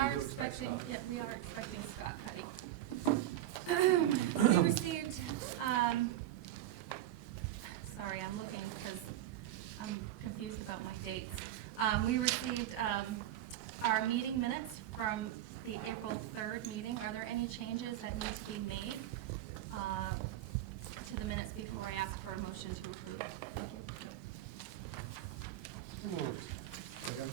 are expecting, yeah, we are expecting Scott Cuddy. We received, sorry, I'm looking because I'm confused about my dates. We received our meeting minutes from the April 3rd meeting. Are there any changes that need to be made to the minutes before I ask for a motion to approve? Thank you. Moved. Second.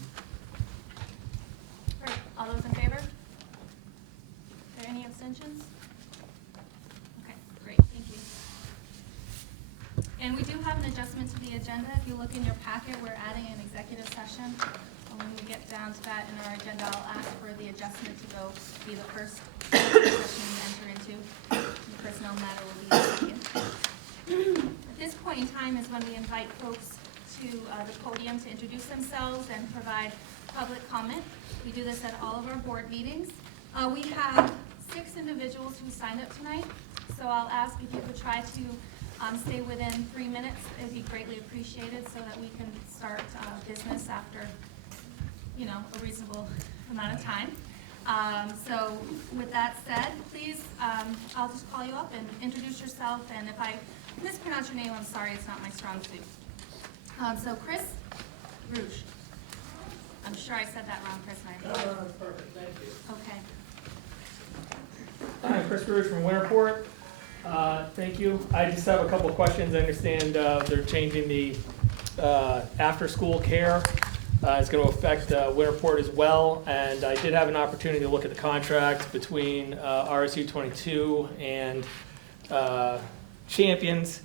Great. All those in favor? Are there any abstentions? Okay, great, thank you. And we do have an adjustment to the agenda. If you look in your packet, we're adding an executive session. And when we get down to that in our agenda, I'll ask for the adjustment to go be the first session we enter into. The personnel matter will be the second. At this point in time is when we invite folks to the podium to introduce themselves and provide public comment. We do this at all of our board meetings. We have 6 individuals who signed up tonight, so I'll ask if you could try to stay within 3 minutes. It'd be greatly appreciated so that we can start business after, a reasonable amount of time. So with that said, please, I'll just call you up and introduce yourself, and if I mispronounce your name, I'm sorry, it's not my strong suit. So Chris Rouge. I'm sure I said that wrong, Chris. No, that's perfect, thank you. Okay. Hi, I'm Chris Rouge from Winterport. Thank you. I just have a couple of questions. I understand they're changing the after-school care. It's going to affect Winterport as well, and I did have an opportunity to look at the contract between RSU 22 and Champions,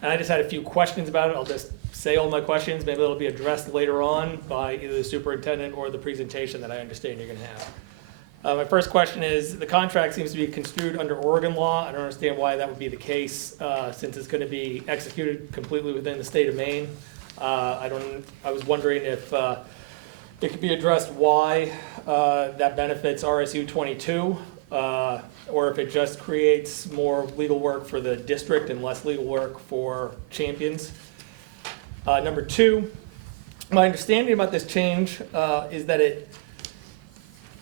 and I just had a few questions about it. I'll just say all my questions. Maybe it'll be addressed later on by either the superintendent or the presentation that I understand you're going to have. My first question is, the contract seems to be construed under Oregon law. I don't understand why that would be the case, since it's going to be executed completely within the state of Maine. I was wondering if it could be addressed why that benefits RSU 22, or if it just creates more legal work for the district and less legal work for Champions. Number 2, my understanding about this change is that it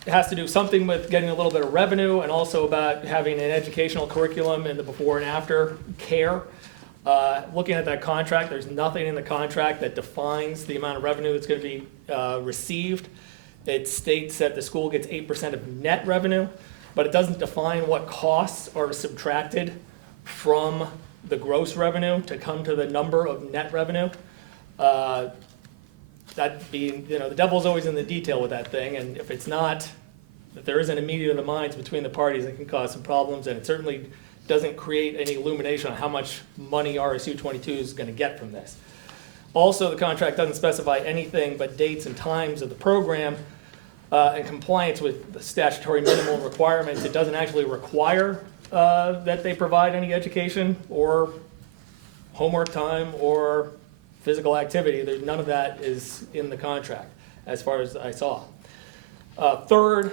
has to do something with getting a little bit of revenue and also about having an educational curriculum in the before and after care. Looking at that contract, there's nothing in the contract that defines the amount of revenue that's going to be received. It states that the school gets 8% of net revenue, but it doesn't define what costs are subtracted from the gross revenue to come to the number of net revenue. That being, the devil's always in the detail with that thing, and if there isn't a meeting of the minds between the parties, it can cause some problems, and it certainly doesn't create any illumination on how much money RSU 22 is going to get from this. Also, the contract doesn't specify anything but dates and times of the program in compliance with the statutory minimum requirements. It doesn't actually require that they provide any education or homework time or physical activity. There's none of that is in the contract as far as I saw. Third,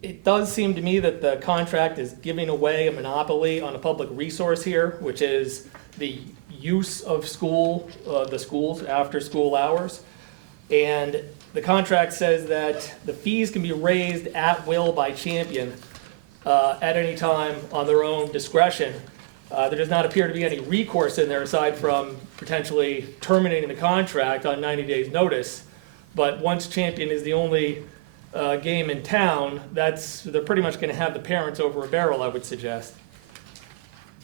it does seem to me that the contract is giving away a monopoly on a public resource here, which is the use of the schools after school hours. And the contract says that the fees can be raised at will by Champion at any time on their own discretion. There does not appear to be any recourse in there aside from potentially terminating the contract on 90 days notice. But once Champion is the only game in town, they're pretty much going to have the parents over a barrel, I would suggest.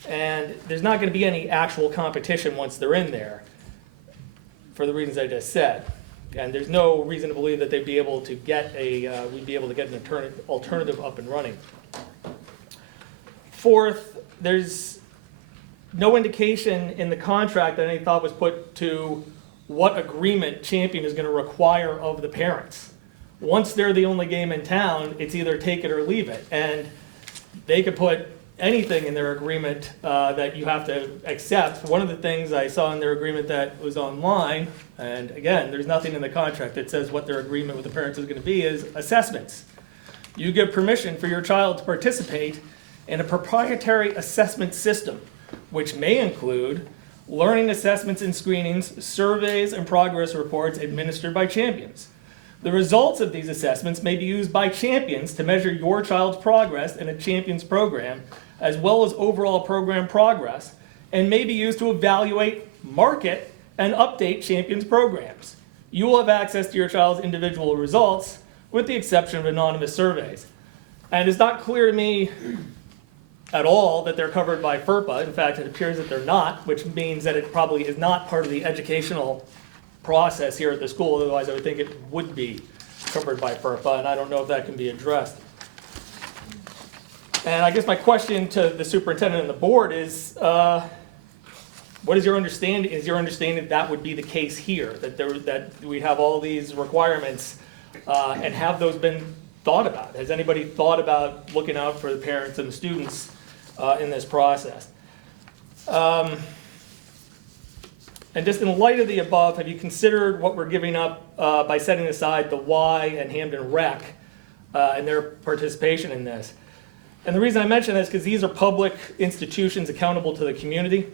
And there's not going to be any actual competition once they're in there, for the reasons I just said. And there's no reason to believe that we'd be able to get an alternative up and running. Fourth, there's no indication in the contract that any thought was put to what agreement Champion is going to require of the parents. Once they're the only game in town, it's either take it or leave it. And they could put anything in their agreement that you have to accept. One of the things I saw in their agreement that was online, and again, there's nothing in the contract that says what their agreement with the parents is going to be, is assessments. You give permission for your child to participate in a proprietary assessment system, which may include learning assessments and screenings, surveys, and progress reports administered by Champions. The results of these assessments may be used by champions to measure your child's progress in a champions program, as well as overall program progress, and may be used to evaluate, market, and update champions programs. You will have access to your child's individual results, with the exception of anonymous surveys. And it's not clear to me at all that they're covered by FERPA. In fact, it appears that they're not, which means that it probably is not part of the educational process here at the school. Otherwise, I would think it would be covered by FERPA, and I don't know if that can be addressed. And I guess my question to the superintendent and the board is, what is your understanding? Is your understanding that would be the case here, that we have all these requirements, and have those been thought about? Has anybody thought about looking out for the parents and the students in this process? And just in light of the above, have you considered what we're giving up by setting aside the Y and Hampden Rec and their participation in this? And the reason I mention this is because these are public institutions accountable to the community.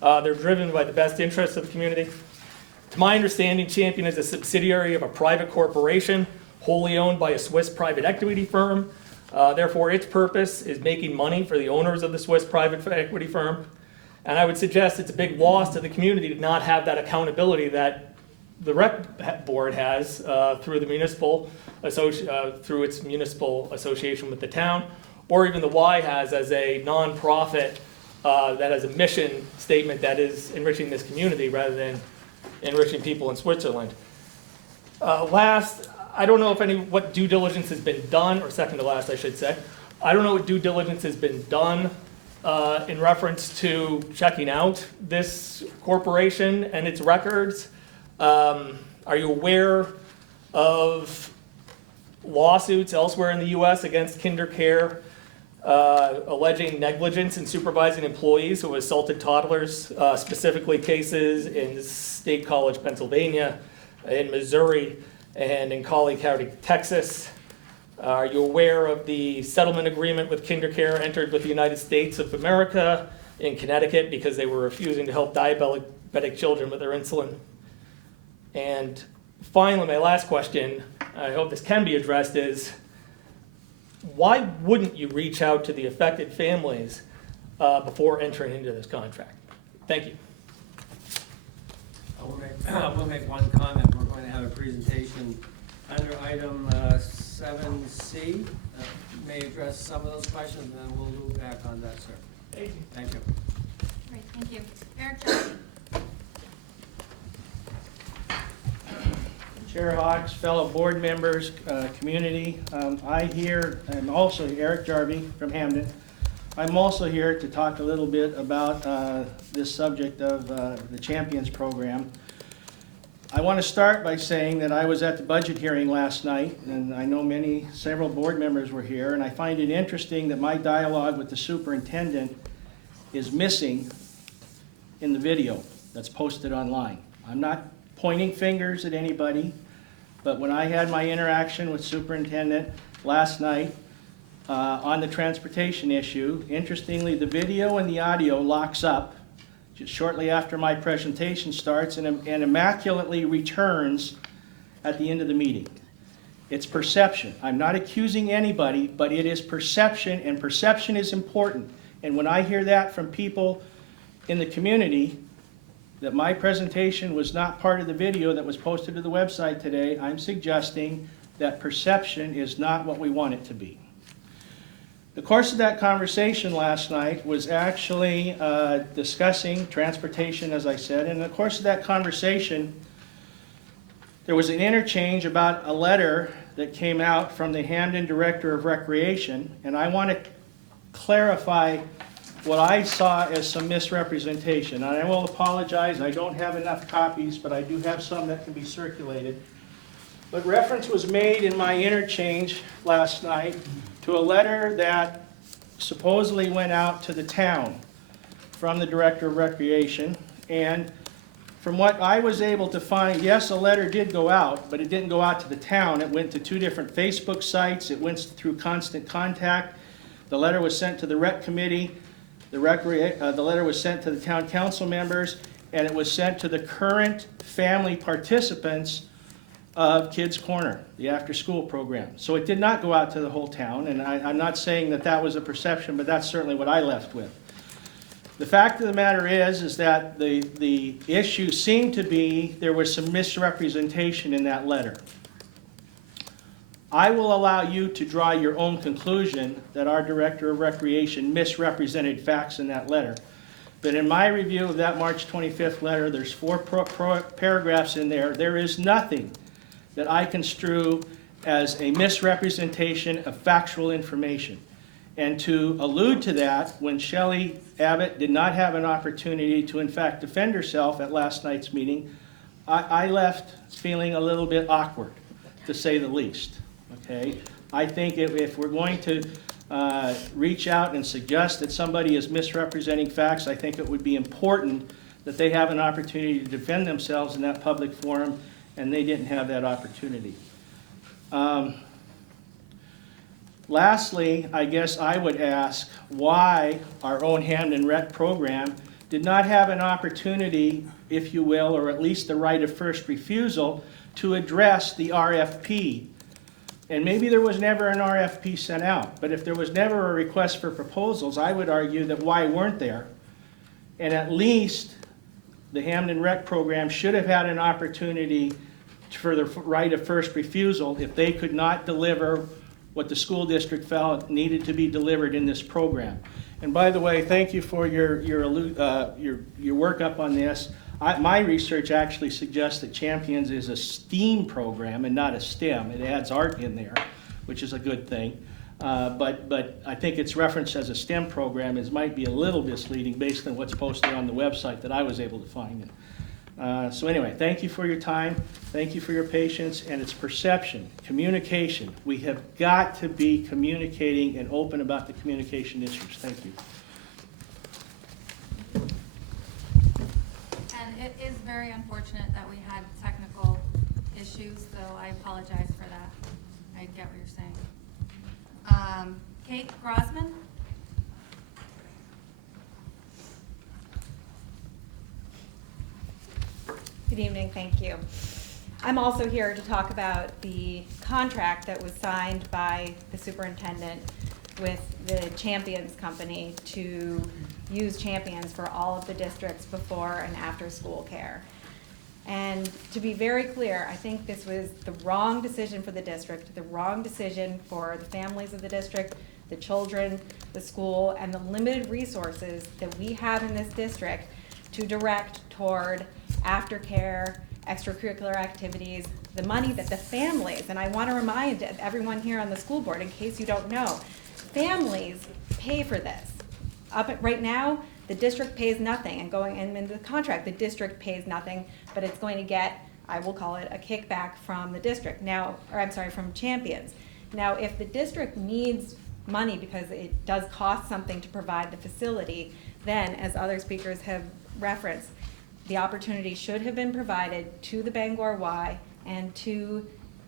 They're driven by the best interests of the community. To my understanding, Champion is a subsidiary of a private corporation wholly owned by a Swiss private equity firm. Therefore, its purpose is making money for the owners of the Swiss private equity firm. And I would suggest it's a big loss to the community to not have that accountability that the rec board has through the through its municipal association with the town, or even the Y has as a nonprofit that has a mission statement that is enriching this community rather than enriching people in Switzerland. Last, I don't know if what due diligence has been done, or second to last, I should say. I don't know what due diligence has been done in reference to checking out this corporation and its records. Are you aware of lawsuits elsewhere in the U.S. against KinderCare alleging negligence in supervising employees who assaulted toddlers, specifically cases in State College, Pennsylvania, in Missouri, and in Collie County, Texas? Are you aware of the settlement agreement with KinderCare entered with the United States of America in Connecticut because they were refusing to help diabetic children with their insulin? And finally, my last question, I hope this can be addressed, is why wouldn't you reach out to the affected families before entering into this contract? Thank you. We'll make one comment. We're going to have a presentation under item 7C. May address some of those questions, and then we'll move back on that, sir. Thank you. Thank you. Great, thank you. Eric Johnson. Chair Hawks, fellow board members, community, I'm also Eric Jarvie from Hampden. I'm also here to talk a little bit about this subject of the Champions program. I want to start by saying that I was at the budget hearing last night, and I know several board members were here, and I find it interesting that my dialogue with the superintendent is missing in the video that's posted online. I'm not pointing fingers at anybody, but when I had my interaction with superintendent last night on the transportation issue, interestingly, the video and the audio locks up just shortly after my presentation starts and immaculately returns at the end of the meeting. It's perception. I'm not accusing anybody, but it is perception, and perception is important. And when I hear that from people in the community, that my presentation was not part of the video that was posted to the website today, I'm suggesting that perception is not what we want it to be. The course of that conversation last night was actually discussing transportation, as I said. And in the course of that conversation, there was an interchange about a letter that came out from the Hampden Director of Recreation. And I want to clarify what I saw as some misrepresentation. And I will apologize, I don't have enough copies, but I do have some that can be circulated. But reference was made in my interchange last night to a letter that supposedly went out to the town from the Director of Recreation. And from what I was able to find, yes, a letter did go out, but it didn't go out to the town. It went to 2 different Facebook sites. It went through Constant Contact. The letter was sent to the rec committee. The letter was sent to the town council members, and it was sent to the current family participants of Kids Corner, the after-school program. So it did not go out to the whole town, and I'm not saying that that was a perception, but that's certainly what I left with. The fact of the matter is that the issue seemed to be there was some misrepresentation in that letter. I will allow you to draw your own conclusion that our Director of Recreation misrepresented facts in that letter. But in my review of that March 25th letter, there's 4 paragraphs in there. There is nothing that I construe as a misrepresentation of factual information. And to allude to that, when Shelley Abbott did not have an opportunity to in fact defend herself at last night's meeting, I left feeling a little bit awkward, to say the least. Okay? I think if we're going to reach out and suggest that somebody is misrepresenting facts, I think it would be important that they have an opportunity to defend themselves in that public forum, and they didn't have that opportunity. Lastly, I guess I would ask why our own Hampden Rec program did not have an opportunity, if you will, or at least the right of first refusal to address the RFP. And maybe there was never an RFP sent out, but if there was never a request for proposals, I would argue that why weren't there? And at least the Hampden Rec program should have had an opportunity for the right of first refusal if they could not deliver what the school district felt needed to be delivered in this program. And by the way, thank you for your work up on this. My research actually suggests that Champions is a STEAM program and not a STEM. It adds art in there, which is a good thing. But I think its reference as a STEM program might be a little misleading based on what's posted on the website that I was able to find. So anyway, thank you for your time. Thank you for your patience. And it's perception, communication. We have got to be communicating and open about the communication issues. Thank you. And it is very unfortunate that we had technical issues, so I apologize for that. I get what you're saying. Kate Grossman? Good evening, thank you. I'm also here to talk about the contract that was signed by the superintendent with the Champions Company to use Champions for all of the districts before and after school care. And to be very clear, I think this was the wrong decision for the district, the wrong decision for the families of the district, the children, the school, and the limited resources that we have in this district to direct toward aftercare, extracurricular activities, the money that the families, and I want to remind everyone here on the school board, in case you don't know, families pay for this. Right now, the district pays nothing, and going in the contract, the district pays nothing, but it's going to get, I will call it, a kickback from the district now, or I'm sorry, from Champions. Now, if the district needs money because it does cost something to provide the facility, then, as other speakers have referenced, the opportunity should have been provided to the Bangor Y and to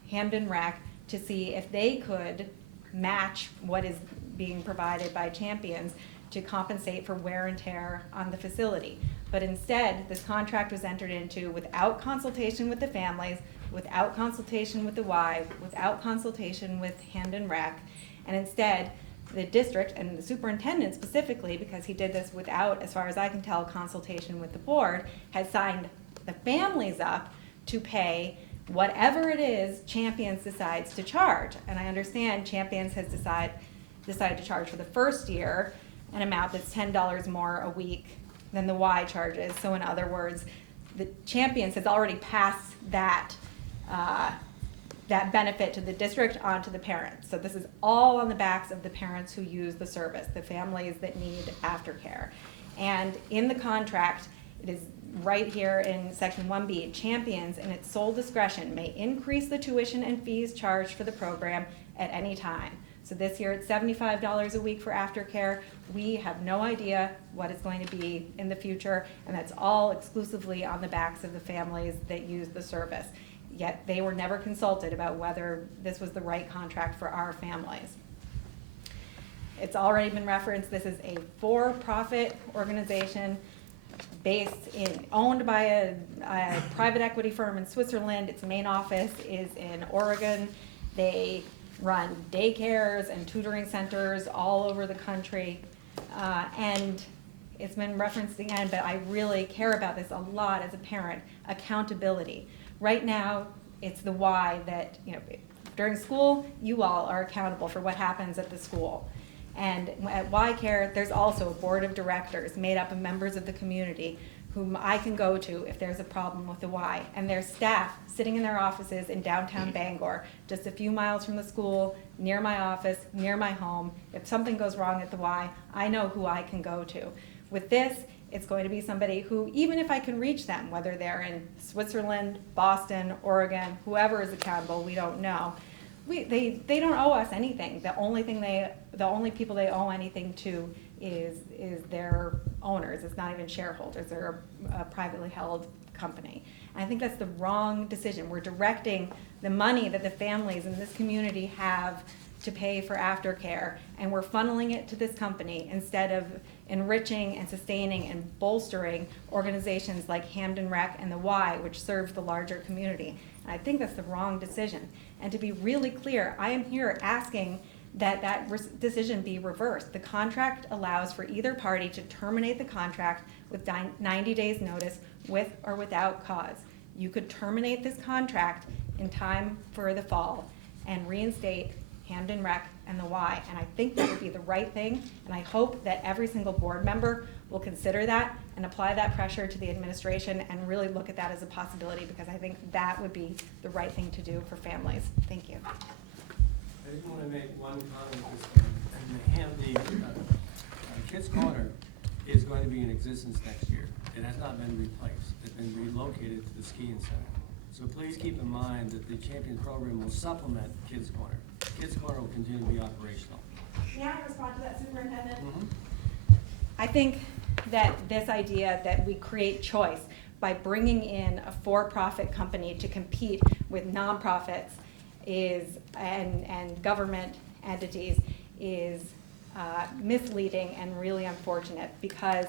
Hampden Rec to see if they could match what is being provided by Champions to compensate for wear and tear on the facility. But instead, this contract was entered into without consultation with the families, without consultation with the Y, without consultation with Hampden Rec, and instead, the district and the superintendent specifically, because he did this without, as far as I can tell, consultation with the board, has signed the families up to pay whatever it is Champions decides to charge. And I understand Champions has decided to charge for the first year an amount that's $10 more a week than the Y charges. So in other words, the Champions has already passed that benefit to the district onto the parents. So this is all on the backs of the parents who use the service, the families that need aftercare. And in the contract, it is right here in section 1B, Champions in its sole discretion may increase the tuition and fees charged for the program at any time. So this year it's $75 a week for aftercare. We have no idea what it's going to be in the future, and that's all exclusively on the backs of the families that use the service. Yet they were never consulted about whether this was the right contract for our families. It's already been referenced, this is a for-profit organization. owned by a private equity firm in Switzerland. Its main office is in Oregon. They run daycares and tutoring centers all over the country. And it's been referenced again, but I really care about this a lot as a parent, accountability. Right now, it's the why that, during school, you all are accountable for what happens at the school. And at Y Care, there's also a board of directors made up of members of the community whom I can go to if there's a problem with the Y. And there's staff sitting in their offices in downtown Bangor, just a few miles from the school, near my office, near my home. If something goes wrong at the Y, I know who I can go to. With this, it's going to be somebody who, even if I can reach them, whether they're in Switzerland, Boston, Oregon, whoever is accountable, we don't know. They don't owe us anything. The only people they owe anything to is their owners. It's not even shareholders. They're a privately held company. And I think that's the wrong decision. We're directing the money that the families in this community have to pay for aftercare, and we're funneling it to this company instead of enriching and sustaining and bolstering organizations like Hampden Rec and the Y, which serve the larger community. And I think that's the wrong decision. And to be really clear, I am here asking that decision be reversed. The contract allows for either party to terminate the contract with 90 days notice, with or without cause. You could terminate this contract in time for the fall and reinstate Hampden Rec and the Y, and I think that would be the right thing, and I hope that every single board member will consider that and apply that pressure to the administration and really look at that as a possibility, because I think that would be the right thing to do for families. Thank you. I just want to make one comment. The Kids Corner is going to be in existence next year. It has not been replaced. It's been relocated to the skiing center. So please keep in mind that the Champion program will supplement Kids Corner. Kids Corner will continue to be operational. May I respond to that, Superintendent? Mm-hmm. I think that this idea that we create choice by bringing in a for-profit company to compete with nonprofits and government entities is misleading and really unfortunate, because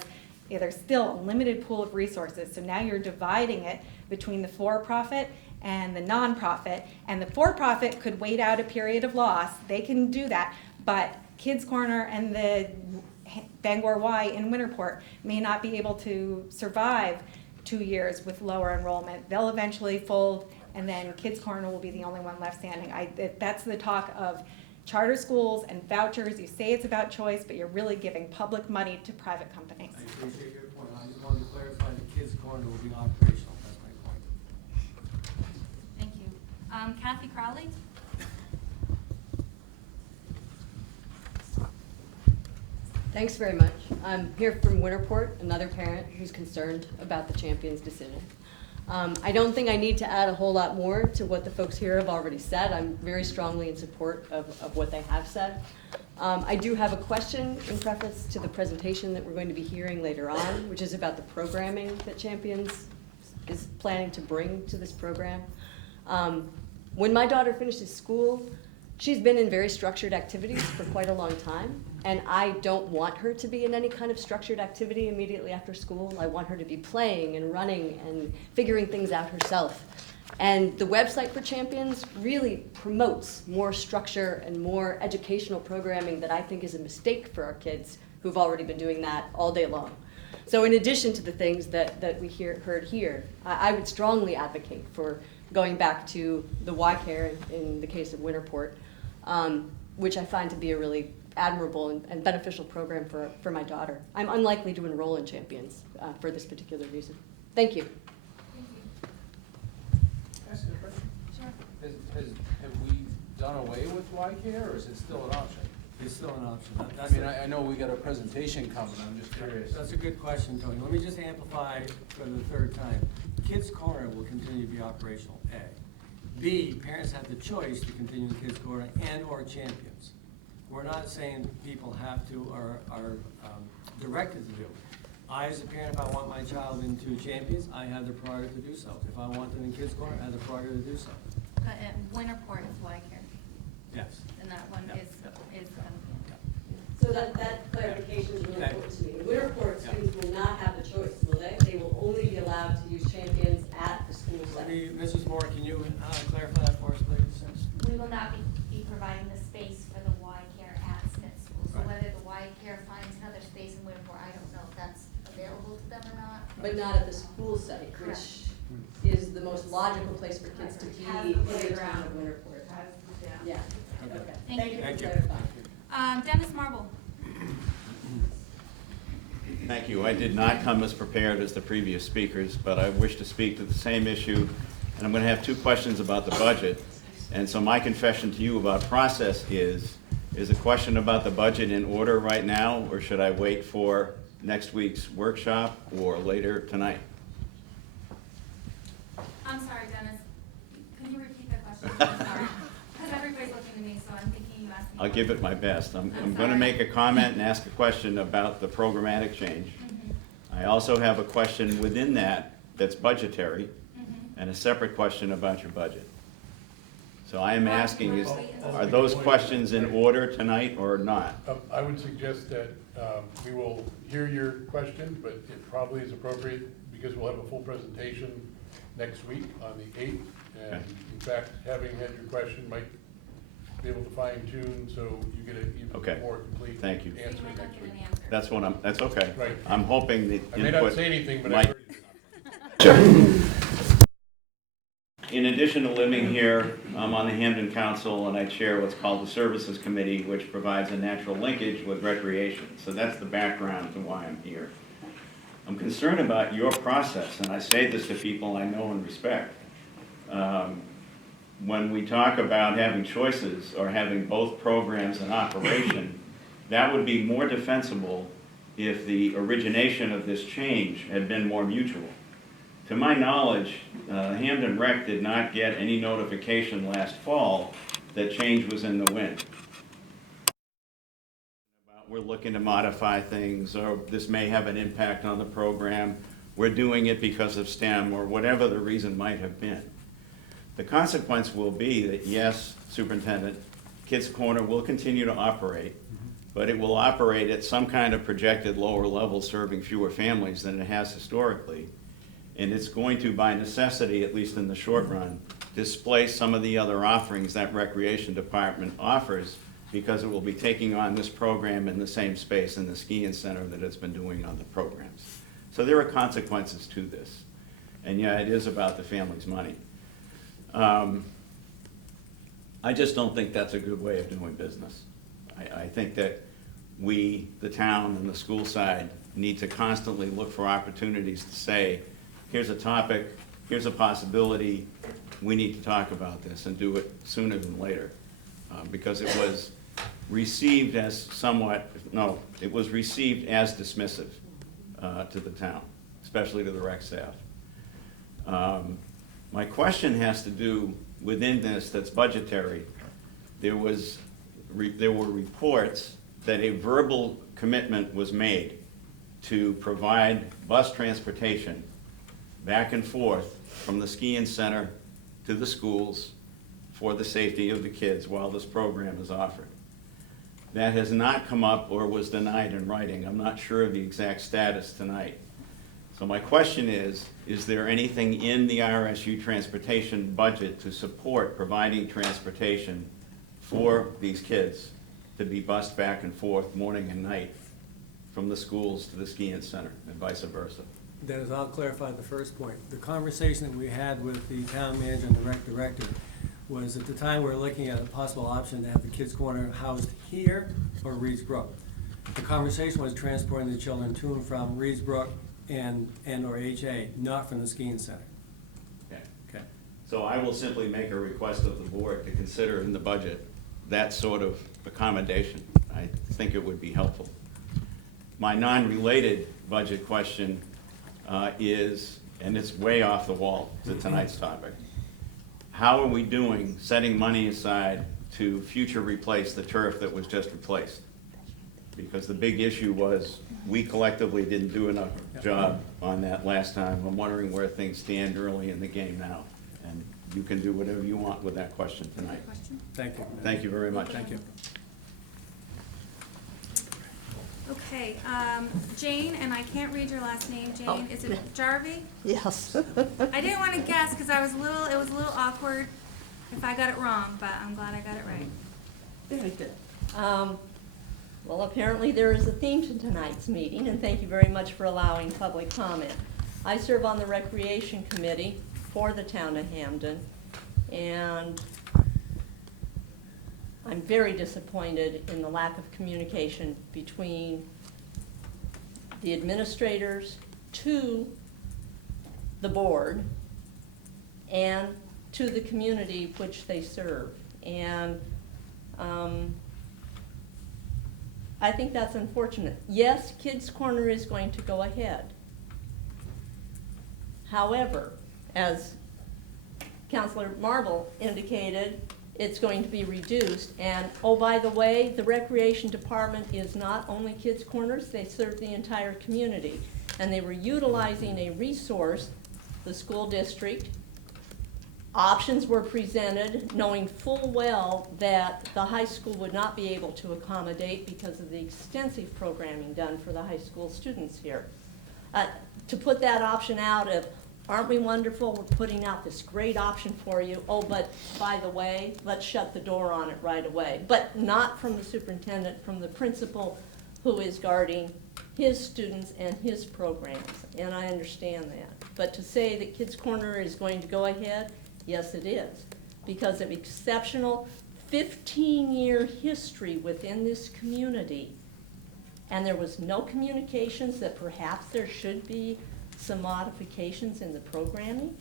there's still a limited pool of resources. So now you're dividing it between the for-profit and the nonprofit, and the for-profit could wait out a period of loss. They can do that, but Kids Corner and the Bangor Y in Winterport may not be able to survive 2 years with lower enrollment. They'll eventually fold, and then Kids Corner will be the only one left standing. That's the talk of charter schools and vouchers. You say it's about choice, but you're really giving public money to private companies. I appreciate your point. I just wanted to clarify that Kids Corner will be operational. That's my point. Thank you. Kathy Crowley? Thanks very much. I'm here from Winterport, another parent who's concerned about the Champions decision. I don't think I need to add a whole lot more to what the folks here have already said. I'm very strongly in support of what they have said. I do have a question in preface to the presentation that we're going to be hearing later on, which is about the programming that Champions is planning to bring to this program. When my daughter finishes school, she's been in very structured activities for quite a long time, and I don't want her to be in any kind of structured activity immediately after school. I want her to be playing and running and figuring things out herself. And the website for Champions really promotes more structure and more educational programming that I think is a mistake for our kids who've already been doing that all day long. So in addition to the things that we heard here, I would strongly advocate for going back to the Y Care in the case of Winterport, which I find to be a really admirable and beneficial program for my daughter. I'm unlikely to enroll in Champions for this particular reason. Thank you. Ask a question. Sure. Have we done away with Y Care, or is it still an option? It's still an option. I mean, I know we got a presentation coming, I'm just curious. That's a good question, Tony. Let me just amplify for the third time. Kids Corner will continue to be operational, A. B, parents have the choice to continue in Kids Corner and or Champions. We're not saying people have to or are directed to do. I, as a parent, if I want my child into Champions, I have the prerogative to do so. If I want them in Kids Corner, I have the prerogative to do so. But at Winterport is Y Care, Yes. and that one Yep. is. So that clarification is really important to me. Winterport students will not have the choice, will they? They but not at the school site, which is the most logical place for kids to be in the town of Winterport. Yeah, Okay. okay. Thank you. for Thank you. clarifying. Dennis Marble. Thank you. I did not come as prepared as the previous speakers, but I wish to speak to the same issue, and I'm going to have two questions about the budget. And so my confession to you about process is a question about the budget in order right now, or should I wait for next week's workshop or later tonight? I'm sorry, Dennis. Can you repeat that question? I'm sorry. Because everybody's looking to me, so I'm thinking you asked me. I'll give it my best. I'm going to sorry. make a comment and ask a question about the programmatic change. I also have a question within that that's budgetary, and a separate question about your budget. So I am asking is, are those questions in order tonight or not? I would suggest that we will hear your question, but it probably is appropriate because we'll have a full presentation next week on the 8th. And Okay. in fact, having had your question might be able to fine tune so you get an Okay. even more complete Thank you. So answer you might not next get week. an answer. That's what that's okay. Right. I'm hoping the I may not input say anything, but I might. heard you. In addition to living here, I'm on the Hampden Council and I chair what's called the Services Committee, which provides a natural linkage with recreation. So that's the background to why I'm here. I'm concerned about your process, and I say this to people I know and respect. When we talk about having choices or having both programs in operation, that would be more defensible if the origination of this change had been more mutual. To my knowledge, Hampden Rec did not get any notification last fall that change was in the wind. We're looking to modify things, or this may have an impact on the program. We're doing it because of STEM, or whatever the reason might have been. The consequence will be that, yes, Superintendent, Kids Corner will continue to operate, but it will operate at some kind of projected lower level, serving fewer families than it has historically. And it's going to, by necessity, at least in the short run, displace some of the other offerings that Recreation Department offers, because it will be taking on this program in the same space in the skiing center that it's been doing on the programs. So there are consequences to this. And yeah, it is about the family's money. I just don't think that's a good way of doing business. I think that we, the town and the school side, need to constantly look for opportunities to say, here's a topic, here's a possibility, we need to talk about this and do it sooner than later. Because it was received as somewhat, no, it was received as dismissive to the town, especially to the rec staff. My question has to do within this that's budgetary. There were reports that a verbal commitment was made to provide bus transportation back and forth from the skiing center to the schools for the safety of the kids while this program is offered. That has not come up or was denied in writing. I'm not sure of the exact status tonight. So my question is there anything in the RSU transportation budget to support providing transportation for these kids to be bused back and forth morning and night from the schools to the skiing center and vice versa? Dennis, I'll clarify the first point. The conversation that we had with the town manager and the rec director was at the time we were looking at a possible option to have the Kids Corner housed here or Reeds Brook. The conversation was transporting the children to and from Reeds Brook and or HA, not from the skiing center. Okay. Okay. So I will simply make a request of the board to consider in the budget that sort of accommodation. I think it would be helpful. My non-related budget question is, and it's way off the wall to tonight's topic, how are we doing setting money aside to future replace the turf that was just replaced? Because the big issue was we collectively didn't do enough job on that last time. I'm wondering where things stand early in the game now. And you can do whatever you want with that question tonight. Question? Thank you. Thank you very much. Thank you. Okay, Jane, and I can't read your last name, Jane, is it Jarvie? Yes. I didn't want to guess because it was a little awkward if I got it wrong, but I'm glad I got it right. Very good. Well, apparently there is a theme to tonight's meeting, and thank you very much for allowing public comment. I serve on the Recreation Committee for the town of Hampden, and I'm very disappointed in the lack of communication between the administrators to the board and to the community which they serve. And I think that's unfortunate. Yes, Kids Corner is going to go ahead. However, as Councilor Marble indicated, it's going to be reduced. And, oh, by the way, the Recreation Department is not only Kids Corners, they serve the entire community. And they were utilizing a resource, the school district. Options were presented, knowing full well that the high school would not be able to accommodate because of the extensive programming done for the high school students here. To put that option out of, aren't we wonderful, we're putting out this great option for you, oh, but by the way, let's shut the door on it right away. But not from the superintendent, from the principal who is guarding his students and his programs, and I understand that. But to say that Kids Corner is going to go ahead, yes, it is, because of exceptional 15-year history within this community. And there was no communications that perhaps there should be some modifications in the programming.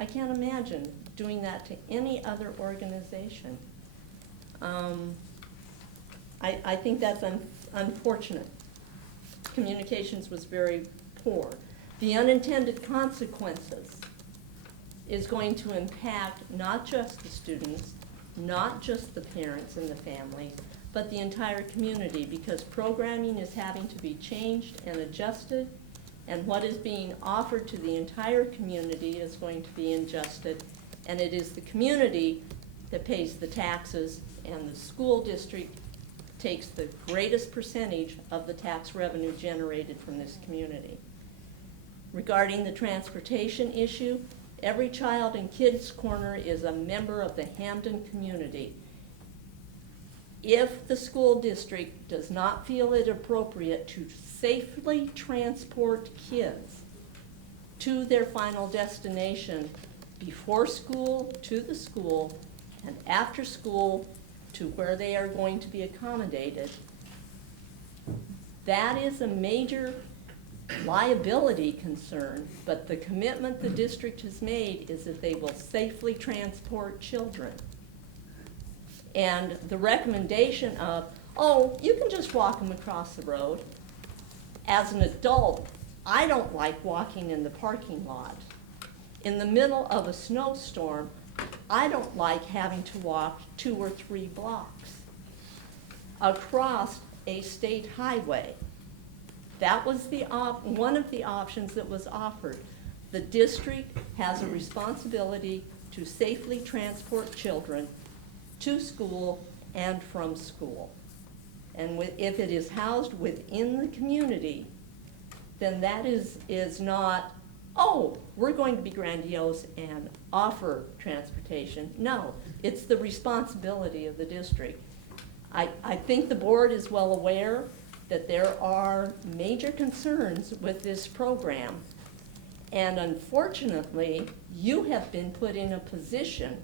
I can't imagine doing that to any other organization. I think that's unfortunate. Communications was very poor. The unintended consequences is going to impact not just the students, not just the parents and the families, but the entire community, because programming is having to be changed and adjusted, and what is being offered to the entire community is going to be adjusted, and it is the community that pays the taxes, and the school district takes the greatest percentage of the tax revenue generated from this community. Regarding the transportation issue, every child in Kids Corner is a member of the Hampden community. If the school district does not feel it appropriate to safely transport kids to their final destination before school to the school and after school to where they are going to be accommodated, that is a major liability concern, but the commitment the district has made is that they will safely transport children. And the recommendation of, oh, you can just walk them across the road. As an adult, I don't like walking in the parking lot. In the middle of a snowstorm, I don't like having to walk 2 or 3 blocks across a state highway. That was one of the options that was offered. The district has a responsibility to safely transport children to school and from school. And if it is housed within the community, then that is not, oh, we're going to be grandiose and offer transportation. No, it's the responsibility of the district. I think the board is well aware that there are major concerns with this program. And unfortunately, you have been put in a position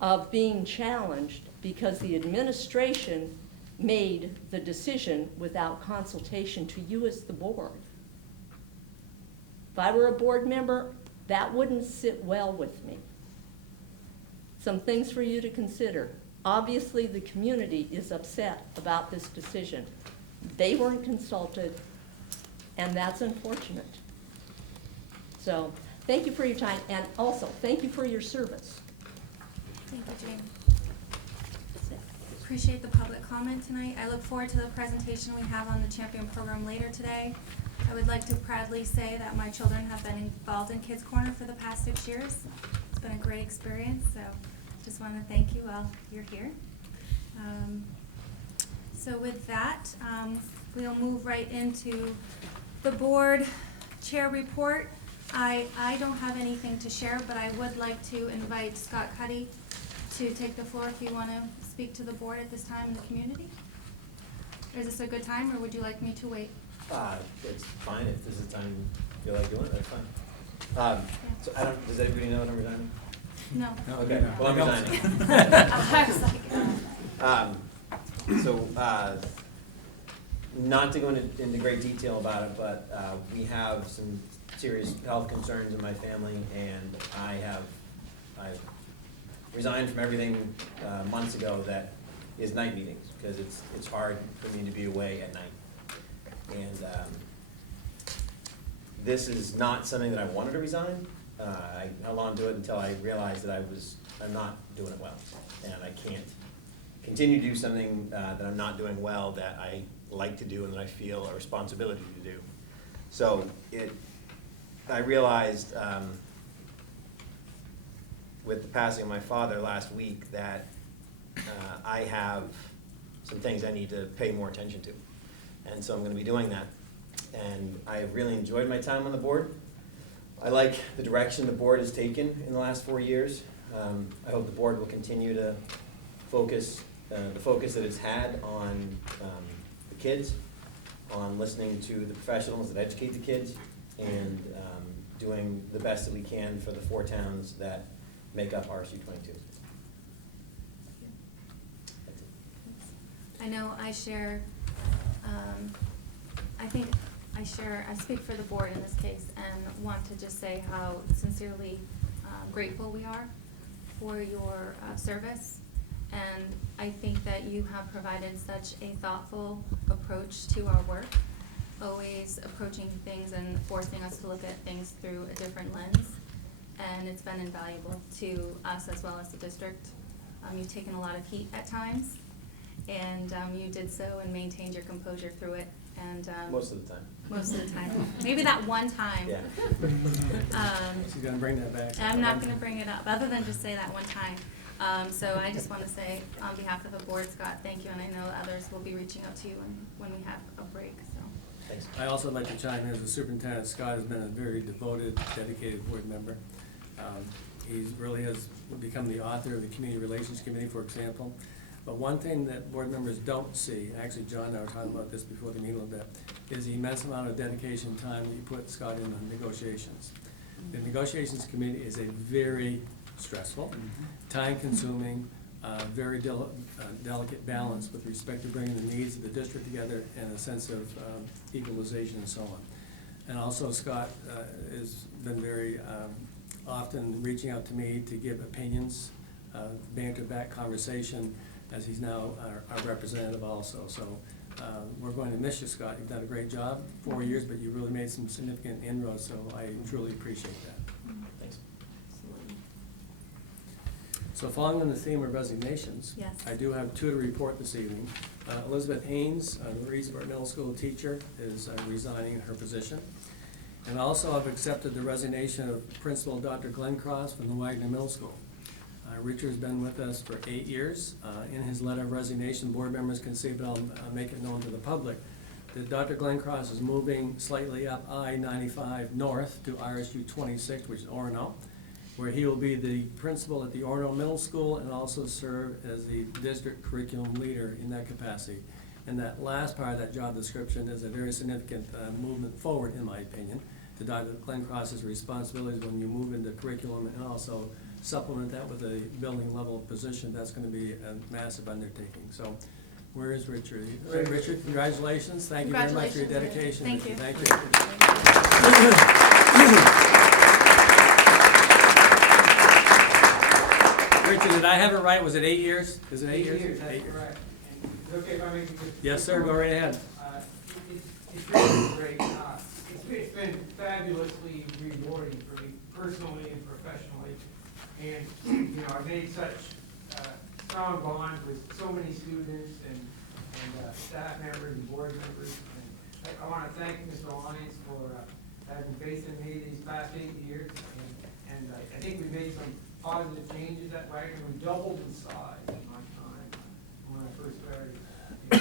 of being challenged because the administration made the decision without consultation to you as the board. If I were a board member, that wouldn't sit well with me. Some things for you to consider. Obviously, the community is upset about this decision. They weren't consulted, and that's unfortunate. So, thank you for your time, and also, thank you for your service. Thank you, Jane. Appreciate the public comment tonight. I look forward to the presentation we have on the Champion program later today. I would like to proudly say that my children have been involved in Kids Corner for the past 6 years. It's been a great experience, so just want to thank you while you're here. So with that, we'll move right into the board chair report. I don't have anything to share, but I would like to invite Scott Cuddy to take the floor if you want to speak to the board at this time in the community. Is this a good time, or would you like me to wait? It's fine, if this is the time you feel like doing it, that's fine. So I don't, does everybody know that I'm resigning? No. Okay, well, I'm resigning. I was like, So, not to go into great detail about it, but we have some serious health concerns in my family, and I've resigned from everything months ago that is night meetings, because it's hard for me to be away at night. And this is not something that I wanted to resign. I held on to it until I realized that I'm not doing it well, and I can't continue to do something that I'm not doing well, that I like to do and that I feel a responsibility to do. So I realized with the passing of my father last week that I have some things I need to pay more attention to. And so I'm going to be doing that. And I have really enjoyed my time on the board. I like the direction the board has taken in the last 4 years. I hope the board will continue to focus, the focus that it's had on the kids, on listening to the professionals that educate the kids, and doing the best that we can for the 4 towns that make up RSU 22. I know I share, I speak for the board in this case, and want to just say how sincerely grateful we are for your service. And I think that you have provided such a thoughtful approach to our work, always approaching things and forcing us to look at things through a different lens. And it's been invaluable to us as well as the district. You've taken a lot of heat at times, and you did so and maintained your composure through it. And Most of the time. most of the time, maybe that one time. Yeah. She's gonna bring that back. I'm not gonna bring it up, other than just say that one time. So I just wanna say, on behalf of the board, Scott, thank you, and I know others will be reaching out to you when we have a break, so. Thanks. I also like to chime in as a superintendent. Scott has been a very devoted, dedicated board member. He really has become the author of the Community Relations Committee, for example. But one thing that board members don't see, and actually John and I were talking about this before the meeting a little bit, is the immense amount of dedication and time that you put, Scott, in on negotiations. The negotiations committee is a very stressful, time-consuming, very delicate balance with respect to bringing the needs of the district together and a sense of equalization and so on. And also Scott has been very often reaching out to me to give opinions, banter-back conversation, as he's now our representative also. So we're going to miss you, Scott. You've done a great job, 4 years, but you really made some significant inroads, so I truly appreciate that. Thanks. Absolutely. So following on the theme of resignations, Yes. I do have 2 to report this evening. Elizabeth Haynes, the Reedsburg Middle School teacher, is resigning her position. And also I've accepted the resignation of Principal Dr. Glenn Cross from the Wagner Middle School. Richard's been with us for 8 years. In his letter of resignation, board members can see, but I'll make it known to the public, that Dr. Glenn Cross is moving slightly up I-95 north to RSU 26, which is Orono, where he will be the principal at the Orono Middle School and also serve as the district curriculum leader in that capacity. And that last part of that job description is a very significant movement forward, in my opinion, to Dr. Glenn Cross's responsibilities when you move into curriculum and also supplement that with a building level position. That's going to be a massive undertaking. So where is Richard? Richard, congratulations. Thank you very much for your dedication. Thank you. Thank you. Richard, did I have it right? Was it 8 years? Is it 8 years? 8 years, that's 8 years. correct. And okay if I make a quick- Yes, sir. Go right ahead. It's really great. It's been fabulously rewarding for me personally and professionally. And, you know, I've made such strong bonds with so many students and staff members and board members. And I want to thank Mr. Lyons for having faith in me these past 8 years. And I think we made some positive changes at Wagner. We doubled in size in my time when I first started. You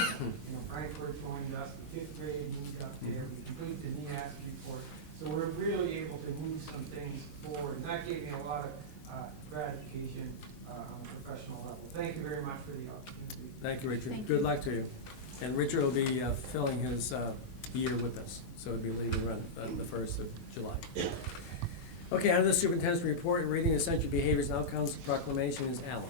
know, Frankfurt joined us, the 5th grade moved up there, we completed the NEAS report. So we're really able to move some things forward, and that gave me a lot of gratification on a professional level. Thank you very much for the opportunity. Thank you, Richard. Thank Good you. luck to you. And Richard will be filling his year with us. So it'd be leaving around the 1st of July. Okay, under the superintendent's report, reading essential behaviors and outcomes proclamation is Alan.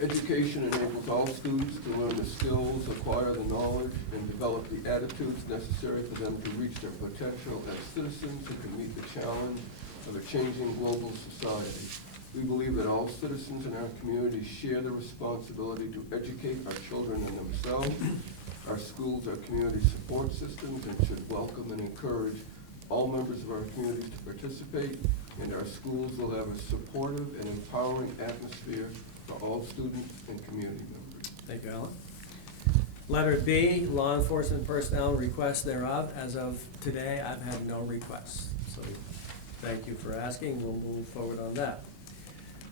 Education enables all students to learn the skills, acquire the knowledge, and develop the attitudes necessary for them to reach their potential as citizens who can meet the challenge of a changing global society. We believe that all citizens in our community share the responsibility to educate our children and themselves. Our schools are community support systems and should welcome and encourage all members of our communities to participate, and our schools will have a supportive and empowering atmosphere for all students and community members. Thank you, Alan. Letter B, law enforcement personnel requests thereof. As of today, I've had no requests. So thank you for asking. We'll move forward on that.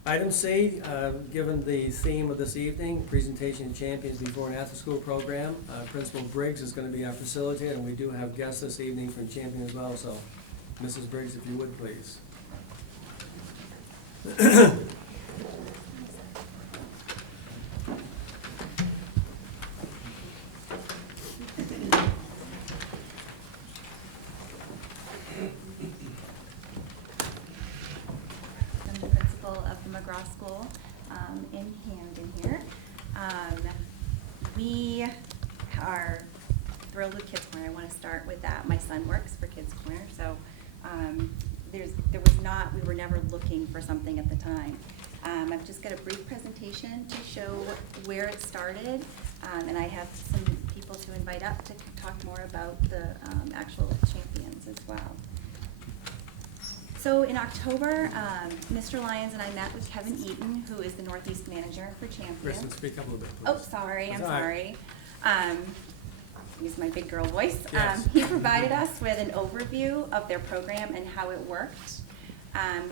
Item C, given the theme of this evening, presentation of champions before and after school program, Principal Briggs is going to be our facilitator, and we do have guests this evening from Champion as well. So, Mrs. Briggs, if you would, please. I'm the principal of the McGraw School in Hampden here. We are thrilled with Kids Corner. I want to start with that. My son works for Kids Corner, so we were never looking for something at the time. I've just got a brief presentation to show where it started, and I have some people to invite up to talk more about the actual champions as well. So in October, Mr. Lyons and I met with Kevin Eaton, who is the Northeast Manager for Champions. Kristen, speak up a little bit, please. Oh, sorry, I'm That's all right. sorry. Use my big girl voice. Yes. He provided us with an overview of their program and how it worked.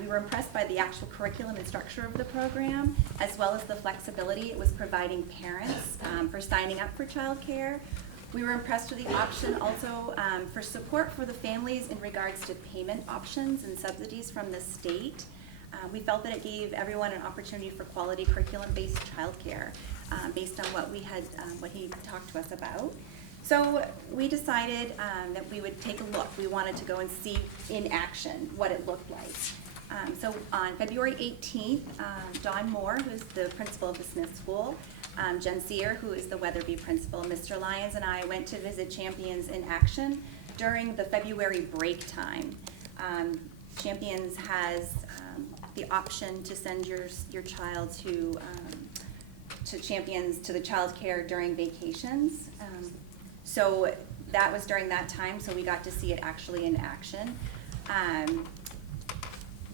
We were impressed by the actual curriculum and structure of the program, as well as the flexibility it was providing parents for signing up for childcare. We were impressed with the option also for support for the families in regards to payment options and subsidies from the state. We felt that it gave everyone an opportunity for quality curriculum-based childcare based on what he talked to us about. So we decided that we would take a look. We wanted to go and see in action what it looked like. So on February 18th, Dawn Moore, who's the principal of the Smith School, Jen Sear, who is the Weatherby principal, Mr. Lyons and I went to visit Champions in action during the February break time. Champions has the option to send your child to Champions to the child care during vacations. So that was during that time, so we got to see it actually in action.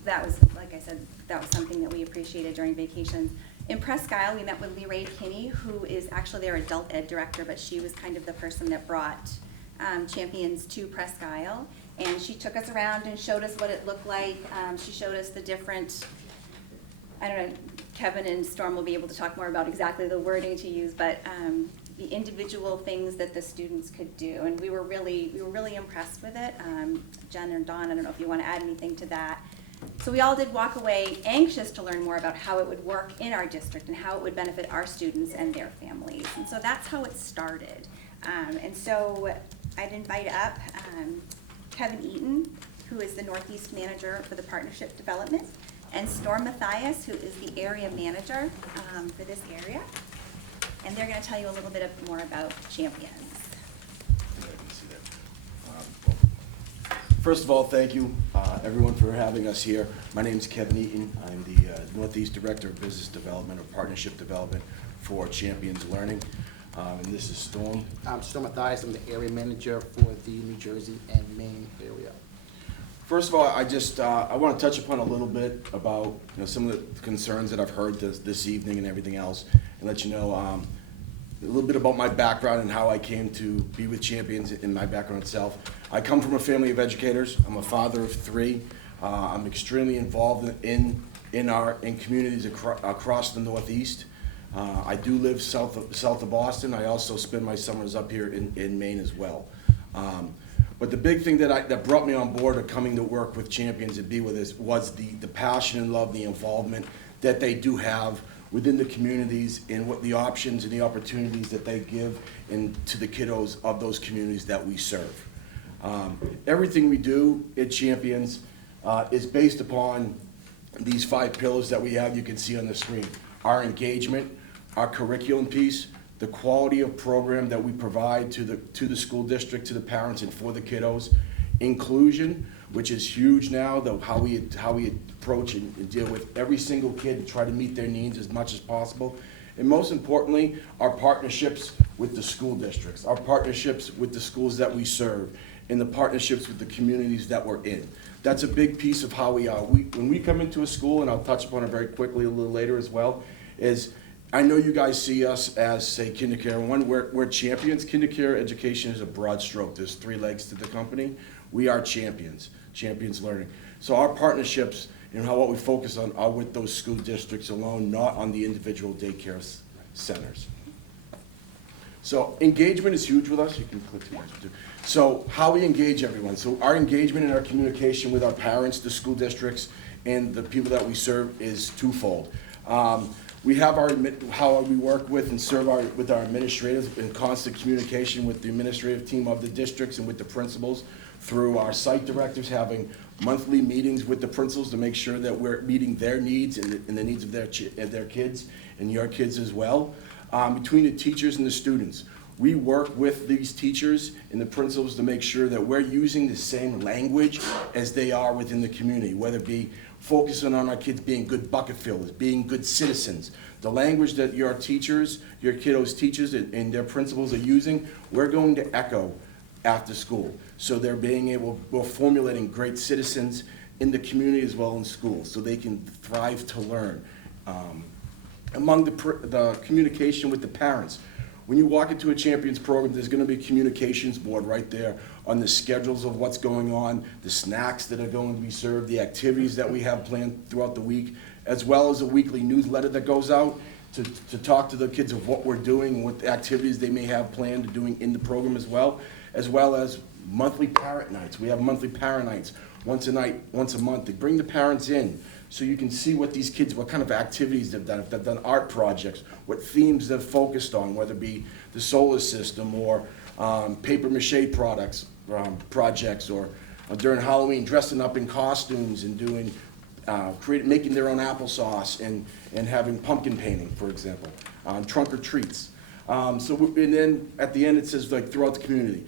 That was, like I said, that was something that we appreciated during vacations. In Presque Isle, we met with Lee Kinney, who is actually their adult ed director, but she was kind of the person that brought Champions to Presque Isle. And she took us around and showed us what it looked like. She showed us the different, I don't know, Kevin and Storm will be able to talk more about exactly the wording to use, but the individual things that the students could do. And we were really impressed with it. Jen or Dawn, I don't know if you want to add anything to that. So we all did walk away anxious to learn more about how it would work in our district and how it would benefit our students and their families. And so that's how it started. And so I'd invite up Kevin Eaton, who is the Northeast Manager for the Partnership Development, and Storm Mathias, who is the Area Manager for this area. And they're going to tell you a little bit more about Champions. First of all, thank you, everyone, for having us here. My name is Kevin Eaton. I'm the Northeast Director of Business Development or Partnership Development for Champions Learning. And this is Storm. I'm Storm Mathias. I'm the Area Manager for the New Jersey and Maine area. First of all, I want to touch upon a little bit about some of the concerns that I've heard this evening and everything else, and let you know a little bit about my background and how I came to be with Champions in my background itself. I come from a family of educators. I'm a father of 3. I'm extremely involved in communities across the Northeast. I do live south of Boston. I also spend my summers up here in Maine as well. But the big thing that brought me on board of coming to work with Champions and be with us was the passion and love, the involvement that they do have within the communities and what the options and the opportunities that they give to the kiddos of those communities that we serve. Everything we do at Champions is based upon these 5 pillars that we have, you can see on the screen. Our engagement, our curriculum piece, the quality of program that we provide to the school district, to the parents and for the kiddos. Inclusion, which is huge now, how we approach and deal with every single kid and try to meet their needs as much as possible. And most importantly, our partnerships with the school districts, our partnerships with the schools that we serve, and the partnerships with the communities that we're in. That's a big piece of how we are. When we come into a school, and I'll touch upon it very quickly a little later as well, is I know you guys see us as, say, KinderCare. We're Champions. KinderCare education is a broad stroke. There's 3 legs to the company. We are Champions Learning. So our partnerships and what we focus on are with those school districts alone, not on the individual daycare centers. So engagement is huge with us. You can click to too. So how we engage everyone. So our engagement and our communication with our parents, the school districts, and the people that we serve is twofold. We have how we work with and serve with our administrators in constant communication with the administrative team of the districts and with the principals through our site directors having monthly meetings with the principals to make sure that we're meeting their needs and the needs of their kids and your kids as well. Between the teachers and the students, we work with these teachers and the principals to make sure that we're using the same language as they are within the community, whether it be focusing on our kids being good bucket fillers, being good citizens. The language that your teachers, your kiddos' teachers and their principals are using, we're going to echo after school. So they're we're formulating great citizens in the community as well in school so they can thrive to learn. Among the communication with the parents, when you walk into a Champions program, there's going to be a communications board right there on the schedules of what's going on, the snacks that are going to be served, the activities that we have planned throughout the week, as well as a weekly newsletter that goes out to talk to the kids of what we're doing and what activities they may have planned to doing in the program as well as monthly parent nights. We have monthly parent nights once a month. They bring the parents in so you can see what these kids, what kind of activities they've done. If they've done art projects, what themes they've focused on, whether it be the solar system or paper mache projects, or during Halloween dressing up in costumes and doing, making their own applesauce and having pumpkin painting, for example, trunk or treats. And then at the end it says like throughout the community.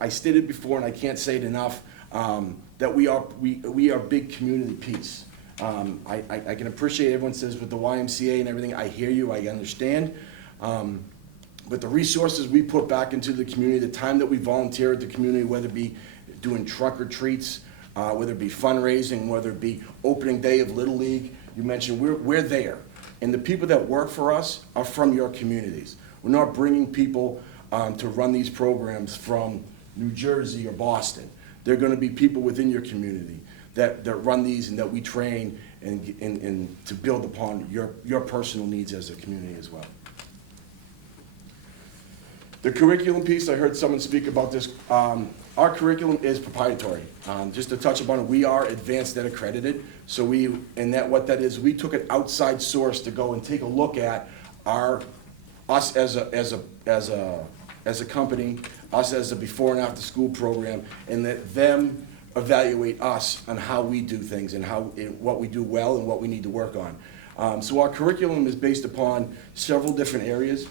I stated before, and I can't say it enough, that we are big community piece. I can appreciate everyone says with the YMCA and everything, I hear you, I understand. But the resources we put back into the community, the time that we volunteer at the community, whether it be doing trunk or treats, whether it be fundraising, whether it be opening day of Little League, you mentioned we're there. And the people that work for us are from your communities. We're not bringing people to run these programs from New Jersey or Boston. They're going to be people within your community that run these and that we train and to build upon your personal needs as a community as well. The curriculum piece, I heard someone speak about this. Our curriculum is proprietary. Just to touch upon it, we are advanced and accredited. So what that is, we took an outside source to go and take a look at us as a company, us as a before and after school program, and let them evaluate us on how we do things and what we do well and what we need to work on. So our curriculum is based upon several different areas.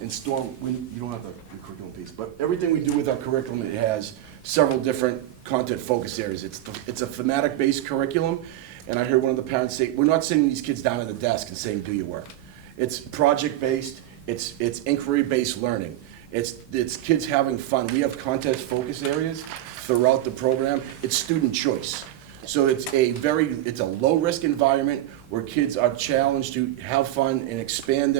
In Storm, you don't have the curriculum piece, but everything we do with our curriculum, it has several different content focus areas. It's a thematic-based curriculum, and I heard one of the parents say, we're not sitting these kids down at the desk and saying, do your work. It's project-based, it's inquiry-based learning. It's kids having fun. We have content focus areas throughout the program. It's student choice. So it's a low-risk environment where kids are challenged to have fun and expand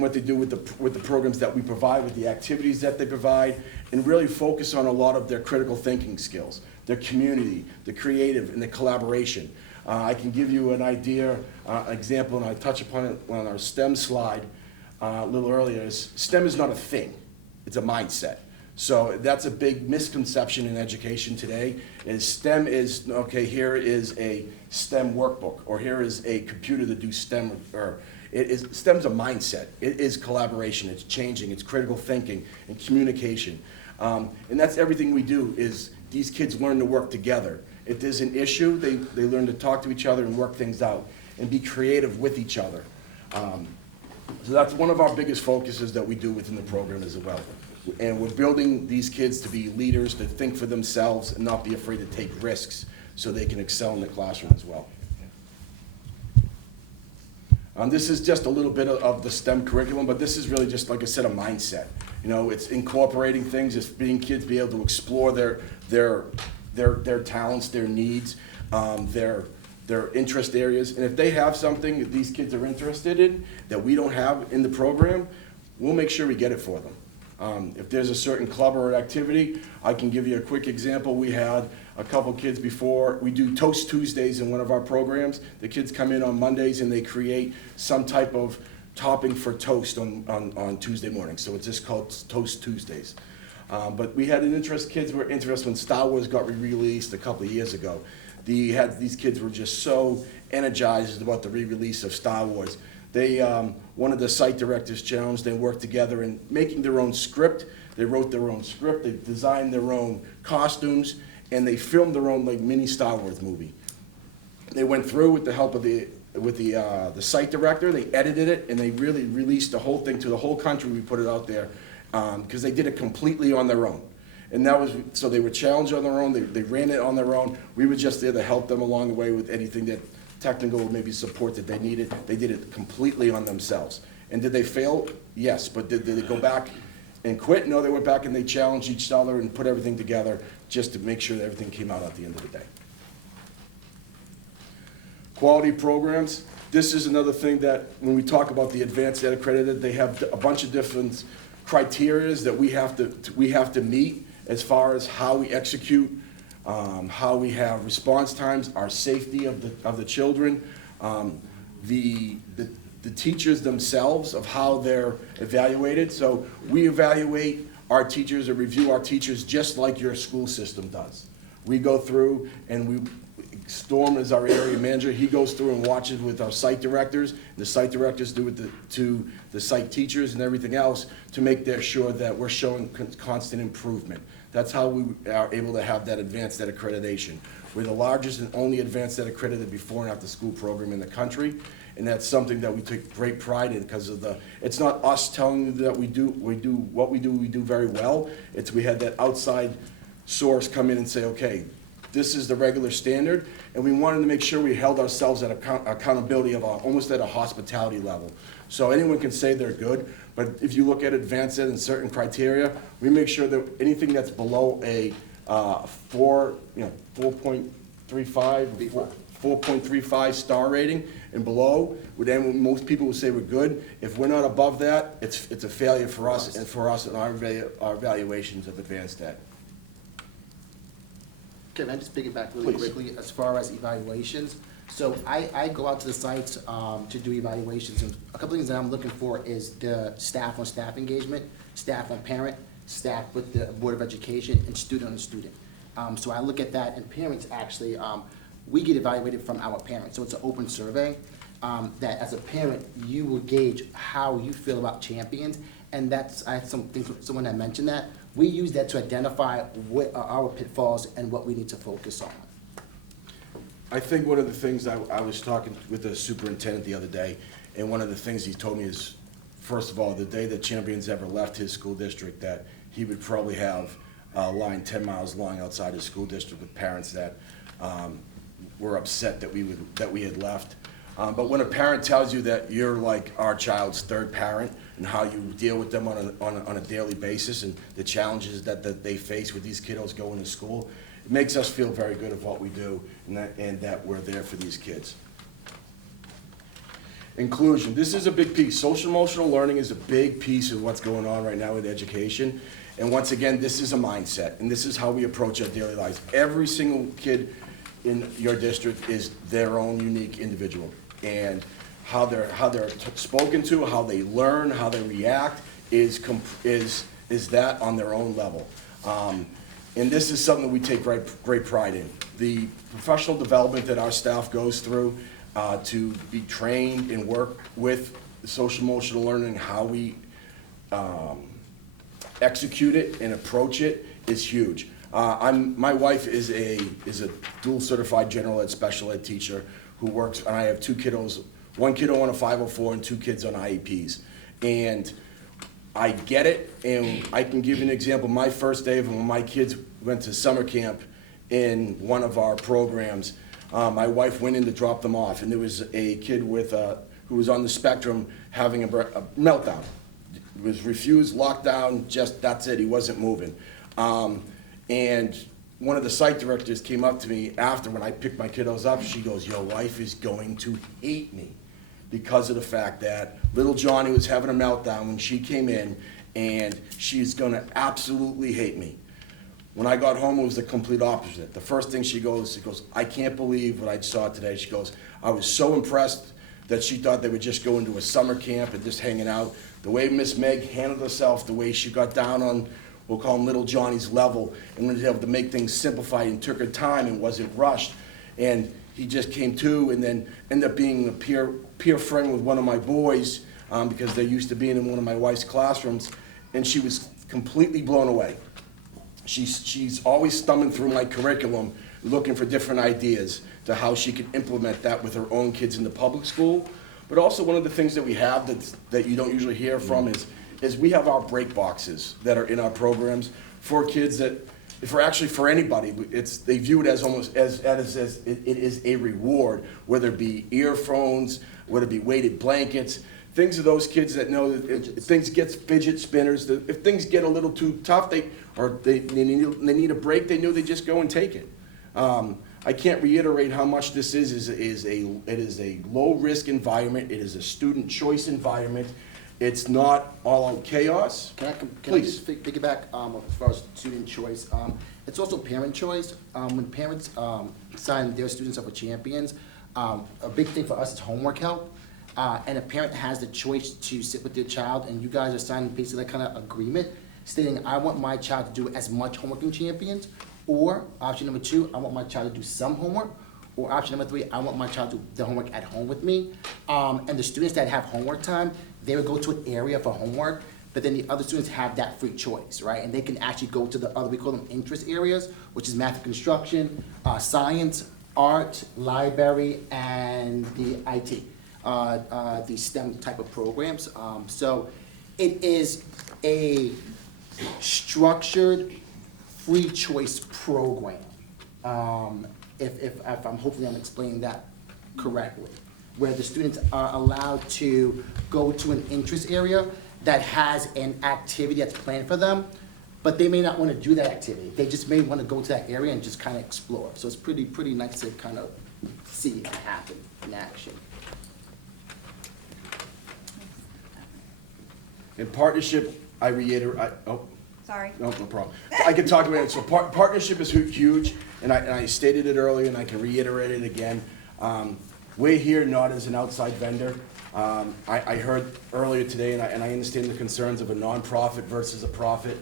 what they do with the programs that we provide, with the activities that they provide, and really focus on a lot of their critical thinking skills, their community, the creative, and the collaboration. I can give you an idea, example, and I touch upon it on our STEM slide a little earlier. STEM is not a thing, it's a mindset. So that's a big misconception in education today, is STEM is, okay, here is a STEM workbook, or here is a computer to do STEM, or STEM's a mindset. It is collaboration, it's changing, it's critical thinking and communication. And that's everything we do, is these kids learn to work together. If there's an issue, they learn to talk to each other and work things out and be creative with each other. So that's one of our biggest focuses that we do within the program as well. And we're building these kids to be leaders, to think for themselves and not be afraid to take risks so they can excel in the classroom as well. This is just a little bit of the STEM curriculum, but this is really just, like I said, a mindset. You know, it's incorporating things, it's being kids be able to explore their talents, their needs, their interest areas. And if they have something that these kids are interested in that we don't have in the program, we'll make sure we get it for them. If there's a certain club or activity, I can give you a quick example. We had a couple kids before. We do Toast Tuesdays in one of our programs. The kids come in on Mondays and they create some type of topping for toast on Tuesday morning. So it's just called Toast Tuesdays. But we had kids were interested when Star Wars got re-released a couple of years ago. These kids were just so energized about the re-release of Star Wars. They, one of the site directors challenged, they worked together in making their own script. They wrote their own script, they designed their own costumes, and they filmed their own like mini Star Wars movie. They went through with the help of the site director, they edited it, and they really released the whole thing to the whole country. We put it out there because they did it completely on their own. And that was, so they were challenged on their own, they ran it on their own. We were just there to help them along the way with anything that technical maybe support that they needed. They did it completely on themselves. And did they fail? Yes, but did they go back and quit? No, they went back and they challenged each other and put everything together just to make sure that everything came out at the end of the day. Quality programs. This is another thing that when we talk about the advanced ed accredited, they have a bunch of different criteria that we have to meet as far as how we execute, how we have response times, our safety of the children, the teachers themselves of how they're evaluated. So we evaluate our teachers or review our teachers just like your school system does. We go through and Storm is our area manager. He goes through and watches with our site directors. The site directors do it to the site teachers and everything else to make sure that we're showing constant improvement. That's how we are able to have that advanced ed accreditation. We're the largest and only advanced ed accredited before and after school program in the country. And that's something that we take great pride in because of it's not us telling you that we do what we do very well. It's we had that outside source come in and say, okay, this is the regular standard, and we wanted to make sure we held ourselves at accountability of almost at a hospitality level. So anyone can say they're good, but if you look at advanced ed and certain criteria, we make sure that anything that's below a 4.35 star rating and below, then most people will say we're good. If we're not above that, it's a failure for us and in our evaluations of advanced ed. Can I just piggyback really quickly as far as evaluations? So I go out to the sites to do evaluations, and a couple things that I'm looking for is the staff on staff engagement, staff on parent, staff with the Board of Education, and student on student. So I look at that, and parents actually, we get evaluated from our parents. So it's an open survey that as a parent, you will gauge how you feel about champions, and that's, I had someone that mentioned that. We use that to identify what are our pitfalls and what we need to focus on. I think one of the things I was talking with the superintendent the other day, and one of the things he told me is, first of all, the day that Champions ever left his school district, that he would probably have a line 10 miles long outside his school district with parents that were upset that we had left. But when a parent tells you that you're like our child's third parent and how you deal with them on a daily basis and the challenges that they face with these kiddos going to school, it makes us feel very good of what we do and that we're there for these kids. Inclusion. This is a big piece. Social emotional learning is a big piece of what's going on right now with education. And once again, this is a mindset, and this is how we approach our daily lives. Every single kid in your district is their own unique individual. And how they're spoken to, how they learn, how they react is is that on their own level. And this is something that we take great pride in. The professional development that our staff goes through to be trained and work with social emotional learning, how we execute it and approach it is huge. My wife is a dual certified general ed special ed teacher who works, and I have two kiddos, one kiddo on a 504 and two kids on IEPs. And I get it, and I can give you an example. My first day of when my kids went to summer camp in one of our programs, my wife went in to drop them off, and there was a kid who was on the spectrum having a meltdown. Was refused, locked down, just that's it, he wasn't moving. And one of the site directors came up to me after when I picked my kiddos up, she goes, your wife is going to hate me because of the fact that little Johnny was having a meltdown when she came in, and she's gonna absolutely hate me. When I got home, it was the complete opposite. The first thing she goes, I can't believe what I saw today. She goes, I was so impressed that she thought they would just go into a summer camp and just hanging out. The way Miss Meg handled herself, the way she got down on, we'll call him little Johnny's level, and was able to make things simplified and took her time and wasn't rushed. And he just came to, and then ended up being a peer friend with one of my boys because they're used to being in one of my wife's classrooms, and she was completely blown away. She's always thumbing through my curriculum, looking for different ideas to how she could implement that with her own kids in the public school. But also one of the things that we have that you don't usually hear from is we have our break boxes that are in our programs for kids that, for anybody, they view it as almost as it is a reward, whether it be earphones, whether it be weighted blankets. Things of those kids that know that if things get fidget spinners, if things get a little too tough, they need a break, they know they just go and take it. I can't reiterate how much this is. It is a low risk environment. It is a student choice environment. It's not all out chaos. Can I Please. just piggyback as far as student choice? It's also parent choice. When parents sign their students up for champions, a big thing for us is homework help. And a parent has the choice to sit with their child, and you guys are signing basically that kind of agreement, stating, I want my child to do as much homework in champions, or option number 2, I want my child to do some homework, or option number 3, I want my child to do the homework at home with me. And the students that have homework time, they would go to an area for homework, but then the other students have that free choice, right? And they can actually go to the other, we call them interest areas, which is math and construction, science, art, library, and the IT. The STEM type of programs. So it is a structured free choice program. If hopefully I'm explaining that correctly, where the students are allowed to go to an interest area that has an activity that's planned for them, but they may not want to do that activity. They just may want to go to that area and just kind of explore. So it's pretty nice to kind of see it happen in action. In partnership, I reiterate, Sorry. No problem. I can talk about it. So partnership is huge, and I stated it earlier, and I can reiterate it again. We're here not as an outside vendor. I heard earlier today, and I understand the concerns of a nonprofit versus a profit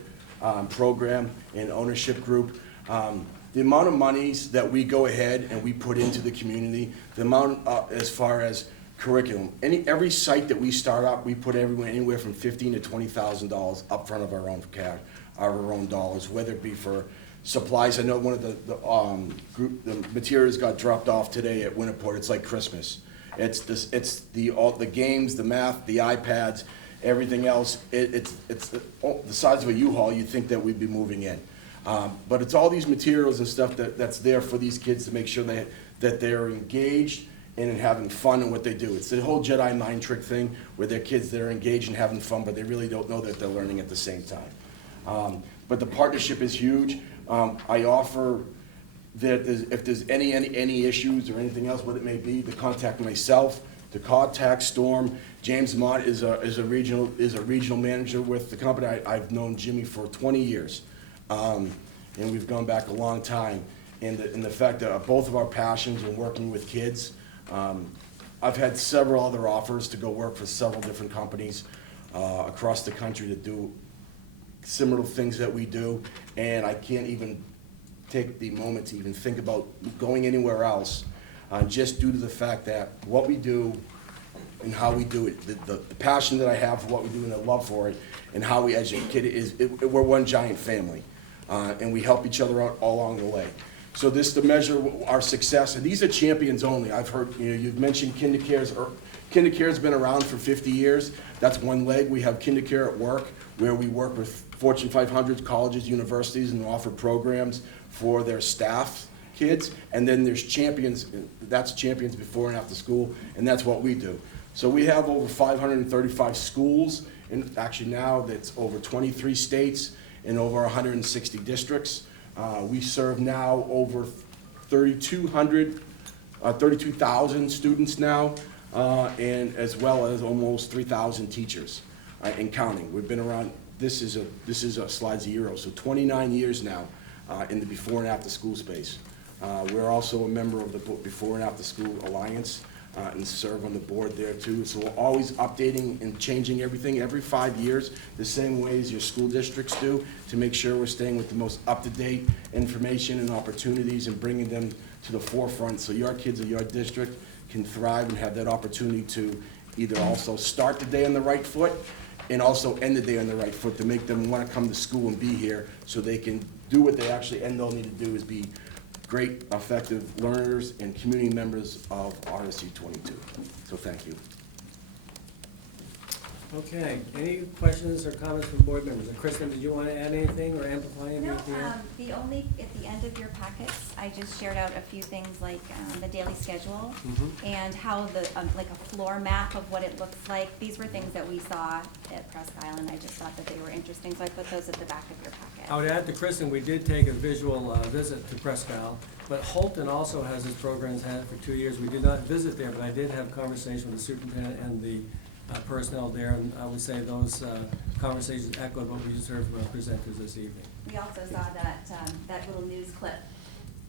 program and ownership group. The amount of monies that we go ahead and we put into the community, the amount as far as curriculum. Every site that we start up, we put anywhere from $15,000 to $20,000 up front of our own cash, our own dollars, whether it be for supplies. I know one of the materials got dropped off today at Winterport. It's like Christmas. It's the games, the math, the iPads, everything else. It's the size of a U-Haul. You'd think that we'd be moving in, but it's all these materials and stuff that's there for these kids to make sure that they're engaged and in having fun in what they do. It's the whole Jedi mind trick thing where they're kids that are engaged and having fun, but they really don't know that they're learning at the same time. But the partnership is huge. I offer that if there's any issues or anything else, what it may be, to contact myself, to contact Storm. James Mott is a regional manager with the company. I've known Jimmy for 20 years, and we've gone back a long time. And the fact that both of our passions in working with kids. I've had several other offers to go work for several different companies across the country to do similar things that we do, and I can't even take the moment to even think about going anywhere else, just due to the fact that what we do and how we do it, the passion that I have for what we do and the love for it, and how we educate it, we're one giant family, and we help each other out all along the way. So this to measure our success, and these are champions only. I've heard, you've mentioned KinderCare's been around for 50 years. That's one leg. We have KinderCare at Work, where we work with Fortune 500 colleges, universities, and offer programs for their staff kids. And then there's Champions, that's Champions before and after school, and that's what we do. So we have over 535 schools, and actually now that's over 23 states and over 160 districts. We serve now over 32,000 students now, and as well as almost 3,000 teachers, and counting. We've been around, this is a slide zero, so 29 years now in the before and after school space. We're also a member of the Before and After School Alliance, and serve on the board there too. So we're always updating and changing everything every 5 years, the same way as your school districts do, to make sure we're staying with the most up-to-date information and opportunities and bringing them to the forefront so your kids or your district can thrive and have that opportunity to either also start the day on the right foot and also end the day on the right foot, to make them want to come to school and be here so they can do what they actually end all need to do, is be great, effective learners and community members of RSU 22. So thank you. Okay, any questions or comments from board members? And Kristen, did you want to add anything or amplify anything? No, at the end? the only, at the end of your packets, I just shared out a few things like the daily schedule and how the, like a floor map of what it looks like. These were things that we saw at Presque Island. I just thought that they were interesting, so I put those at the back of your packet. I would add to Kristen, we did take a visual visit to Presque Isle, but Holton also has his programs, had it for 2 years. We did not visit there, but I did have conversation with the superintendent and the personnel there, and I would say those conversations echoed what we just heard from our presenters this evening. We also saw that, that little news clip,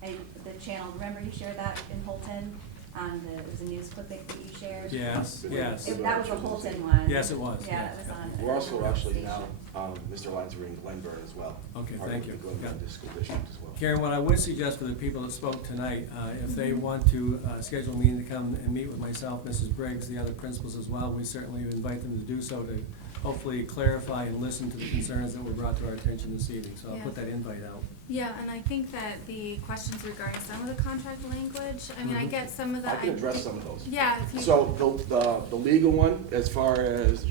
the channel, remember you shared that in Holton? It was a news clip that you shared? Yes, yes. That was a Holton one. Yes, it was, Yeah, yes. it was on. We're also actually station. now, Mr. Lyons, we're in Glenburn as well. Okay, Part thank of you. the Glenburn Yeah. School District as well. Karen, what I would suggest for the people that spoke tonight, if they want to schedule a meeting to come and meet with myself, Mrs. Briggs, the other principals as well, we certainly invite them to do so, to hopefully clarify and listen to the concerns that were brought to our attention this evening. So I'll Yeah. put that invite out. Yeah, and I think that the questions regarding some of the contract language, I mean, I get some of I that. can address some of those. Yeah, if you. So the legal one, as far as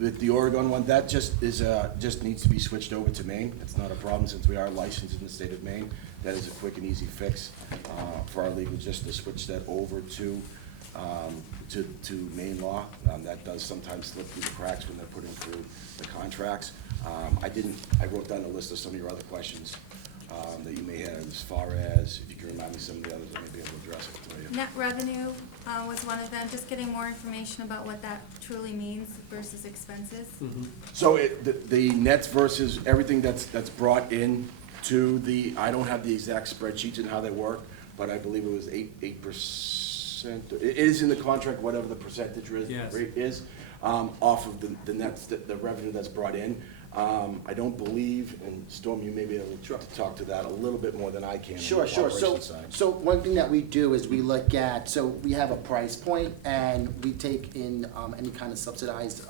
with the Oregon one, that just needs to be switched over to Maine. It's not a problem since we are licensed in the state of Maine. That is a quick and easy fix for our legal, just to switch that over to Maine law. That does sometimes slip through the cracks when they're putting through the contracts. I wrote down a list of some of your other questions that you may have, as far as, if you can remind me some of the others, I may be able to address it for you. Net revenue was one of them, just getting more information about what that truly means versus expenses. So the nets versus everything that's brought in to the, I don't have the exact spreadsheets and how they work, but I believe it was 8%. It is in the contract, whatever the percentage rate is, off of the nets, the revenue that's brought in. I don't believe, and Storm, you may be able to talk to that a little bit more than I can. Sure. On the operations side. So one thing that we do is we look at, so we have a price point and we take in any kind of subsidized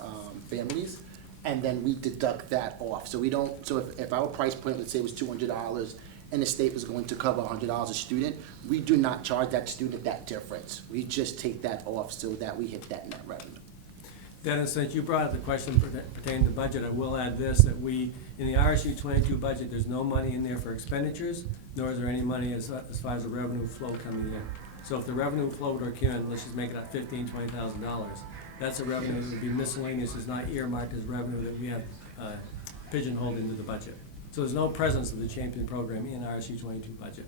families, and then we deduct that off. So we don't, so if our price point, let's say, was $200 and the state was going to cover $100 a student, we do not charge that student that difference. We just take that off so that we hit that net revenue. Dennis, since you brought up the question pertaining to budget, I will add this, that we, in the RSU 22 budget, there's no money in there for expenditures, nor is there any money as far as the revenue flow coming in. So if the revenue flow would occur, and let's just make it up $15,000, $20,000, that's a revenue that would be miscellaneous, is not earmarked as revenue that we have pigeonholed into the budget. So there's no presence of the Champion program in RSU 22 budget.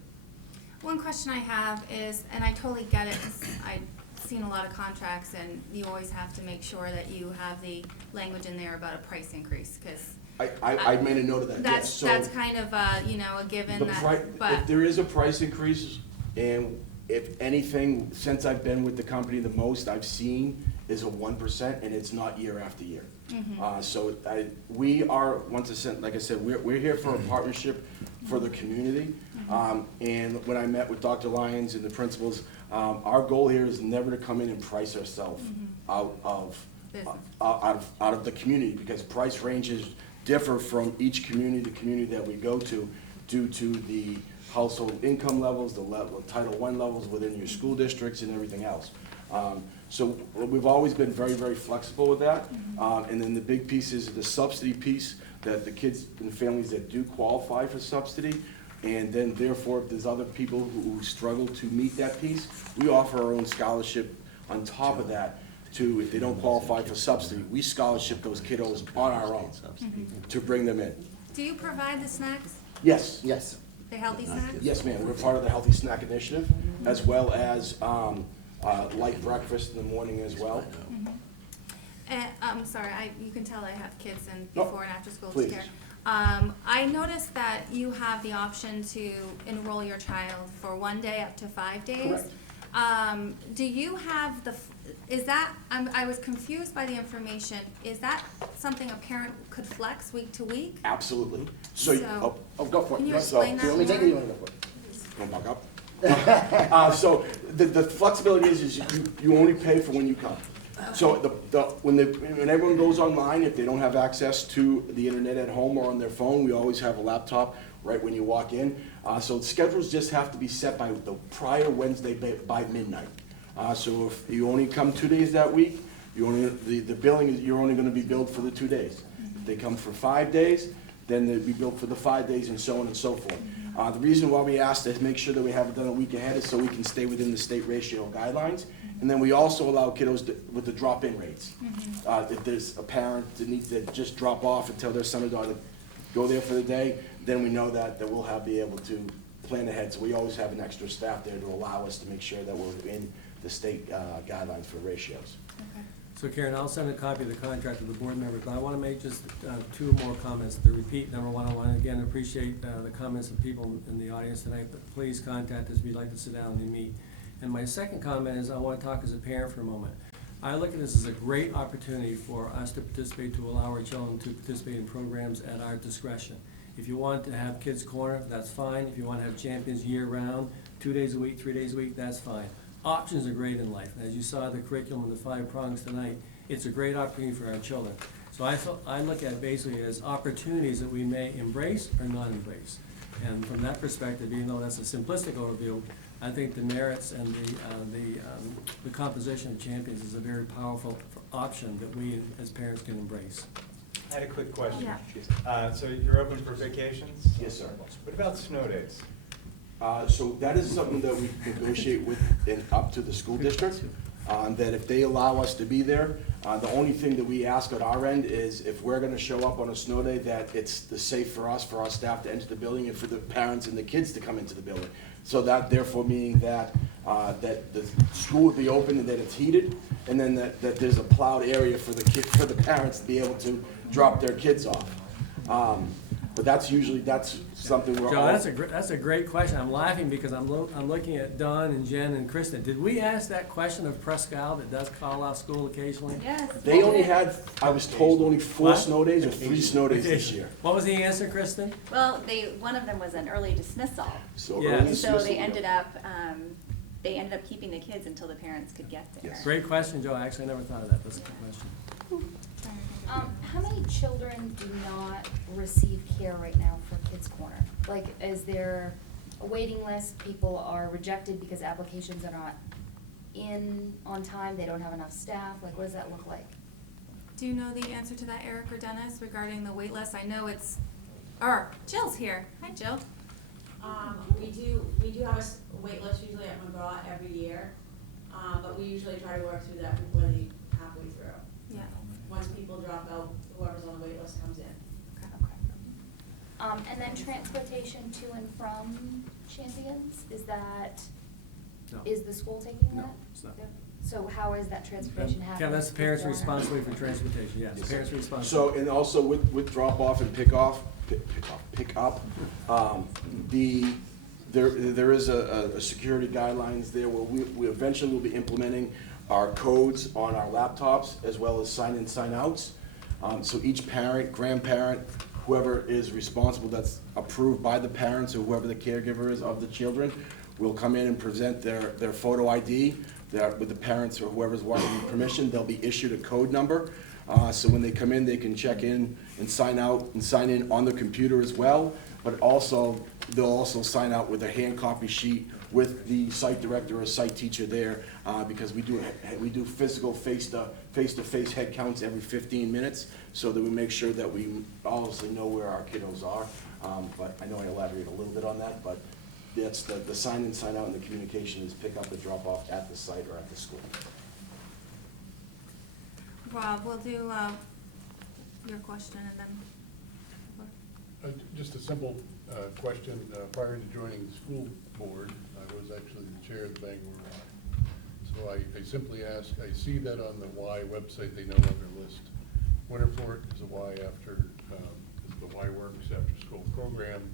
One question I have is, and I totally get it, 'cause I've seen a lot of contracts, and you always have to make sure that you have the language in there about a price increase, because I made a note of that, yes. So that's kind of you know, a given. But if there is a price increase, and if anything, since I've been with the company, the most I've seen is a 1%, and it's not year after year. Mhm. So we are, once again, like I said, we're here for a partnership for the community. And when I met with Dr. Lyons and the principals, our goal here is never to come in and price ourselves out of the community, because price ranges differ from each community to community that we go to due to the household income levels, the Title I levels within your school districts and everything else. So we've always been very, very flexible with that. And then the big piece is the subsidy piece, that the kids and families that do qualify for subsidy, and then therefore if there's other people who struggle to meet that piece, we offer our own scholarship on top of that to, if they don't qualify for subsidy, we scholarship those kiddos on our own to bring them in. Do you provide the snacks, Yes. Yes. the healthy snacks? Yes, ma'am. We're part of the Healthy Snack Initiative, as well as light breakfast in the morning as well. I'm sorry, you can tell I have kids in No, before and after school please. care. I noticed that you have the option to enroll your child for 1 day up to 5 days. Correct. Do you have I was confused by the information. Is that something a parent could flex week to week? Absolutely. So- Go for it. Can you So- explain Do you want me to take it or you want to go for it? Go back up. So the flexibility is you only pay for when you come. So when everyone goes online, if they don't have access to the internet at home or on their phone, we always have a laptop right when you walk in. So the schedules just have to be set by the prior Wednesday by midnight. So if you only come 2 days that week, the billing is, you're only gonna be billed for the 2 days. If they come for 5 days, then they'd be billed for the 5 days, and so on and so forth. The reason why we ask to make sure that we have it done a week ahead is so we can stay within the state ratio guidelines. And then we also allow kiddos with the drop-in rates. If there's a parent that needs to just drop off and tell their son or daughter to go there for the day, then we know that we'll be able to plan ahead. So we always have an extra staff there to allow us to make sure that we're in the state guidelines for ratios. So Karen, I'll send a copy of the contract to the board members, but I want to make just 2 more comments to repeat. Number one, I want to again appreciate the comments of people in the audience tonight, but please contact us if you'd like to sit down and meet. And my second comment is I want to talk as a parent for a moment. I look at this as a great opportunity for us to participate, to allow our children to participate in programs at our discretion. If you want to have Kids Corner, that's fine. If you want to have champions year-round, 2 days a week, 3 days a week, that's fine. Options are great in life. As you saw the curriculum and the 5 prongs tonight, it's a great opportunity for our children. So I look at it basically as opportunities that we may embrace or not embrace. And from that perspective, even though that's a simplistic overview, I think the merits and the composition of champions is a very powerful option that we as parents can embrace. I had a quick question. Yeah. So you're open for vacations? Yes, sir. What about snow days? So that is something that we negotiate with and up to the school district, that if they allow us to be there, the only thing that we ask at our end is if we're gonna show up on a snow day, that it's safe for us, for our staff to enter the building, and for the parents and the kids to come into the building. So that therefore meaning that the school would be open and that it's heated, and then that there's a plowed area for the parents to be able to drop their kids off. But that's something we're all. Joe, that's a great question. I'm laughing because I'm looking at Don and Jen and Kristen. Did we ask that question of Presque Isle that does call off school occasionally? Yes. They only had, I was told, only 4 What? snow days or 3 snow days this year. What was the answer, Kristen? Well, one of them was an early dismissal. So Yeah. early And so dismissal, they yeah. ended up keeping the kids until the parents could get there. Yes. Great question, Joe. Actually, I never thought of that. That's a good question. How many children do not receive care right now for Kids Corner? Like, is there a waiting list? People are rejected because applications are not in on time, they don't have enough staff? Like, what does that look like? Do you know the answer to that, Eric or Dennis, regarding the wait list? I know Jill's here. Hi, Jill. We do have a wait list usually at McGraw every year, but we usually try to work through that before the halfway through. Yeah. Once people drop out, whoever's on the wait list comes in. And then transportation to and from Champions, No. is the school taking that? No, it's not. So how is that transportation happening? Yeah, that's the parents' responsibility for transportation, yes. Yes, Parents' sir. responsibility. So, and also with drop off and pick up, there is a security guidelines there where we eventually will be implementing our codes on our laptops as well as sign-in, sign-outs. So each parent, grandparent, whoever is responsible that's approved by the parents or whoever the caregiver is of the children will come in and present their photo ID with the parents or whoever's watching permission. They'll be issued a code number. So when they come in, they can check in and sign out and sign in on the computer as well. But also, they'll also sign out with a hand copy sheet with the site director or site teacher there, because we do physical face-to-face head counts every 15 minutes, so that we make sure that we obviously know where our kiddos are. But I know I elaborated a little bit on that, but that's the sign in, sign out, and the communication is pick up and drop off at the site or at the school. Rob, we'll do your question and then. Just a simple question. Prior to joining the school board, I was actually the chair of the Bangor Y. So I simply ask, I see that on the Y website, they no longer list Winterport as a Y after, the Y Works after school program.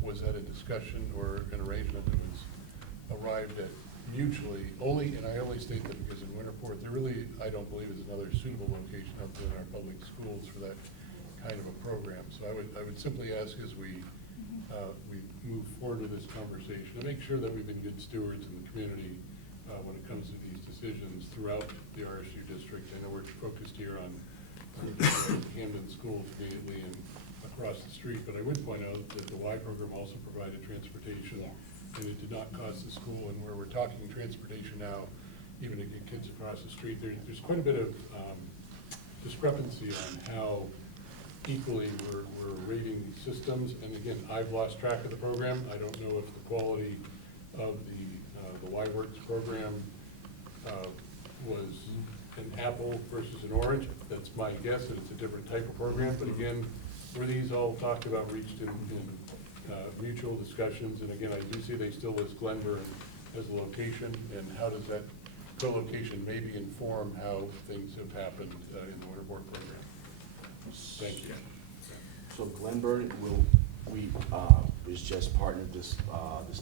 Was that a discussion or an arrangement that was arrived at mutually only, and I only state that because in Winterport, there really, I don't believe is another suitable location out there in our public schools for that kind of a program. So I would simply ask as we move forward with this conversation to make sure that we've been good stewards in the community when it comes to these decisions throughout the RSU district. I know we're focused here on Hampden schools immediately and across the street, but I would point out that the Y program also provided transportation. Yes. And it did not cost the school, and where we're talking transportation now, even to get kids across the street, there's quite a bit of discrepancy on how equally we're rating these systems. And again, I've lost track of the program. I don't know if the quality of the Y Works program was an apple versus an orange. That's my guess, that it's a different type of program. But again, were these all talked about, reached in mutual discussions? And again, I do see they still list Glenburn as a location, and how does that co-location maybe inform how things have happened in the Winterport program? Thank you. So Glenburn was just partnered this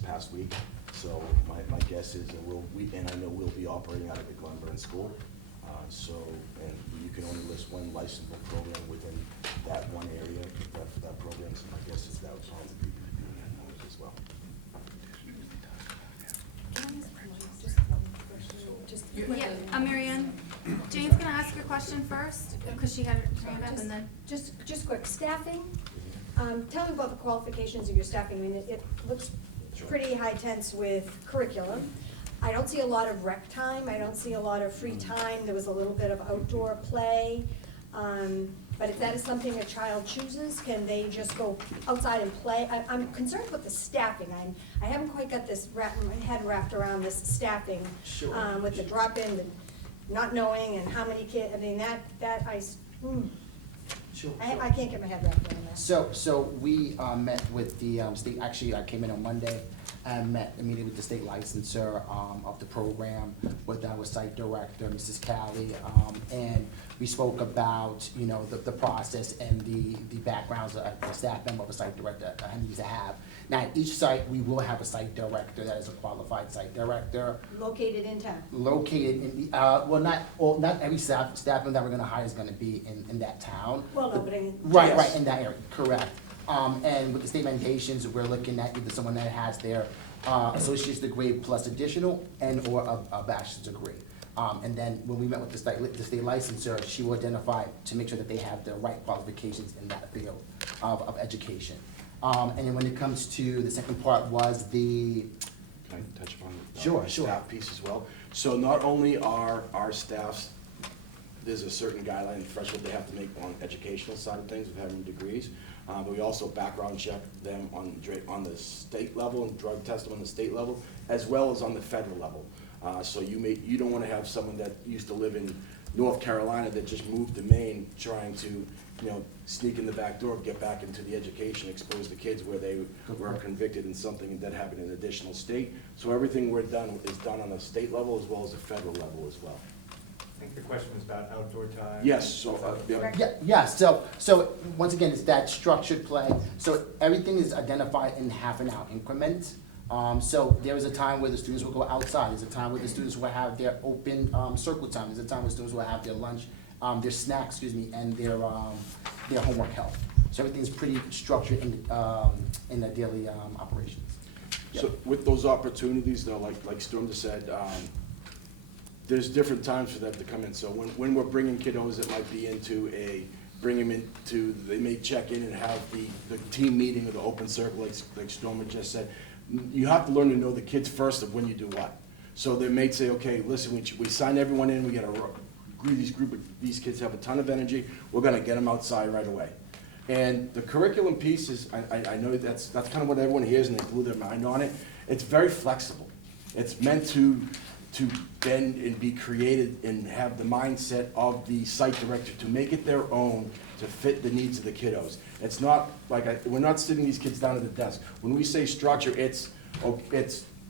past week. So my guess is that and I know we'll be operating out of the Glenburn school. And you can only list one licensable program within that one area for that program. So my guess is that would probably be doing that noise as well. Yeah, Marianne, Jane's gonna ask your question first, because she had her hand up, and then. Just quick, staffing, tell me about the qualifications of your staffing. I mean, it looks pretty high tense with curriculum. I don't see a lot of rec time, I don't see a lot of free time, there was a little bit of outdoor play. But if that is something a child chooses, can they just go outside and play? I'm concerned with the staffing. I haven't quite got this my head wrapped around this staffing. Sure. With the drop-in, the not knowing and how many kids, I mean, Sure. I can't get my head wrapped around that. So we met with the state, actually, I came in on Monday and met immediately with the state licensor of the program, with our site director, Mrs. Callie, and we spoke about, the process and the backgrounds of the staff member of a site director needs to have. Now, at each site, we will have a site director that is a qualified site director. Located in town. Located in the, not every staff member that we're gonna hire is gonna be in that town. Well, no, but in. Right, in that area, correct. And with the state mandations, we're looking at either someone that has their associate's degree plus additional and/or a bachelor's degree. And then when we met with the state licensor, she will identify to make sure that they have the right qualifications in that field of education. And then when it comes to the second part was the. Can I touch upon the Sure. staff piece as well? So not only are our staffs, there's a certain guideline threshold they have to make on educational side of things with having degrees, but we also background check them on the state level and drug test them on the state level, as well as on the federal level. So you don't want to have someone that used to live in North Carolina that just moved to Maine trying to, sneak in the back door, get back into the education, expose the kids where they were convicted in something that happened in an additional state. So everything is done on a state level as well as a federal level as well. I think the question was about outdoor time. Yes, so, Yeah, so once again, it's that structured play. So everything is identified in half an hour increments. So there is a time where the students will go outside, there's a time where the students will have their open circle time, there's a time where students will have their lunch, their snacks, and their homework help. So everything's pretty structured in the daily operations. So with those opportunities though, like Storm just said, there's different times for them to come in. So when we're bringing kiddos that might be bring them into, they may check in and have the team meeting or the open circle, like Storm had just said. You have to learn to know the kids first of when you do what. So they may say, okay, listen, we sign everyone in, we gotta agree these kids have a ton of energy, we're gonna get them outside right away. And the curriculum piece is, I know that's kind of what everyone hears and they glue their mind on it. It's very flexible. It's meant to bend and be created and have the mindset of the site director to make it their own to fit the needs of the kiddos. It's not like, we're not sitting these kids down at the desk. When we say structure,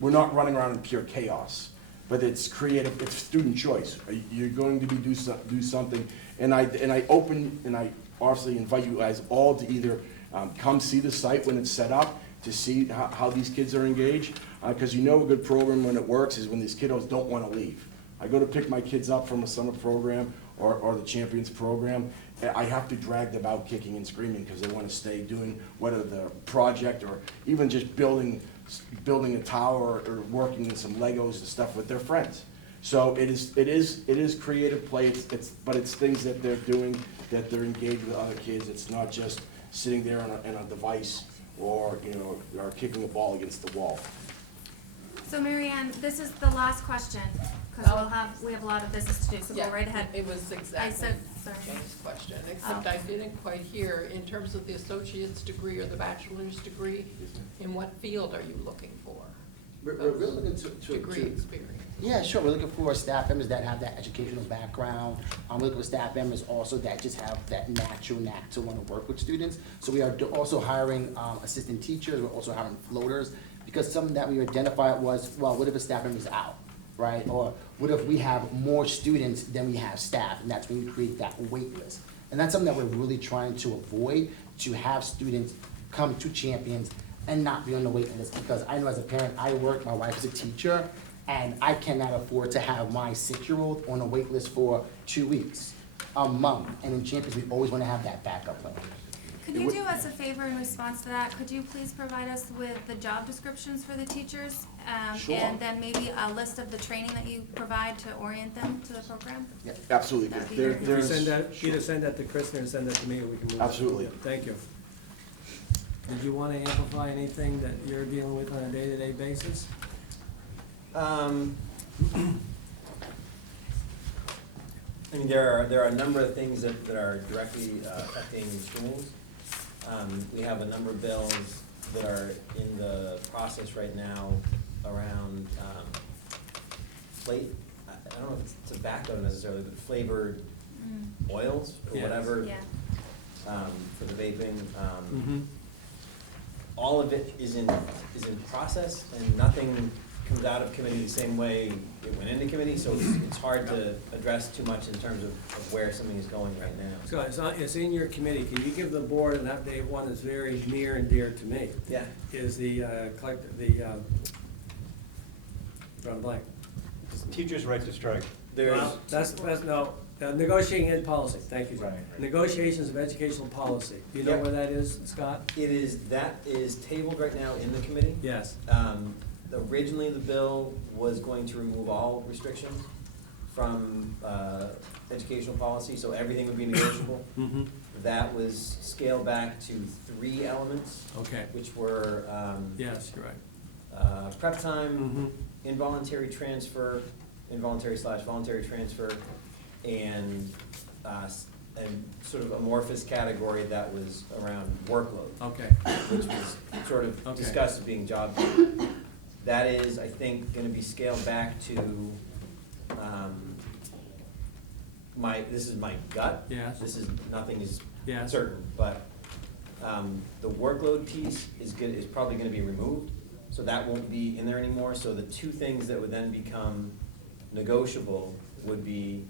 we're not running around in pure chaos, but it's creative, it's student choice. You're going to do something, and I obviously invite you guys all to either come see the site when it's set up, to see how these kids are engaged, because you know a good program when it works is when these kiddos don't want to leave. I go to pick my kids up from a summer program or the Champions program, I have to drag them out kicking and screaming because they want to stay doing whether the project or even just building a tower or working in some Legos and stuff with their friends. So it is creative play, but it's things that they're doing, that they're engaged with other kids. It's not just sitting there on a device or kicking a ball against the wall. So Mary Ann, this is the last question, because we have a lot of business to do, so go right ahead. It was exactly sorry. Jane's question, except I didn't quite hear, in terms of the associate's degree or the bachelor's degree, in what field are you looking for? We're looking to degree experience. Yeah, sure. We're looking for staff members that have that educational background. We're looking for staff members also that just have that natural knack to want to work with students. So we are also hiring assistant teachers. We're also hiring floaters, because something that we identified was, well, what if a staff member's out, right? Or what if we have more students than we have staff, and that's when we create that wait list. And that's something that we're really trying to avoid, to have students come to Champions and not be on the wait list, because I know as a parent, I work, my wife is a teacher, and I cannot afford to have my 6-year-old on a wait list for 2 weeks, a month. And in Champions, we always want to have that backup plan. Could you do us a favor in response to that? Could you please provide us with the job descriptions for the teachers? Sure. And then maybe a list of the training that you provide to orient them to the program? Yeah, absolutely. That'd be There- great. there's- Either send that to Kristen or send that to me, and we can move. Absolutely. Yeah, thank you. Did you want to amplify anything that you're dealing with on a day-to-day basis? I mean, there are a number of things that are directly affecting schools. We have a number of bills that are in the process right now around I don't know if it's tobacco necessarily, but flavored oils or Yes. whatever Yeah. for the vaping. All of it is in process, and nothing comes out of committee the same way it went into committee, so it's hard to address too much in terms of where something is going right now. So it's in your committee. Can you give the board an update? One that's very near and dear to me. Yeah. Is the drawing blank. Teachers' right to strike. Well, that's negotiating ed policy. Thank you, John. Right. Negotiations of educational policy. Do you know where that is, Scott? That is tabled right now in the committee. Yes. Originally, the bill was going to remove all restrictions from educational policy, so everything would be negotiable. Mm-hmm. That was scaled back to 3 elements. Okay. Which were Yes, you're right. prep time, Mm-hmm. involuntary/voluntary transfer, and sort of amorphous category that was around workload. Okay. Which was sort of Okay. discussed as being job. That is, I think, gonna be scaled back to, this is my gut. Yes. Nothing is Yes. certain, but, the workload piece is probably gonna be removed, so that won't be in there anymore. So the 2 things that would then become negotiable would be,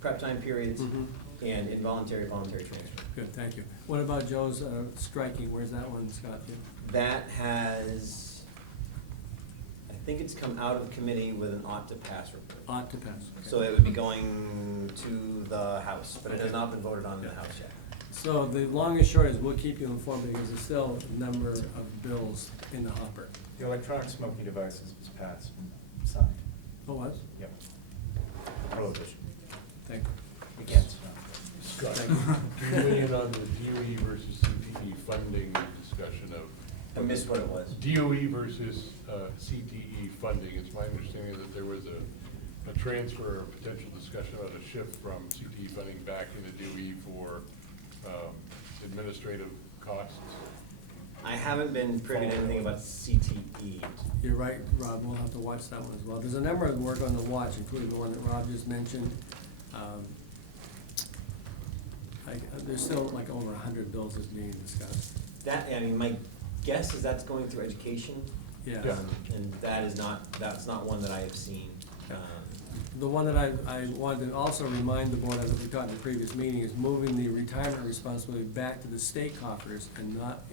prep time periods Mhm. and voluntary transfer. Good, thank you. What about Joe's striking? Where's that one, Scott? That has, think it's come out of committee with an ought to pass report. Ought to pass. Okay. So it would be going to the House, but it has not been voted on in the House yet. So the long and short is we'll keep you informed because there's still a number of bills in the hopper. The electronic smoking devices was passed and signed. Oh, was? Yep. Prohibition. Thank you. Against. Scott, do you weigh in on the DOE versus CTE funding discussion of? I missed what it was. DOE versus CTE funding. It's my understanding that there was a transfer or potential discussion about a shift from CTE funding back into DOE for administrative costs. I haven't been privy to anything about CTE. You're right, Rob, we'll have to watch that one as well. There's a number of work on the watch, including the one that Rob just mentioned. There's still like over 100 bills that's being discussed. That, I mean, my guess is that's going through education. Yeah. And that's not one that I have seen. The one that I wanted to also remind the board, as we talked in the previous meeting, is moving the retirement responsibility back to the state coffers and not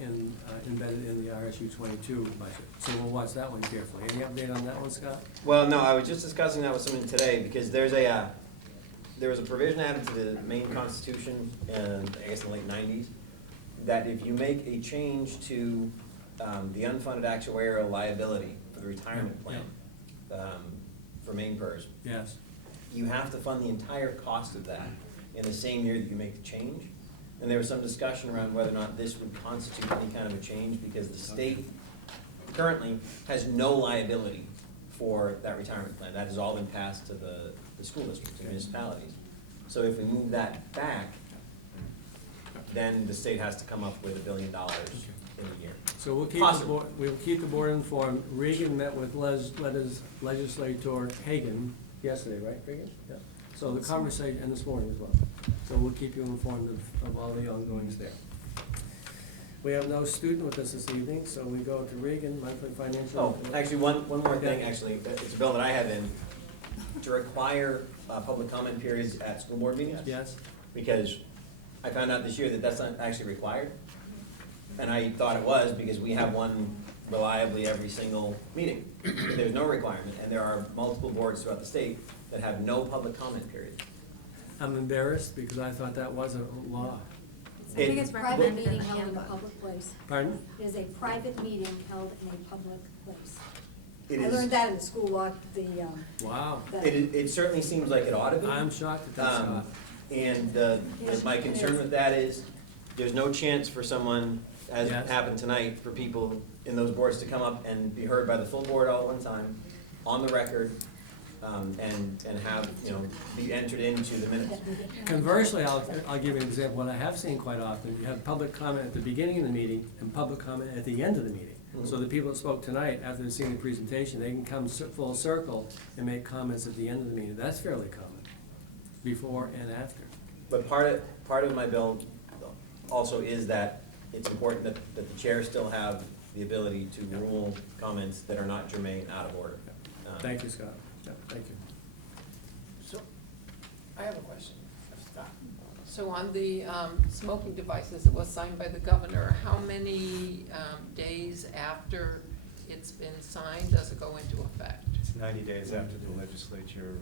embedded in the RSU 22 budget. So we'll watch that one carefully. Any update on that one, Scott? Well, no, I was just discussing that with someone today, because there was a provision added to the Maine Constitution in, I guess, in the late 90s, that if you make a change to the unfunded actuarial liability for the retirement plan, for Maine PERS, Yes. you have to fund the entire cost of that in the same year that you make the change. And there was some discussion around whether or not this would constitute any kind of a change, because the state currently has no liability for that retirement plan. That has all been passed to the school districts and municipalities. So if we move that back, then the state has to come up with $1 billion in a year. So we'll keep the board informed. Regan met with legislator Hagan yesterday, right, Regan? Yeah. So the conversation, and this morning as well. So we'll keep you informed of all the ongoings there. We have no student with us this evening, so we go to Regan, monthly financial. Oh, actually, one more thing, Yeah. actually. It's a bill that I have in, to require public comment periods at school board meetings. Yes. Because I found out this year that that's not actually required. And I thought it was, because we have one reliably every single meeting. There's no requirement, and there are multiple boards throughout the state that have no public comment period. I'm embarrassed because I thought that was a law. I think it's a private meeting held in a public place. Pardon? It is a private meeting held in a public place. It I is- learned that in the school law, Wow. It certainly seems like it ought to be. I'm shocked at that, Scott. And my concern with that is, there's no chance for someone, as Yes. happened tonight, for people in those boards to come up and be heard by the full board all at one time, on the record, and have, be entered into the minutes. Conversely, I'll give you an example. What I have seen quite often, you have public comment at the beginning of the meeting and public comment at the end of the meeting. So the people that spoke tonight, after they've seen the presentation, they can come full circle and make comments at the end of the meeting. That's fairly common, before and after. But part of my bill also is that it's important that the chair still have the ability to rule comments that are not germane out of order. Thank you, Scott. Yeah, thank you. So, I have a question. So on the smoking devices that was signed by the governor, how many days after it's been signed does it go into effect? It's 90 days after the legislature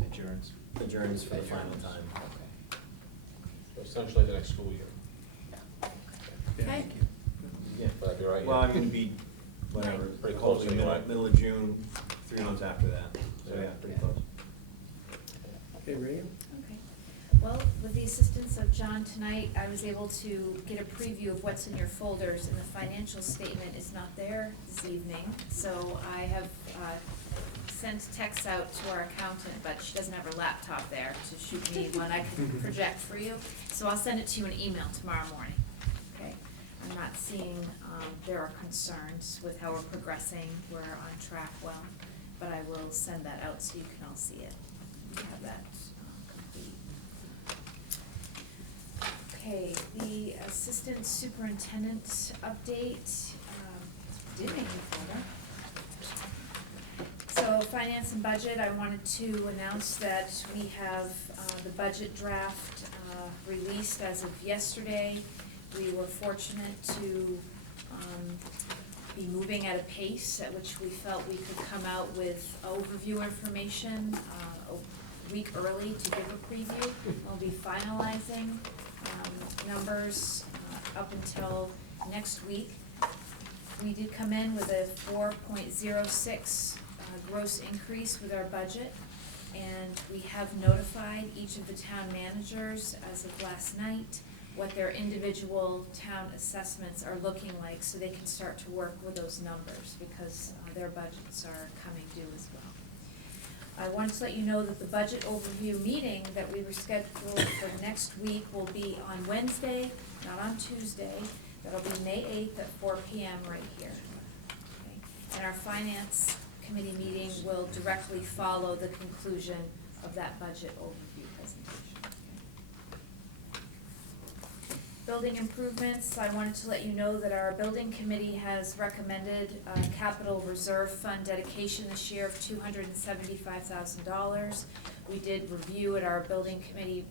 adjourns. Adjourns for the final time. Okay. So essentially the next school year. Thank you. Yeah. Would that be right? Well, I mean, it'd be, whatever, Pretty close hopefully anyway. middle of June, 3 months after that. So, yeah, pretty close. Hey, Regan? Okay. Well, with the assistance of John tonight, I was able to get a preview of what's in your folders, and the financial statement is not there this evening. So I have sent texts out to our accountant, but she doesn't have her laptop there to shoot me one I can project for you. So I'll send it to you in an email tomorrow morning, okay? I'm not seeing, there are concerns with how we're progressing. We're on track well, but I will send that out so you can all see it. Have that complete. Okay, the assistant superintendent update, did make me folder. So finance and budget, I wanted to announce that we have the budget draft released as of yesterday. We were fortunate to be moving at a pace at which we felt we could come out with overview information a week early to give a preview. We'll be finalizing numbers up until next week. We did come in with a 4.06 gross increase with our budget, and we have notified each of the town managers as of last night what their individual town assessments are looking like, so they can start to work with those numbers, because their budgets are coming due as well. I wanted to let you know that the budget overview meeting that we were scheduled for next week will be on Wednesday, not on Tuesday. That'll be May 8th at 4 p.m. right here. Okay. And our finance committee meeting will directly follow the conclusion of that budget overview presentation. Building improvements, I wanted to let you know that our building committee has recommended a capital reserve fund dedication this year of $275,000. We did review at our building committee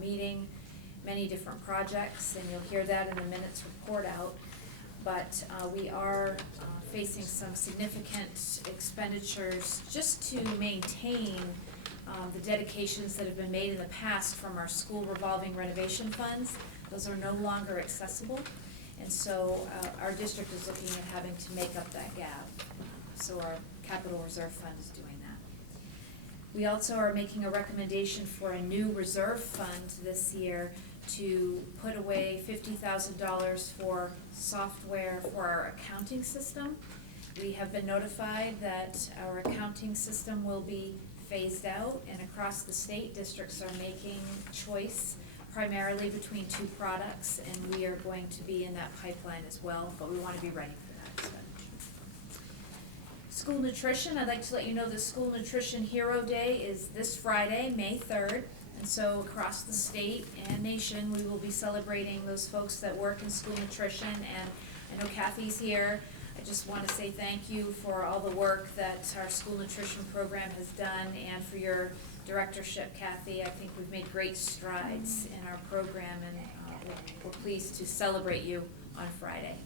meeting many different projects, and you'll hear that in the minutes report out. But we are facing some significant expenditures just to maintain the dedications that have been made in the past from our school revolving renovation funds. Those are no longer accessible, and so our district is looking at having to make up that gap. So our capital reserve fund is doing that. We also are making a recommendation for a new reserve fund this year to put away $50,000 for software for our accounting system. We have been notified that our accounting system will be phased out, and across the state, districts are making choice primarily between two products, and we are going to be in that pipeline as well, but we want to be ready for that expenditure. School nutrition, I'd like to let you know the School Nutrition Hero Day is this Friday, May 3rd, and so across the state and nation, we will be celebrating those folks that work in school nutrition, and I know Kathy's here. I just want to say thank you for all the work that our school nutrition program has done, and for your directorship, Kathy. I think we've made great strides in our program, and we're pleased to celebrate you on Friday.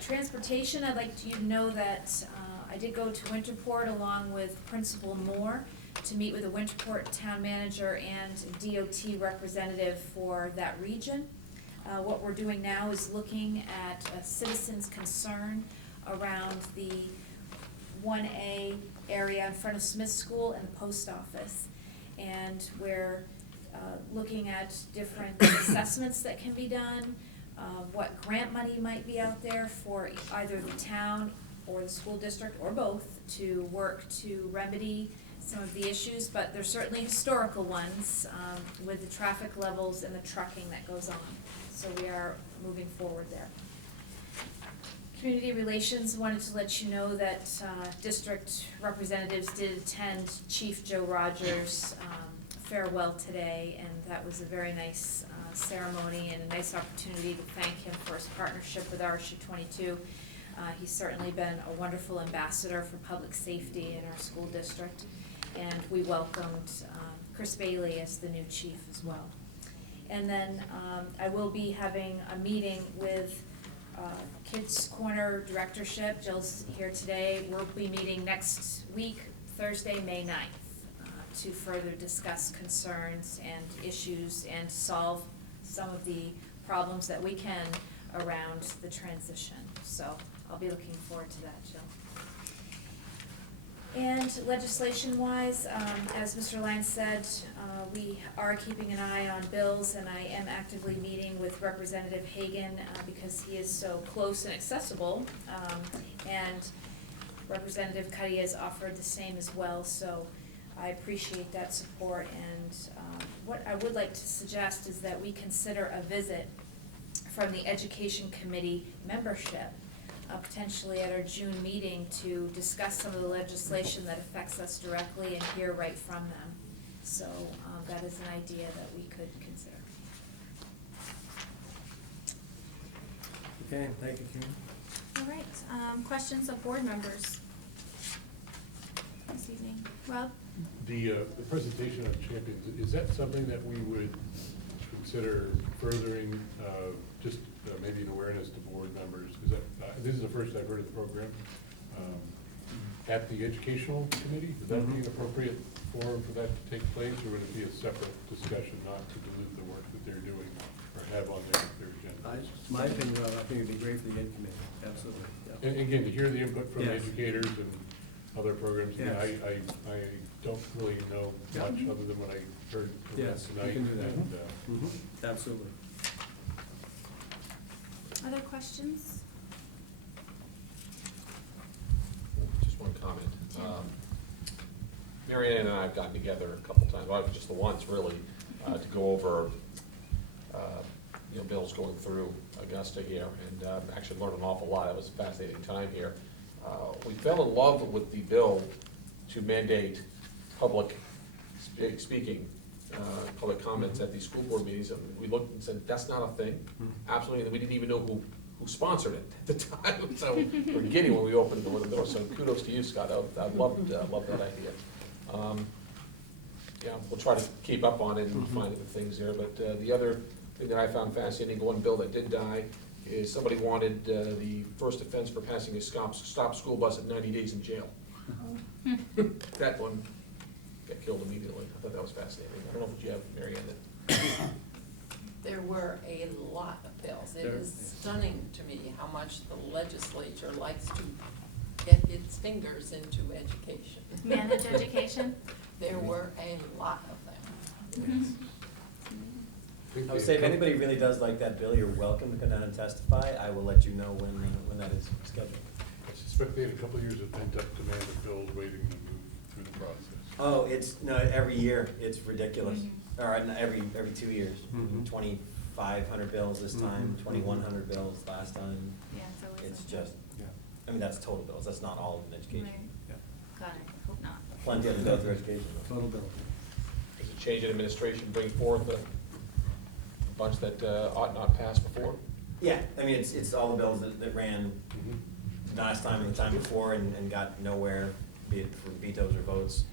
Transportation, I'd like you to know that I did go to Winterport along with Principal Moore to meet with the Winterport town manager and DOT representative for that region. What we're doing now is looking at a citizen's concern around the 1A area in front of Smith School and the post office. And we're looking at different assessments that can be done, what grant money might be out there for either the town or the school district or both to work to remedy some of the issues, but there's certainly historical ones with the traffic levels and the trucking that goes on. So we are moving forward there. Community Relations, wanted to let you know that district representatives did attend Chief Joe Rogers' farewell today, and that was a very nice ceremony and a nice opportunity to thank him for his partnership with RSU 22. He's certainly been a wonderful ambassador for public safety in our school district, and we welcomed Chris Bailey as the new chief as well. And then I will be having a meeting with Kids Corner directorship. Jill's here today. We'll be meeting next week, Thursday, May 9th, to further discuss concerns and issues and solve some of the problems that we can around the transition. So I'll be looking forward to that, Jill. And legislation-wise, as Mr. Lyons said, we are keeping an eye on bills, and I am actively meeting with Representative Hagan because he is so close and accessible, and Representative Cuddy has offered the same as well, so I appreciate that support. And what I would like to suggest is that we consider a visit from the Education Committee membership potentially at our June meeting to discuss some of the legislation that affects us directly and hear right from them. So that is an idea that we could consider. Okay, thank you, Karen. All right, questions of board members this evening? Rob? The presentation on champions, is that something that we would consider furthering, just maybe an awareness to board members, because this is the first I've heard of the program, at the educational committee. Would that be an appropriate forum for that to take place, or would it be a separate discussion not to dilute the work that they're doing or have on their agenda? My opinion, Rob, I think it'd be great for the ed committee, absolutely. Yeah. And again, to hear the input from Yes. educators and other programs, Yes. I don't really know Yeah. much other than what I heard from Yes, you tonight. can do that. And, Absolutely. Other questions? Just one comment. Tim? Mary Ann and I have gotten together a couple times, well, just the once really, to go over, bills going through Augusta here, and actually learned an awful lot. It was a fascinating time here. We fell in love with the bill to mandate public speaking, public comments at these school board meetings. And we looked and said, that's not a thing. Absolutely, and we didn't even know who sponsored it at the time. So we're giddy when we opened the door. So kudos to you, Scott. I loved that idea. Yeah, we'll try to keep up on it and find the things there. But the other thing that I found fascinating, one bill that did die, is somebody wanted the first offense for passing a stop school bus at 90 days in jail. That one got killed immediately. I thought that was fascinating. I don't know if you have, Mary Ann, There were a lot of bills. It is stunning to me how much the legislature likes to get its fingers into education. Manage education? There were a lot of them. I would say if anybody really does like that bill, you're welcome to come down and testify. I will let you know when that is scheduled. I suspect they had a couple of years of pent-up demand of bills waiting to move through the process. Oh, no, every year, it's ridiculous. Or every 2 years. 2,500 bills this time, 2,100 bills last time. Yeah, so It's just, I mean, that's total bills, that's not all in education. Got it, hope not. Plenty of them go through education. Total bill. does a change in administration bring forth a bunch that ought not pass before? Yeah, I mean, it's all the bills that ran last time and the time before and got nowhere, be it for vetoes or votes.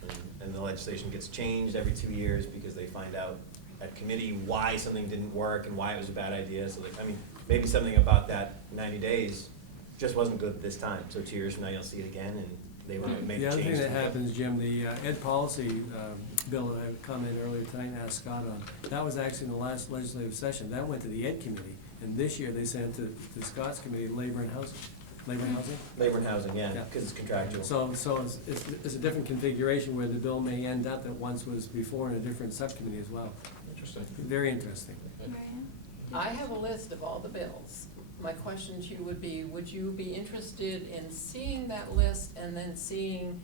And the legislation gets changed every 2 years because they find out at committee why something didn't work and why it was a bad idea. So, I mean, maybe something about that 90 days just wasn't good this time. So 2 years from now, you'll see it again and they would have made The a other change. thing that happens, Jim, the ed policy bill that I commented earlier tonight and asked Scott on, that was actually in the last legislative session. That went to the ed committee, and this year they sent it to Scott's committee, labor and housing. Labor and housing? Labor and housing, yeah, Yeah. because it's contractual. So it's a different configuration where the bill may end up that once was before in a different subcommittee as well. Interesting. Very interesting. I have a list of all the bills. My question to you would you be interested in seeing that list and then seeing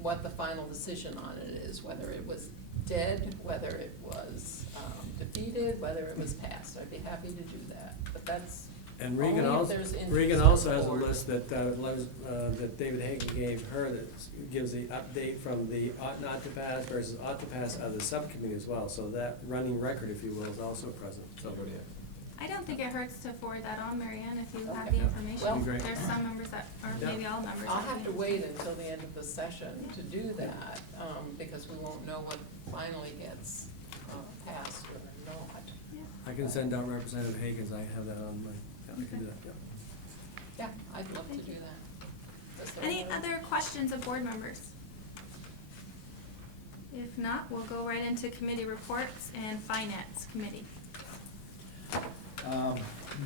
what the final decision on it is, whether it was dead, whether it was defeated, whether it was passed? I'd be happy to do that, but that's And only Regan if also, there's interest Regan on also the has a board. list that David Hagan gave her that gives the update from the ought not to pass versus ought to pass out of the subcommittee as well. So that running record, if you will, is also present. So, I don't think it hurts to forward that on, Mary Ann, if you have Okay. the information. Well- Great. There's some members that, or Yeah. maybe all members. I'll that have to we- wait until the end of the session to do that, because we won't know what finally gets passed or not. I can send out Representative Hagan's, I have that on my, I can do that, yeah. Yeah, I'd love to do that. That's the Any only- other questions of board members? If not, we'll go right into committee reports and finance committee.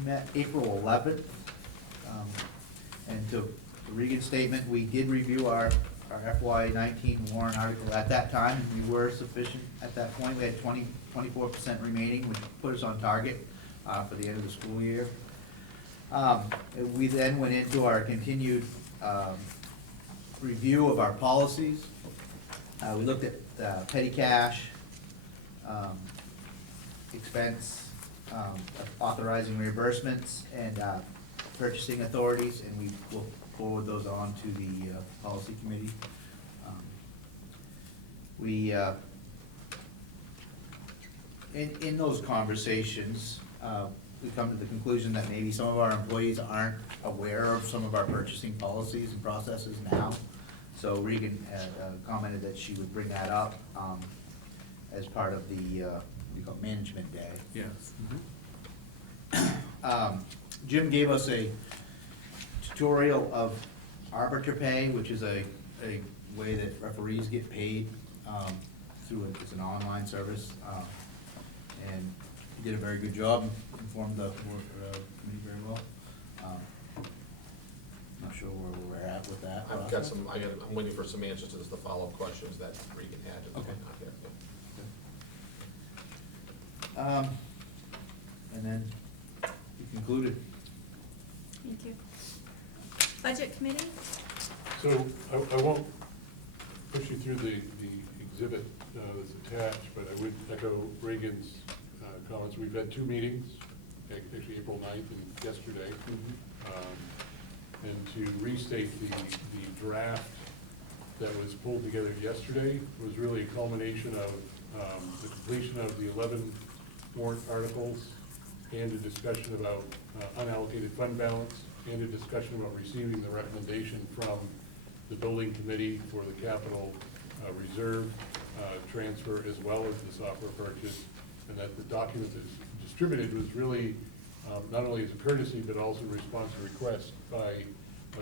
Met April 11th, and to Regan's statement, we did review our FY19 warrant article at that time, and we were sufficient at that point. We had 24% remaining, which put us on target for the end of the school year. We then went into our continued review of our policies. We looked at petty cash, expense, authorizing reimbursements, and purchasing authorities, and we will forward those on to the policy committee. In those conversations, we come to the conclusion that maybe some of our employees aren't aware of some of our purchasing policies and processes now. So Regan had commented that she would bring that up as part of the we call Management Day. Yes. Jim gave us a tutorial of arbiter pay, which is a way that referees get paid through it's an online service. And he did a very good job, informed the committee very well. Not sure where we're at with that. I've got some, I'm waiting for some answers to the follow-up questions that Regan had and Okay. whatnot here. And then we concluded. Thank you. Budget committee? So I won't push you through the exhibit that's attached, but I would echo Reagan's comments. We've had 2 meetings, actually April 9th and yesterday. And to restate the draft that was pulled together yesterday was really a culmination of the completion of the 11 warrant articles and a discussion about unallocated fund balance and a discussion about receiving the recommendation from the building committee for the capital reserve transfer as well as the software purchase, and that the document that's distributed was really not only as a courtesy but also in response to requests by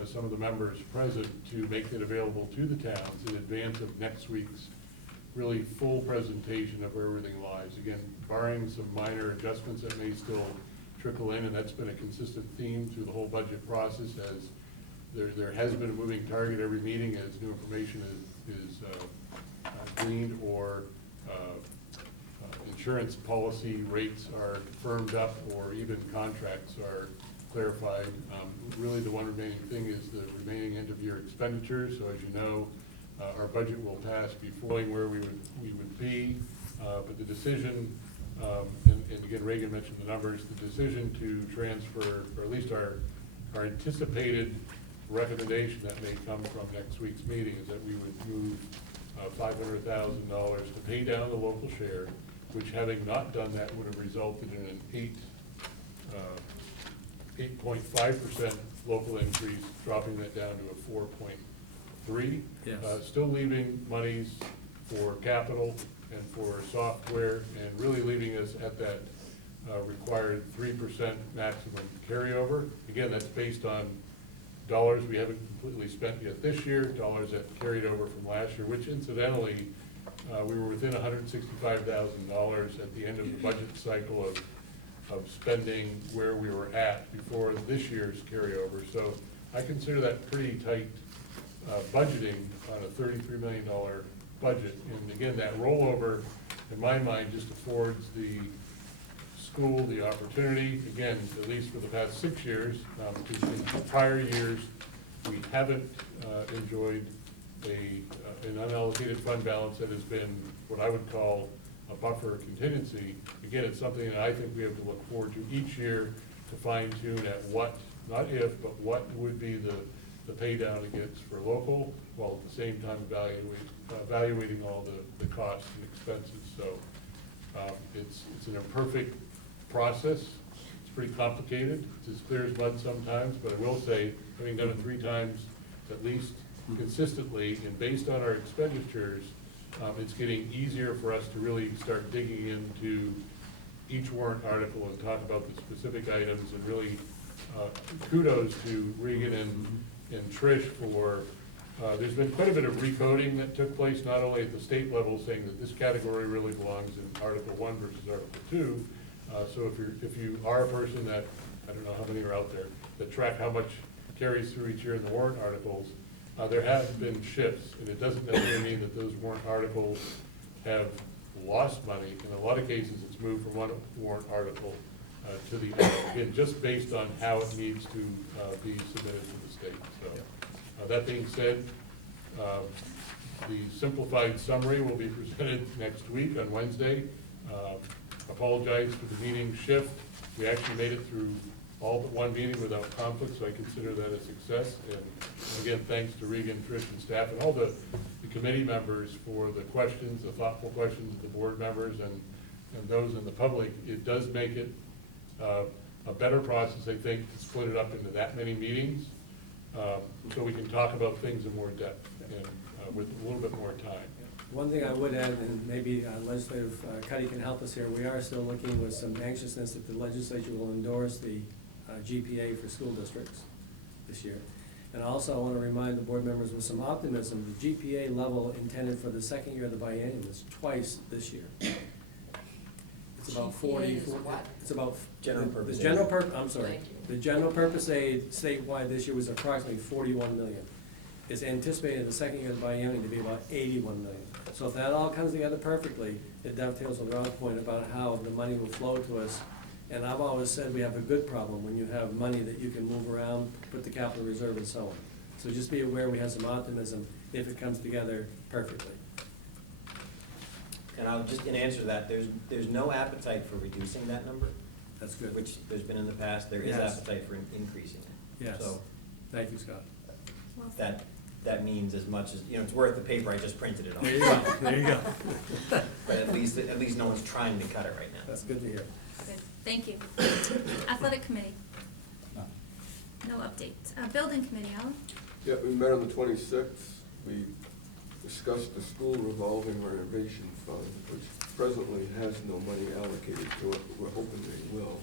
some of the members present to make it available to the towns in advance of next week's really full presentation of where everything lies. Again, barring some minor adjustments that may still trickle in, and that's been a consistent theme through the whole budget process, as there has been a moving target every meeting as new information is gleaned or insurance policy rates are firmed up or even contracts are clarified. Really the one remaining thing is the remaining end-of-year expenditures. So as you know, our budget will pass before where we would be, but the decision, and again, Reagan mentioned the numbers, the decision to transfer, or at least our anticipated recommendation that may come from next week's meeting is that we would move $500,000 to pay down the local share, which having not done that would have resulted in an 8.5% local increase, dropping that down to a 4.3. Yes. Still leaving monies for capital and for software, and really leaving us at that required 3% maximum carryover. Again, that's based on dollars we haven't completely spent yet this year, dollars that carried over from last year, which incidentally, we were within $165,000 at the end of the budget cycle of spending where we were at before this year's carryover. So I consider that pretty tight budgeting on a $33 million budget. And again, that rollover, in my mind, just affords the school the opportunity, again, at least for the past 6 years, because in prior years, we haven't enjoyed an unallocated fund balance that has been what I would call a buffer contingency. Again, it's something that I think we have to look forward to each year to fine tune at what, not if, but what would be the pay down against for local, while at the same time evaluating all the costs and expenses. So it's an imperfect process. It's pretty complicated. It's as clear as mud sometimes, but I will say, having done it 3 times at least consistently and based on our expenditures, it's getting easier for us to really start digging into each warrant article and talk about the specific items, and really kudos to Regan and Trish for, there's been quite a bit of recoding that took place, not only at the state level, saying that this category really belongs in Article 1 versus Article 2. So if you are a person that, I don't know how many are out there, that track how much carries through each year in the warrant articles, there have been shifts, and it doesn't necessarily mean that those warrant articles have lost money. In a lot of cases, it's moved from one warrant article to the other, again, just based on how it needs to be submitted to the state. So that being said, the simplified summary will be presented next week on Wednesday. Apologize for the meeting shift. We actually made it through all but one meeting without conflict, so I consider that a success. And again, thanks to Regan, Trish, and staff, and all the committee members for the questions, the thoughtful questions of the board members and those in the public. It does make it a better process, I think, to split it up into that many meetings, so we can talk about things in more depth and with a little bit more time. One thing I would add, and maybe legislative Cuddy can help us here, we are still looking with some anxiousness that the legislature will endorse the GPA for school districts this year. And also, I want to remind the board members with some optimism, the GPA level intended for the second year of the biennium is twice this year. It's about 40. GPA is what? It's about. General purpose The aid. general I'm sorry. Thank you. The general purpose aid statewide this year was approximately 41 million. It's anticipated in the second year of the biennium to be about 81 million. So if that all comes together perfectly, it dovetails with Rob's point about how the money will flow to us. And I've always said we have a good problem when you have money that you can move around, put the capital reserve and so on. So just be aware we have some optimism if it comes together perfectly. And I'll just, in answer to that, there's no appetite for reducing that number. That's good. Which there's been in the past, there is Yes. appetite for increasing it. Yes. So Thank you, Scott. that means as much as, it's worth the paper I just printed it on. There you go, there you go. But at least no one's trying to cut it right now. That's good to hear. Good, thank you. Athletic committee? No update. Building committee, Alan? Yeah, we met on the 26th. We discussed the school revolving renovation fund, which presently has no money allocated to it, but we're hoping they will.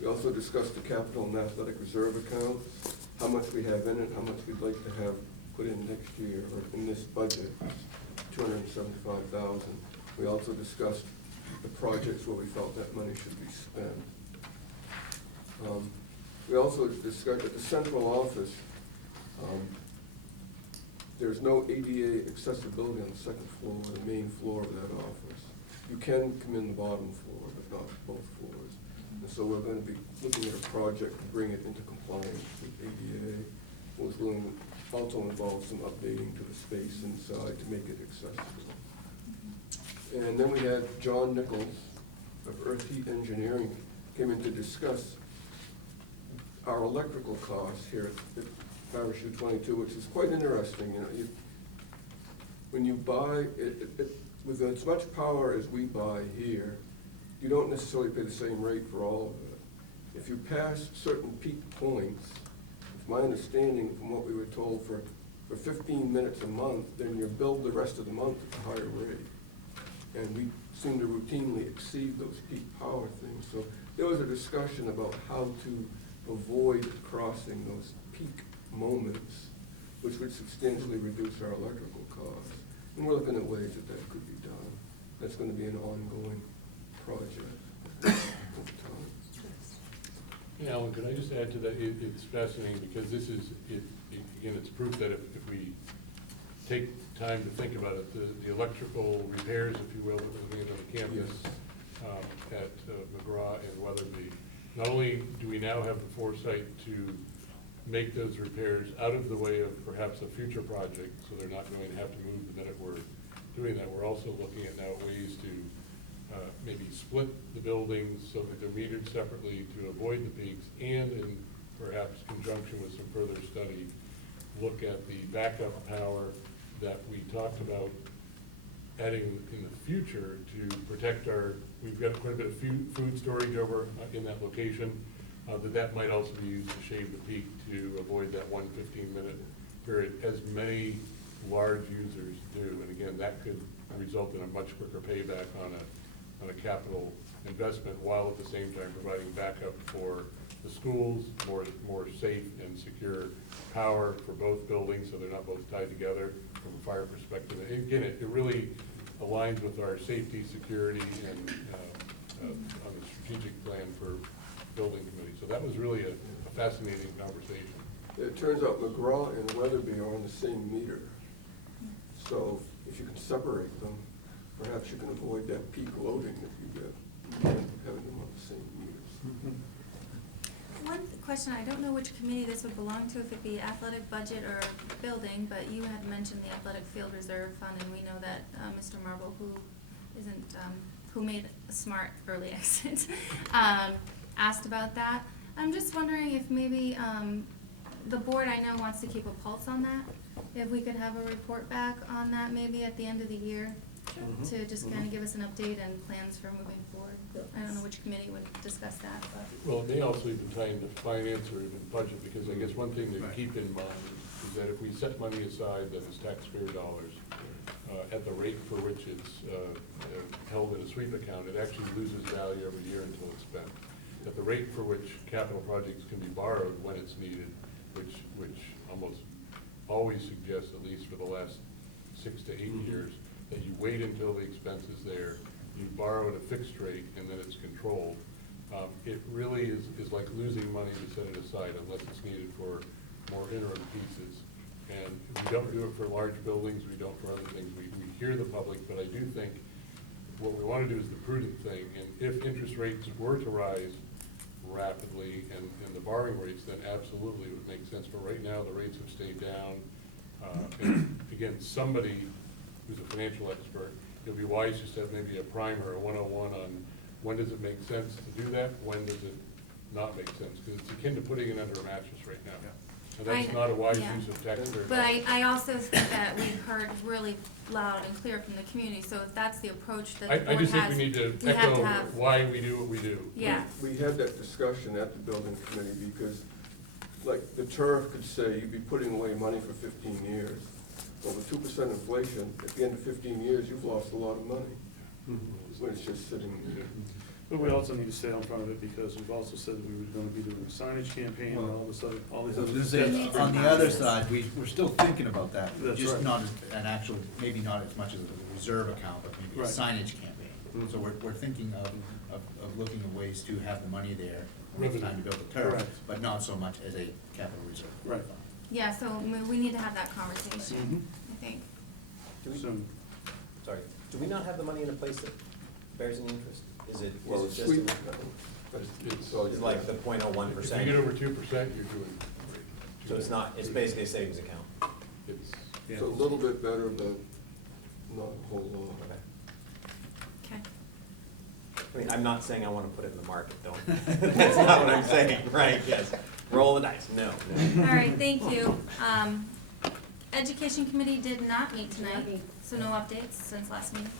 We also discussed the capital and athletic reserve accounts, how much we have in it, how much we'd like to have put in next year, or in this budget, $275,000. We also discussed the projects where we felt that money should be spent. We also discussed at the central office, there's no ADA accessibility on the second floor, or the main floor of that office. You can come in the bottom floor, but not both floors. And so we're going to be looking at a project to bring it into compliance with ADA. Was going to also involve some updating to the space inside to make it accessible. And then we had John Nichols of Earth Heat Engineering came in to discuss our electrical costs here at RSU 22, which is quite interesting. When you buy it, with as much power as we buy here, you don't necessarily pay the same rate for all of it. If you pass certain peak points, it's my understanding from what we were told, for 15 minutes a month, then you're billed the rest of the month at a higher rate. And we seem to routinely exceed those peak power things. So there was a discussion about how to avoid crossing those peak moments, which would substantially reduce our electrical costs. And we're looking at ways that could be done. That's going to be an ongoing project over time. Yeah, Alan, could I just add to that? It's fascinating because this is, again, it's proof that if we take time to think about it, the electrical repairs, if you will, that we're doing on the campus at McGraw and Weatherby, not only do we now have the foresight to make those repairs out of the way of perhaps a future project, so they're not going to have to move the minute we're doing that, we're also looking at now ways to maybe split the buildings so that they're metered separately to avoid the peaks, and in perhaps conjunction with some further study, look at the backup power that we talked about adding in the future to protect we've got quite a bit of food storage over in that location, that might also be used to shave the peak to avoid that 1 15-minute period, as many large users do. And again, that could result in a much quicker payback on a capital investment, while at the same time providing backup for the schools, more safe and secure power for both buildings, so they're not both tied together from a fire perspective. And again, it really aligns with our safety, security, and on the strategic plan for building committee. So that was really a fascinating conversation. It turns out McGraw and Weatherby are on the same meter. So if you can separate them, perhaps you can avoid that peak loading that you get having them on the same meters. One question, I don't know which committee this would belong to, if it'd be athletic budget or building, but you had mentioned the athletic field reserve fund, and we know that Mr. Marble, who made a smart early exit, asked about that. I'm just wondering if maybe the board, I know, wants to keep a pulse on that. If we could have a report back on that maybe at the end of the year. to just kind of give us an update and plans for moving forward. I don't know which committee would discuss that, but. Well, it may also even tie into finance or even budget, because I guess one thing to keep in mind is that if we set money aside that is taxpayer dollars, at the rate for which it's held in a sweep account, it actually loses value every year until it's spent. At the rate for which capital projects can be borrowed when it's needed, which almost always suggests, at least for the last 6 to 8 years, that you wait until the expense is there, you borrow at a fixed rate, and then it's controlled. It really is like losing money to set it aside unless it's needed for more interim pieces. And we don't do it for large buildings, we don't for other things. We hear the public, but I do think what we want to do is the prudent thing. And if interest rates were to rise rapidly and the borrowing rates, then absolutely it would make sense. But right now, the rates have stayed down. And again, somebody who's a financial expert, it'd be wise just to have maybe a primer, a 101 on when does it make sense to do that, when does it not make sense? Because it's akin to putting it under a mattress right now. And that's not a wise use of taxpayer But dollars. I also think that we've heard really loud and clear from the community, so if that's the approach that the board has, I just think we need to we have echo to have. why we do what we do. Yeah. We had that discussion at the building committee because, like, the turf could say you'd be putting away money for 15 years. Well, with 2% inflation, at the end of 15 years, you've lost a lot of money when it's just sitting there. But we also need to stay on front of it because we've also said that we were gonna be doing a signage campaign and all these other steps. On the other side, we're still thinking about that, That's just right. not as an actual, maybe not as much as a reserve account, but maybe a Right. signage campaign. So we're thinking of looking at ways to have the money there when it's time to build the turf, Correct. but not so much as a capital reserve. Right. Yeah, so we need to have that conversation, I think. Sorry, do we not have the money in a place that bears any interest? Is it Well, just, it's sweet. it's like the 0.01%? If you get over 2%, you're doing great. So it's basically a savings account? It's a little bit better, but not a whole lot. Okay. Okay. I mean, I'm not saying I want to put it in the market, don't. That's not what I'm saying, right, yes. Roll the dice, no. All right, thank you. Education Committee did not meet tonight, so no updates since last meeting.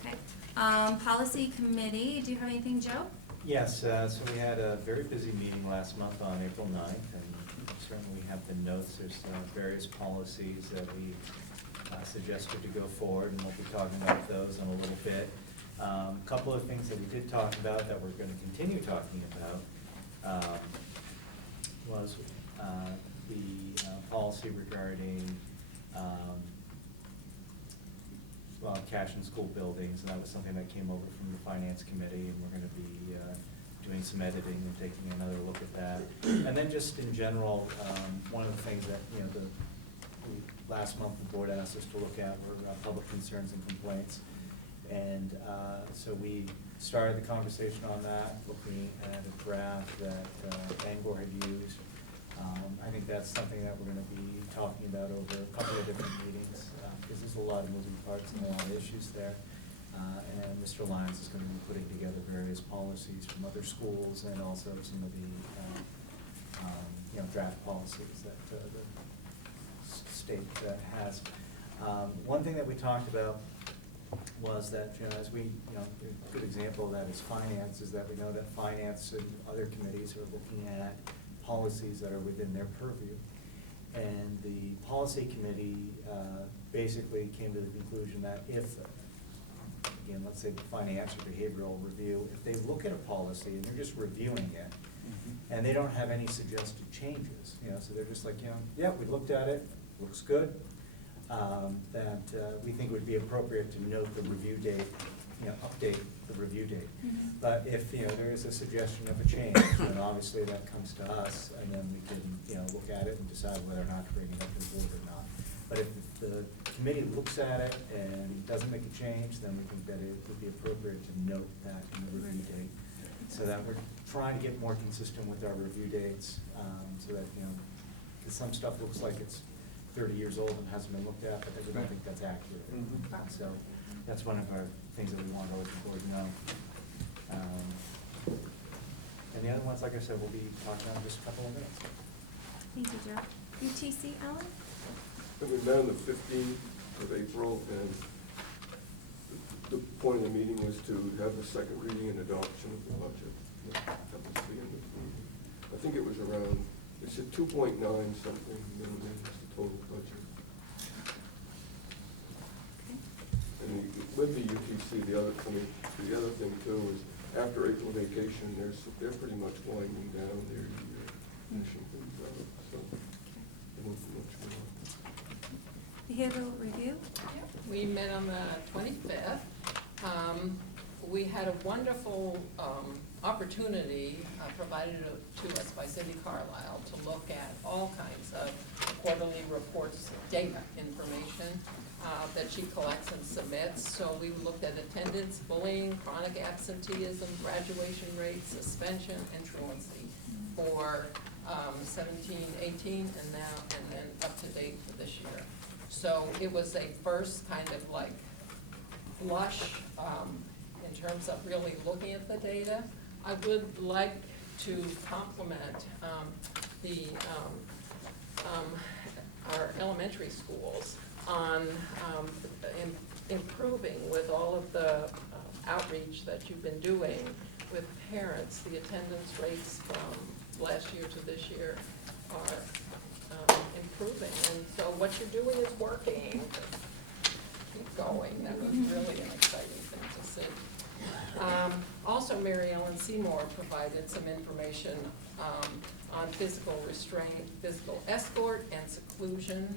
Okay. Policy Committee, do you have anything, Joe? Yes, so we had a very busy meeting last month on April 9th, and certainly we have the notes. There's various policies that we suggested to go forward, and we'll be talking about those in a little bit. A couple of things that we did talk about that we're going to continue talking about was the policy regarding well, cash in school buildings, and that was something that came over from the Finance Committee, and we're gonna be doing some editing and taking another look at that. And then just in general, one of the things that, last month the board asked us to look at were public concerns and complaints. And so we started the conversation on that, looking at a draft that Bangor had used. I think that's something that we're gonna be talking about over a couple of different meetings, because there's a lot of moving parts and a lot of issues there. And Mr. Lyons is gonna be putting together various policies from other schools and also some of the, draft policies that the state has. One thing that we talked about was that, as we, a good example of that is finance, is that we know that finance and other committees are looking at policies that are within their purview. And the policy committee basically came to the conclusion that if, again, let's say the finance or behavioral review, if they look at a policy and they're just reviewing it, and they don't have any suggested changes, so they're just like, yeah, we looked at it, looks good, that we think it would be appropriate to note the review date, update the review date. But if, there is a suggestion of a change, then obviously that comes to us, and then we can, look at it and decide whether or not to bring it up to the board or not. But if the committee looks at it and doesn't make a change, then we think that it would be appropriate to note that in the review date. So that we're trying to get more consistent with our review dates, so that, because some stuff looks like it's 30 years old and hasn't been looked at, but we don't think that's accurate. So that's one of our things that we want to let the board know. And the other ones, like I said, we'll be talking about in just a couple of minutes. Thank you, Joe. UTC, Alan? And we met on the 15th of April, and point of the meeting was to have the second reading and adoption of the budget. That was the end of the meeting. I think it was around, it said 2.9 something million was the total budget. And with the UTC, the other thing too is after April vacation, they're pretty much winding down their year, finishing things out, so there won't be much more. Behavioral review? We met on the 25th. We had a wonderful opportunity provided to us by Cindy Carlisle to look at all kinds of quarterly reports, data information that she collects and submits. So we looked at attendance, bullying, chronic absenteeism, graduation rates, suspension, and truancy for 17, 18, and then up to date for this year. So it was a first kind of like flush in terms of really looking at the data. I would like to compliment our elementary schools on improving with all of the outreach that you've been doing with parents. The attendance rates from last year to this year are improving, and so what you're doing is working. Keep going. That was really an exciting thing to see. Also, Mary Ellen Seymour provided some information on physical restraint, physical escort, and seclusion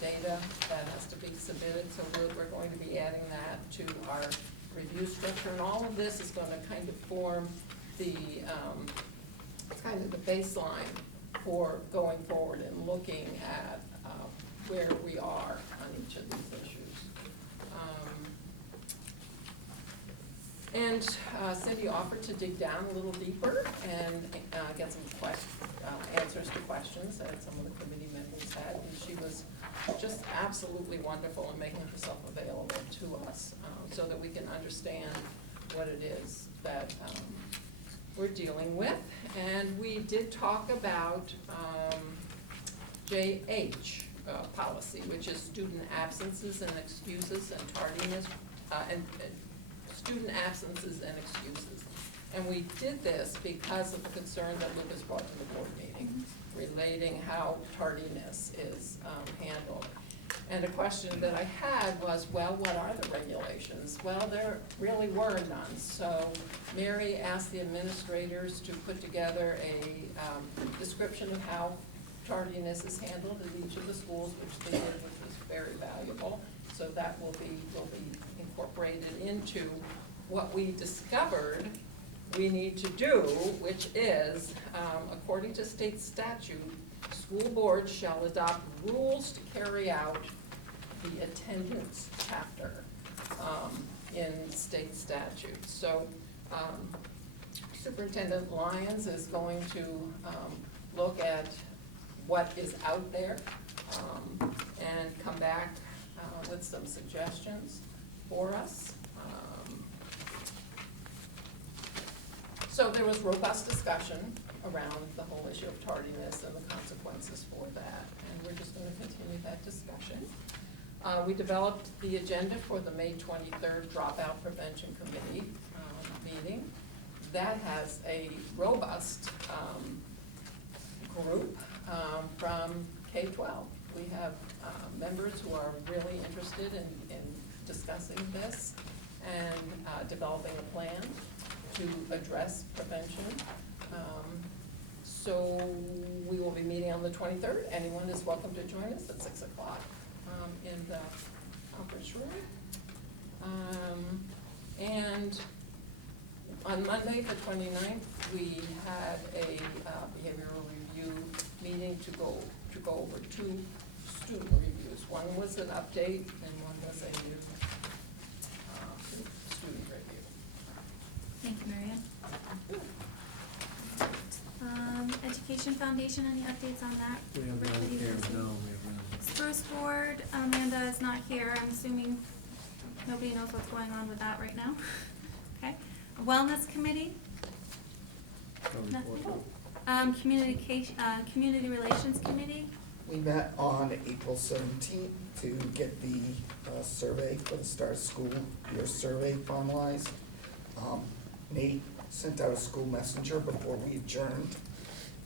data that has to be submitted. So we're going to be adding that to our review structure, and all of this is going to kind of form the baseline for going forward and looking at where we are on each of these issues. Cindy offered to dig down a little deeper and get some answers to questions that some of the committee members had, and she was just absolutely wonderful in making herself available to us so that we can understand what it is that we're dealing with. And we did talk about JH policy, which is student absences and excuses and tardiness, and student absences and excuses. And we did this because of the concern that Lucas brought to the board meeting relating how tardiness is handled. And a question that I had was, well, what are the regulations? Well, there really were none. So Mary asked the administrators to put together a description of how tardiness is handled at each of the schools, which they did, which was very valuable. So that will be incorporated into what we discovered we need to do, which is, according to state statute, school boards shall adopt rules to carry out the attendance chapter in state statute. So Superintendent Lyons is going to look at what is out there and come back with some suggestions for us. So there was robust discussion around the whole issue of tardiness and the consequences for that, and we're just going to continue that discussion. We developed the agenda for the May 23rd Dropout Prevention Committee meeting. That has a robust group from K-12. We have members who are really interested in discussing this and developing a plan to address prevention. So we will be meeting on the 23rd. Anyone is welcome to join us at 6 o'clock in the conference room. And on Monday, the 29th, we had a behavioral review meeting to go over 2 student reviews. One was an update and one was a new student review. Thank you, Marianne. Education Foundation, any updates on that? We have Rick, none that you here. guys see? No, we have none. Spruce Board, Amanda is not here. I'm assuming nobody knows what's going on with that right now. Okay. Wellness Committee? No report. Nothing. Community Relations Committee? We met on April 17th to get the survey for the start of school year survey finalized. Nate sent out a school messenger before we adjourned,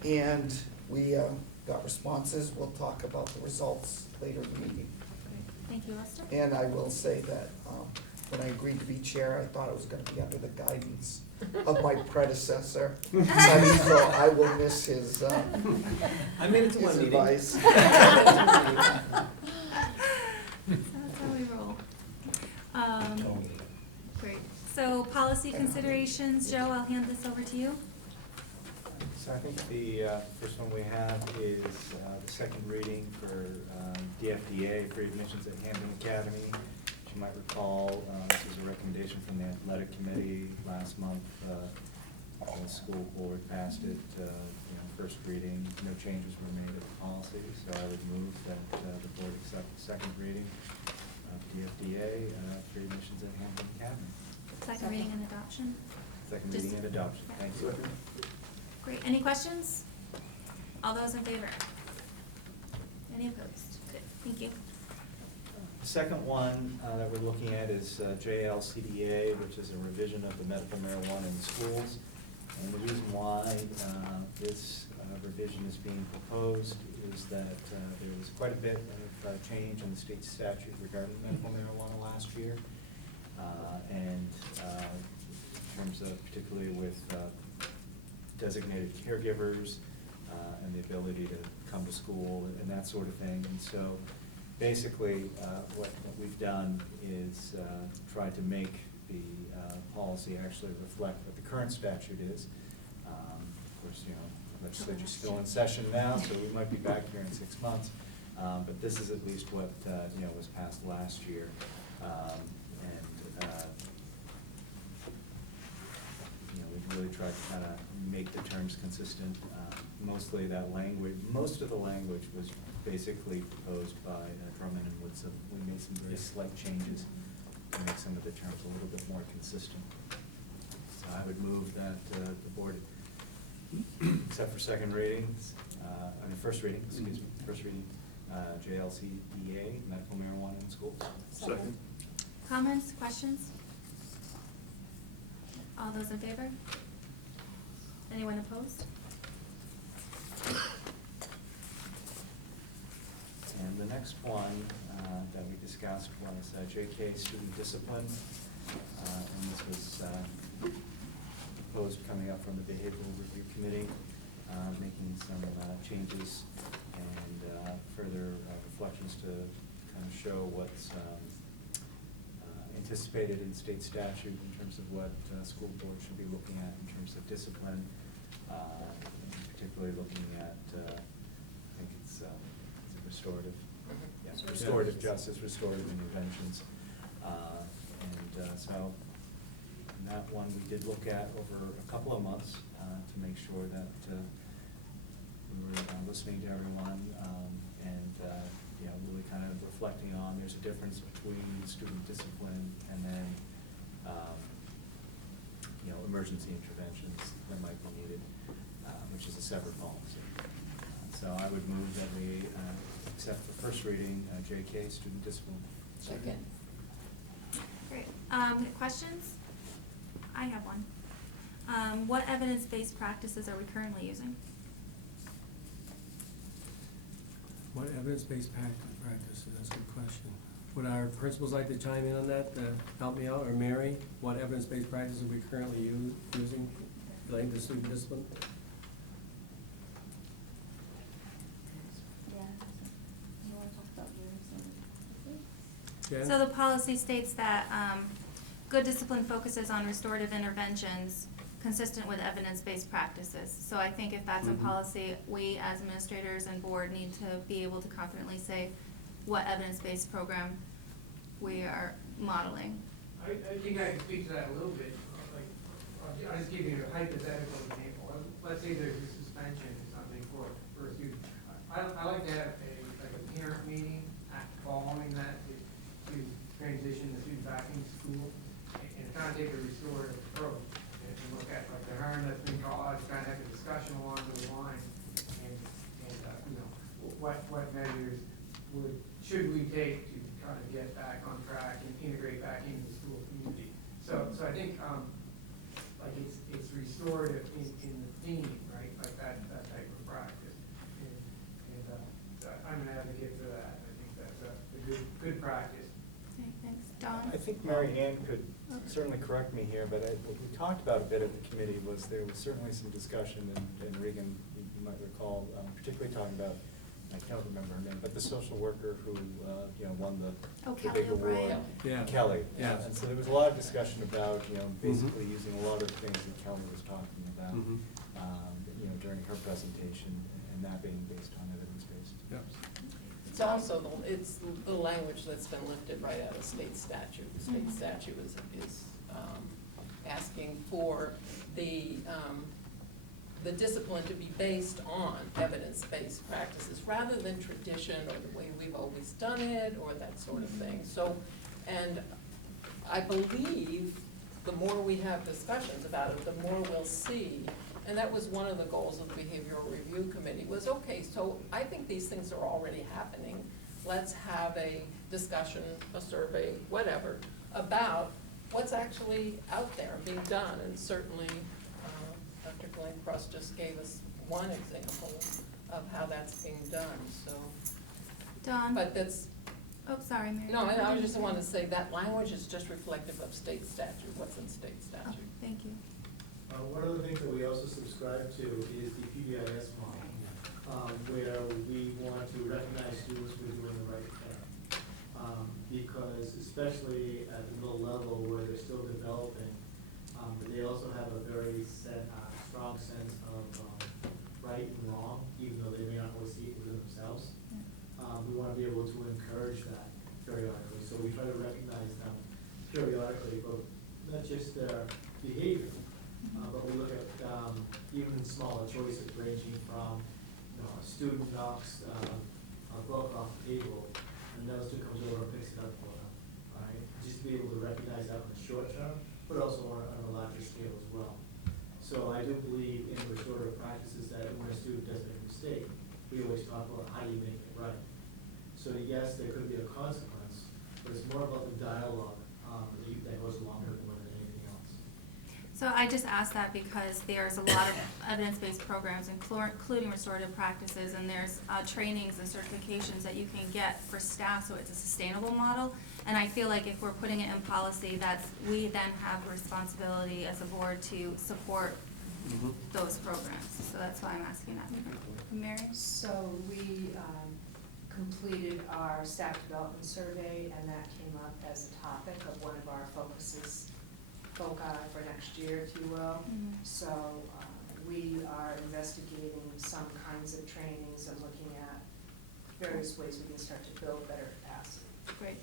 and we got responses. We'll talk about the results later in the meeting. Thank you, Lester. And I will say that when I agreed to be chair, I thought it was gonna be under the guidance of my predecessor. So I will miss his I made it to his one meeting. advice. So that's how we roll. Great. So policy considerations, Joe, I'll hand this over to you. So I think the first one we have is the second reading for DFDA, free admissions at Hampden Academy. As you might recall, this was a recommendation from the athletic committee last month. The school board passed it, first reading. No changes were made to the policy, so I would move that the board accept the second reading of DFDA, free admissions at Hampden Academy. Second reading and adoption. Second Just- reading and adoption. Thank you. Great. Any questions? All those in favor? Any opposed? Good. Thank you. The second one that we're looking at is JLCDA, which is a revision of the medical marijuana in schools. And the reason why this revision is being proposed is that there was quite a bit of change in the state statute regarding medical marijuana last year. And in terms of particularly with designated caregivers and the ability to come to school and that sort of thing. And so basically what we've done is try to make the policy actually reflect what the current statute is. Of course, legislature's still in session now, so we might be back here in 6 months. But this is at least what was passed last year. We've really tried to kind of make the terms consistent. Mostly that language, most of the language was basically proposed by Drummond and Woodson. We made some very slight changes to make some of the terms a little bit more consistent. So I would move that the board, except for second readings, first reading, excuse me, first reading, JLCDA, medical marijuana in schools. Second. Comments, questions? All those in favor? Anyone opposed? And the next one that we discussed was JK student discipline. And this was proposed coming up from the Behavioral Review Committee, making some changes and further reflections to kind of show what's anticipated in state statute in terms of what school boards should be looking at in terms of discipline, and particularly looking at, I think it's restorative, yes, restorative justice, restorative interventions. So in that one, we did look at over a couple of months to make sure that we were listening to everyone and really kind of reflecting on, there's a difference between student discipline and then emergency interventions that might be needed, which is a separate policy. So I would move that we accept the first reading, JK, student discipline. Second. Great. Questions? I have one. What evidence-based practices are we currently using? What evidence-based practices, that's a good question. Would our principals like to chime in on that, to help me out, or Mary? What evidence-based practices are we currently using relating to student discipline? Jen? So the policy states that good discipline focuses on restorative interventions consistent with evidence-based practices. So I think if that's in policy, we as administrators and board need to be able to confidently say what evidence-based program we are modeling. I think I can speak to that a little bit. I'll just give you a hypothetical example. Let's say there's a suspension or something for a student. I like to have a parent meeting following that to transition the student back into school and kind of take a restorative approach and look at the harm that's been caused, kind of have a discussion along those lines and what measures should we take to try to get back on track and integrate back into the school community. So I think, like it's restorative in the theme, right, like that type of practice. And so I'm an advocate for that. I think that's a good practice. Okay, thanks. Don? I think Mary Ann could certainly correct me here, but what we talked about a bit at the committee was there was certainly some discussion, and Regan, you might recall, particularly talking about, I can't remember her name, but the social worker who, won the Kelly big award. O'Brien. Yeah. Kelly. Yeah. And so there was a lot of discussion about, basically using a lot of things that Kelly was talking about, Mhm. During her presentation, and that being based on evidence-based. Yep. It's also, it's the language that's been lifted right out of state statute. The state statute is asking for the discipline to be based on evidence-based practices rather than tradition or the way we've always done it or that sort of thing. So, and I believe the more we have discussions about it, the more we'll see. And that was one of the goals of the Behavioral Review Committee was, okay, so I think these things are already happening. Let's have a discussion, a survey, whatever, about what's actually out there being done. And certainly, Dr. Glenn Cross just gave us one example of how that's being done, so. Don? But that's, Oh, sorry, Mary. no, I just want to say that language is just reflective of state statute, what's in state Oh, statute. thank you. One of the things that we also subscribe to is the PBIS model, where we want to recognize students for doing the right thing. Because especially at the middle level where they're still developing, they also have a very strong sense of right and wrong, even though they may not always see it within themselves. We want to be able to encourage that periodically, so we try to recognize them periodically, but not just their behavior, but we look at even smaller choices ranging from, a student knocks a book off the table, and the student comes over and picks it up for them, all right? Just to be able to recognize that in the short term, but also on a larger scale as well. So I do believe in restorative practices that when a student does make a mistake, we always talk about how you make it right. So yes, there could be a consequence, but it's more about the dialogue that goes along with it more than anything else. So I just asked that because there's a lot of evidence-based programs, including restorative practices, and there's trainings and certifications that you can get for staff, so it's a sustainable model. And I feel like if we're putting it in policy, we then have a responsibility as a board to support those programs. So that's why I'm asking that. Mary? So we completed our staff development survey, and that came up as a topic of one of our foci for next year, if you will. So we are investigating some kinds of trainings and looking at various ways we can start to build better capacity. Great.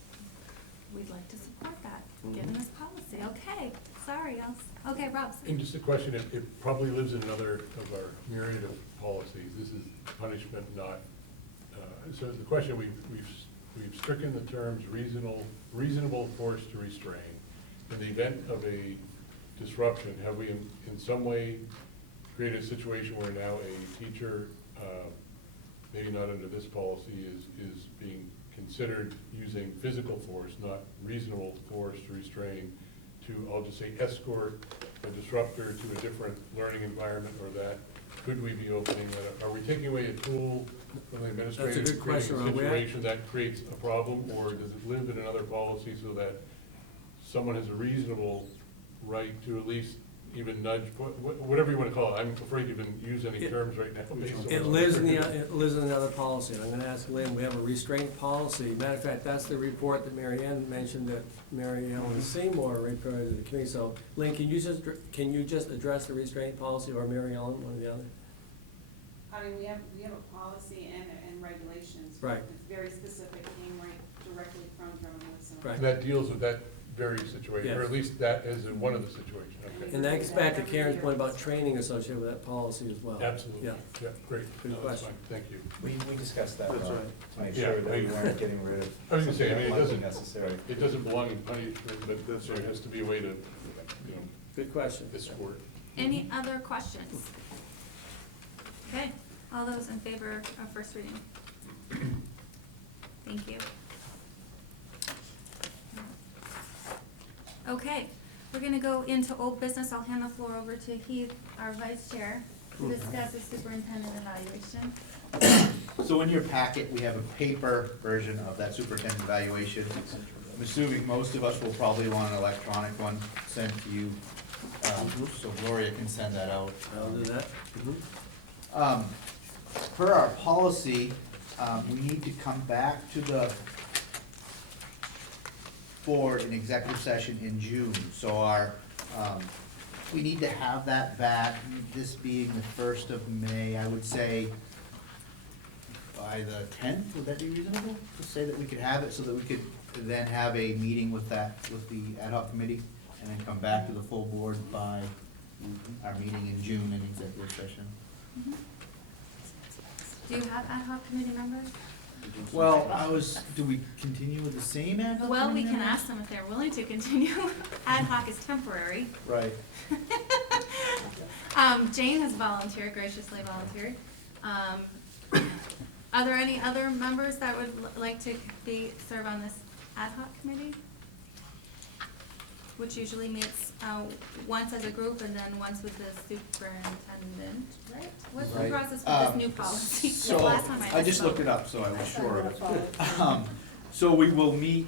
We'd like to support that, given this policy. Okay, sorry, okay, Rob. And just a question, it probably lives in another of our myriad of policies. This is punishment, not, so the question, we've stricken the terms reasonable force to restrain. In the event of a disruption, have we in some way created a situation where now a teacher, maybe not under this policy, is being considered using physical force, not reasonable force to restrain, to, I'll just say, escort a disruptor to a different learning environment, or that, could we be opening that up? Are we taking away a tool from the administrator? That's a good question, creating Ron. a situation that creates a problem, or does it live in another policy so that someone has a reasonable right to at least even nudge, whatever you want to call it? I'm afraid to even use any terms right now. It lives in another policy, and I'm gonna ask Lynn, we have a restraint policy. Matter of fact, that's the report that Mary Ann mentioned that Mary Ellen Seymour reported to the committee. So Lynn, can you just address the restraint policy, or Mary Ellen, one or the other? I mean, we have a policy and regulations. Right. It's very specific, came right directly from Governor Woodson. Right. And that deals with that very situation, or at least that is in one of the situations, okay? And that gets back to Karen's point about training associated with that policy as well. Absolutely. Yeah, great. Good No, that's question. fine. Thank you. We discussed that, That's Rob, right. to make Yeah, sure that we weren't getting rid of I was gonna say, I mean, something that wasn't necessary. it doesn't belong in punishment, but there has to be a way to, Good question. escort. Any other questions? Okay, all those in favor of first reading? Thank you. Okay, we're gonna go into old business. I'll hand the floor over to Heath, our vice chair, to discuss the superintendent evaluation. So in your packet, we have a paper version of that superintendent evaluation. I'm assuming most of us will probably want an electronic one sent to you, so Gloria can send that out. I'll do that. Per our policy, we need to come back to the board in executive session in June. So we need to have that back, this being the 1st of May, I would say by the 10th, would that be reasonable? To say that we could have it so that we could then have a meeting with the ad hoc committee and then come back to the full board by our meeting in June in executive session. Do you have ad hoc committee members? Well, do we continue with the same ad hoc? Well, we committee can members? ask them if they're willing to continue. Ad hoc is temporary. Right. Jane has volunteered, graciously volunteered. Are there any other members that would like to serve on this ad hoc committee? Which usually meets once as a group and then once with the superintendent, right? What's the Right. process for this new policy? So, Last time I just spoke. looked it up, so I was sure of it. So we will meet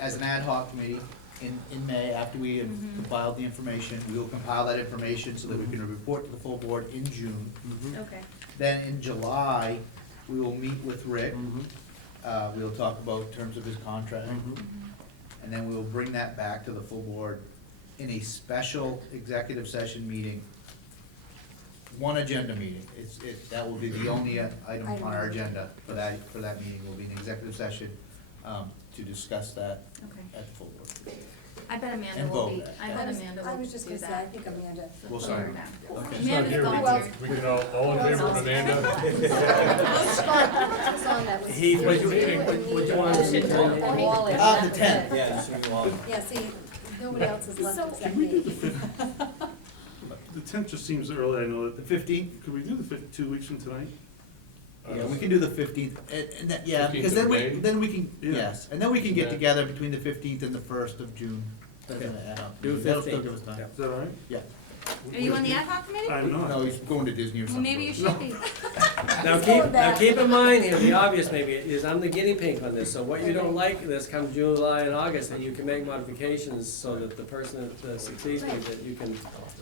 as an ad hoc committee in May, after we have compiled the information. We will compile that information so that we can report to the full board in June. Okay. Then in July, we will meet with Rick. We'll talk about terms of his contract. And then we will bring that back to the full board in a special executive session meeting. One agenda meeting. That will be the only item on our agenda for that meeting. Will be an executive session to discuss that Okay. at the full board. I bet Amanda And will vote be, that. I bet Amanda I will was just do gonna say, I that. think Amanda. We'll Put sign her it. down. Okay. She's not here, volunteered. we can all in favor of Amanda? Was on that was. Heath, would you want to return? The 10th. Yeah, just so you all. Yeah, see, nobody else has left except Can we do me. the 10th just seems early, I know that. The 15th? Could we do the 2 weeks from tonight? Yeah, we can do the 15th, and that, yeah, 15th because of May? then we can, Yeah. yes, and then we can get Yeah. together between the 15th and the 1st of June. That's Okay. gonna add up. Do That'll still 15th. give us time. Is that all right? Yeah. Are you on the ad hoc committee? I'm not. No, he's going to Disney or Well, something. maybe you should be. Now keep in mind here, the obvious maybe is I'm the guinea pig on this, so what you don't like this come July and August, that you can make modifications so that the person that succeeds me, that you can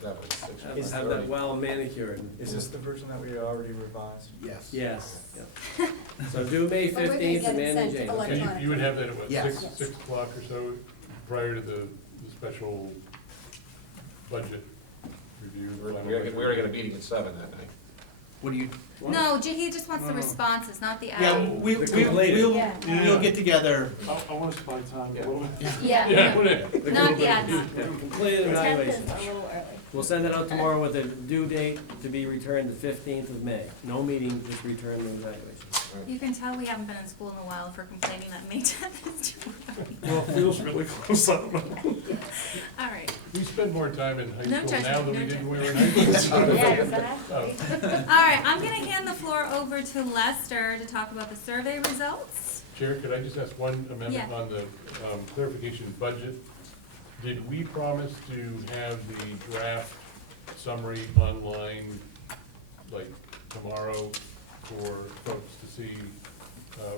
have that well manicured. Is this the version that we already revised? Yes. Yes, yeah. So do May But we're gonna 15th, get it Amanda and sent Jane. electronically. And you would have that at what, Yes. 6 o'clock or so, prior to the special budget review? We already got a meeting at 7 that night. What do you, No, he just wants the No. responses, not the ad. yeah, we'll Yeah. get together. I want to spend time. Yeah. Yeah, Yeah, no, wouldn't it? not the ad. Yeah, completed The 10th evaluation. is a little early. We'll send it out tomorrow with a due date to be returned the 15th of May. No meeting, just return the evaluation. You can tell we haven't been in school in a while for complaining that May 10th is too early. Well, it feels really close, I don't know. All right. We spend more time in high No school judgment, now than no we did when we were in judgment. high school. Yeah, exactly. All right, I'm gonna hand the floor over to Lester to talk about the survey results. Chair, could I just ask one amendment Yeah. on the clarification budget? Did we promise to have the draft summary online, like tomorrow, for folks to see,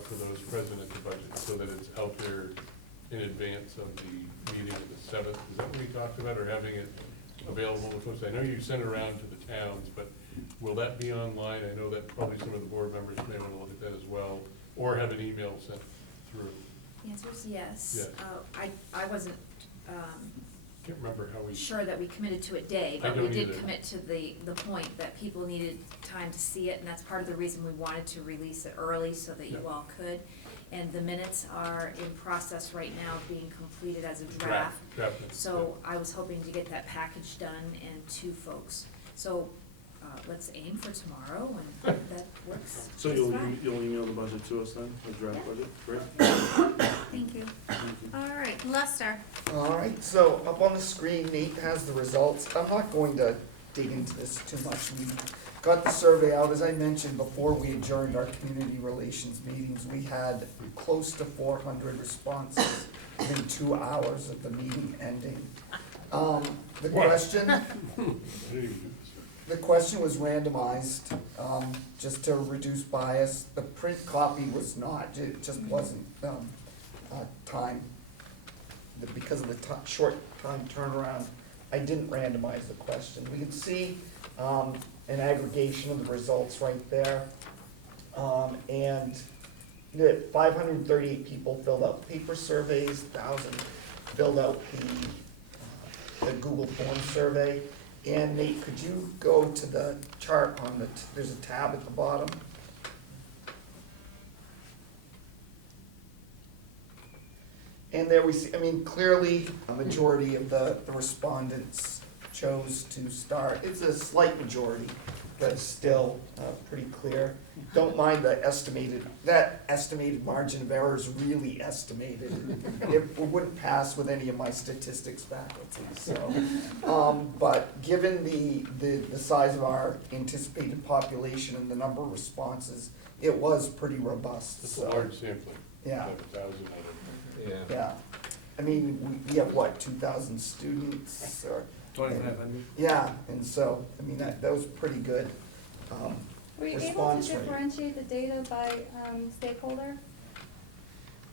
for those present at the budget, so that it's out there in advance of the meeting of the 7th? Is that what we talked about, or having it available to folks? I know you sent it around to the towns, but will that be online? I know that probably some of the board members may want to look at that as well, or have an email sent through. The answer is yes. Yes. I wasn't, Can't remember how we. sure that we committed to a day, I but we don't did either. commit to the point that people needed time to see it, and that's part of the reason we wanted to release it early, so that you Yeah. all could. And the minutes are in process right now, being completed as a draft. Draft minutes, So I was hoping to get that package done and to folks. So, let's aim for tomorrow, and that works. So just fine. you'll email the budget to us then, the draft Yeah. budget? Great. Thank you. All right, Lester. All right, so up on the screen, Nate has the results. I'm not going to dig into this too much. We got the survey out. As I mentioned before, we adjourned our community relations meetings. We had close to 400 responses within 2 hours of the meeting ending. The question was randomized, just to reduce bias. The print copy was not, it just wasn't, time. Because of the short time turnaround, I didn't randomize the question. We can see, an aggregation of the results right there. And the 538 people filled out paper surveys, 1,000 filled out the Google Form survey. And Nate, could you go to the chart on there's a tab at the bottom? And there we see, I mean, clearly a majority of the respondents chose to start. It's a slight majority, but it's still pretty clear. Don't mind that estimated margin of error is really estimated. It wouldn't pass with any of my statistics faculty, so. But given the size of our anticipated population and the number of responses, it was pretty robust. It's a large sampling. Yeah. Like 1,000 out of Yeah. Yeah, I mean, we have what, 2,000 students or? 2,500. Yeah, and so, I mean, that was pretty good. Were you able to Response rate. differentiate the data by stakeholder?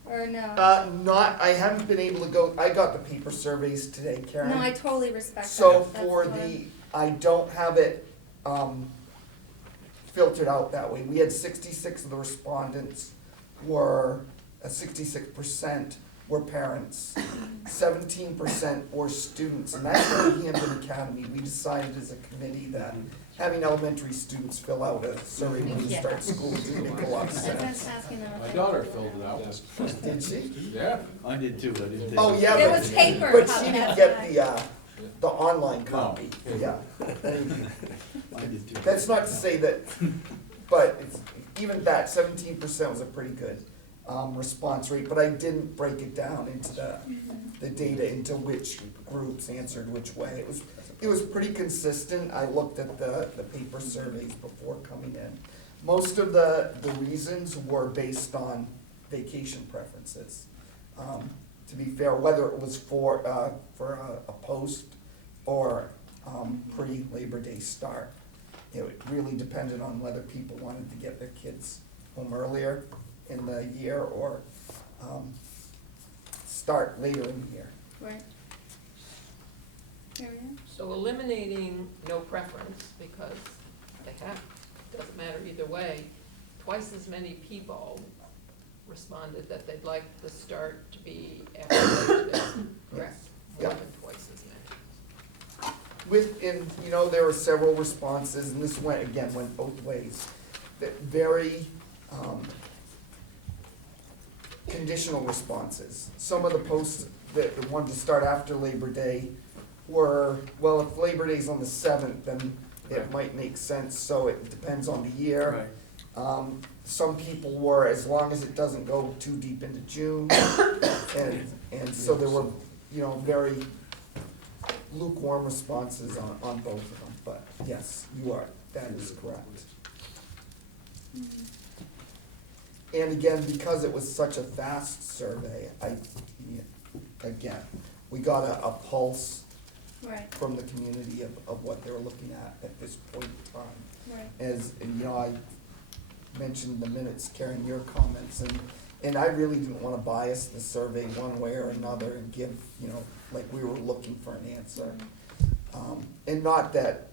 Or no? I haven't been able to go, I got the paper surveys today, Karen. No, I totally respect that. So That's for what I don't have it, filtered out that way. We had 66 of the respondents were, 66% were parents, 17% were students, and that's from Hampden Academy. We decided as a committee that having elementary students fill out a survey when you start school didn't make a lot of sense. My daughter filled it out. Did she? Yeah. I did too, I didn't. Oh, yeah, It but, was paper but copy, she didn't that's get the online copy, yeah. I did too. That's not to say that, but even that, 17% was a pretty good response rate, but I didn't break it down into the data into which groups answered which way. It was pretty consistent. I looked at the paper surveys before coming in. Most of the reasons were based on vacation preferences. To be fair, whether it was for a post or pre-Labor Day start. It really depended on whether people wanted to get their kids home earlier in the year or start later in the year. Right. Marianne? So eliminating no preference, because doesn't matter either way, twice as many people responded that they'd like the start to be after Labor Day, correct? More Yeah. than twice as many. There were several responses, and this went both ways. That very conditional responses. Some of the posts that wanted to start after Labor Day were, well, if Labor Day's on the 7th, then it might make sense, so it depends on the year. Right. Some people were, as long as it doesn't go too deep into June, and so there were, very lukewarm responses on both of them, but yes, that is correct. And again, because it was such a fast survey, we got a pulse Right. from the community of what they were looking at this point in time. Right. As, I mentioned the minutes, Karen, your comments, and I really didn't wanna bias the survey one way or another and give, like we were looking for an answer. And not that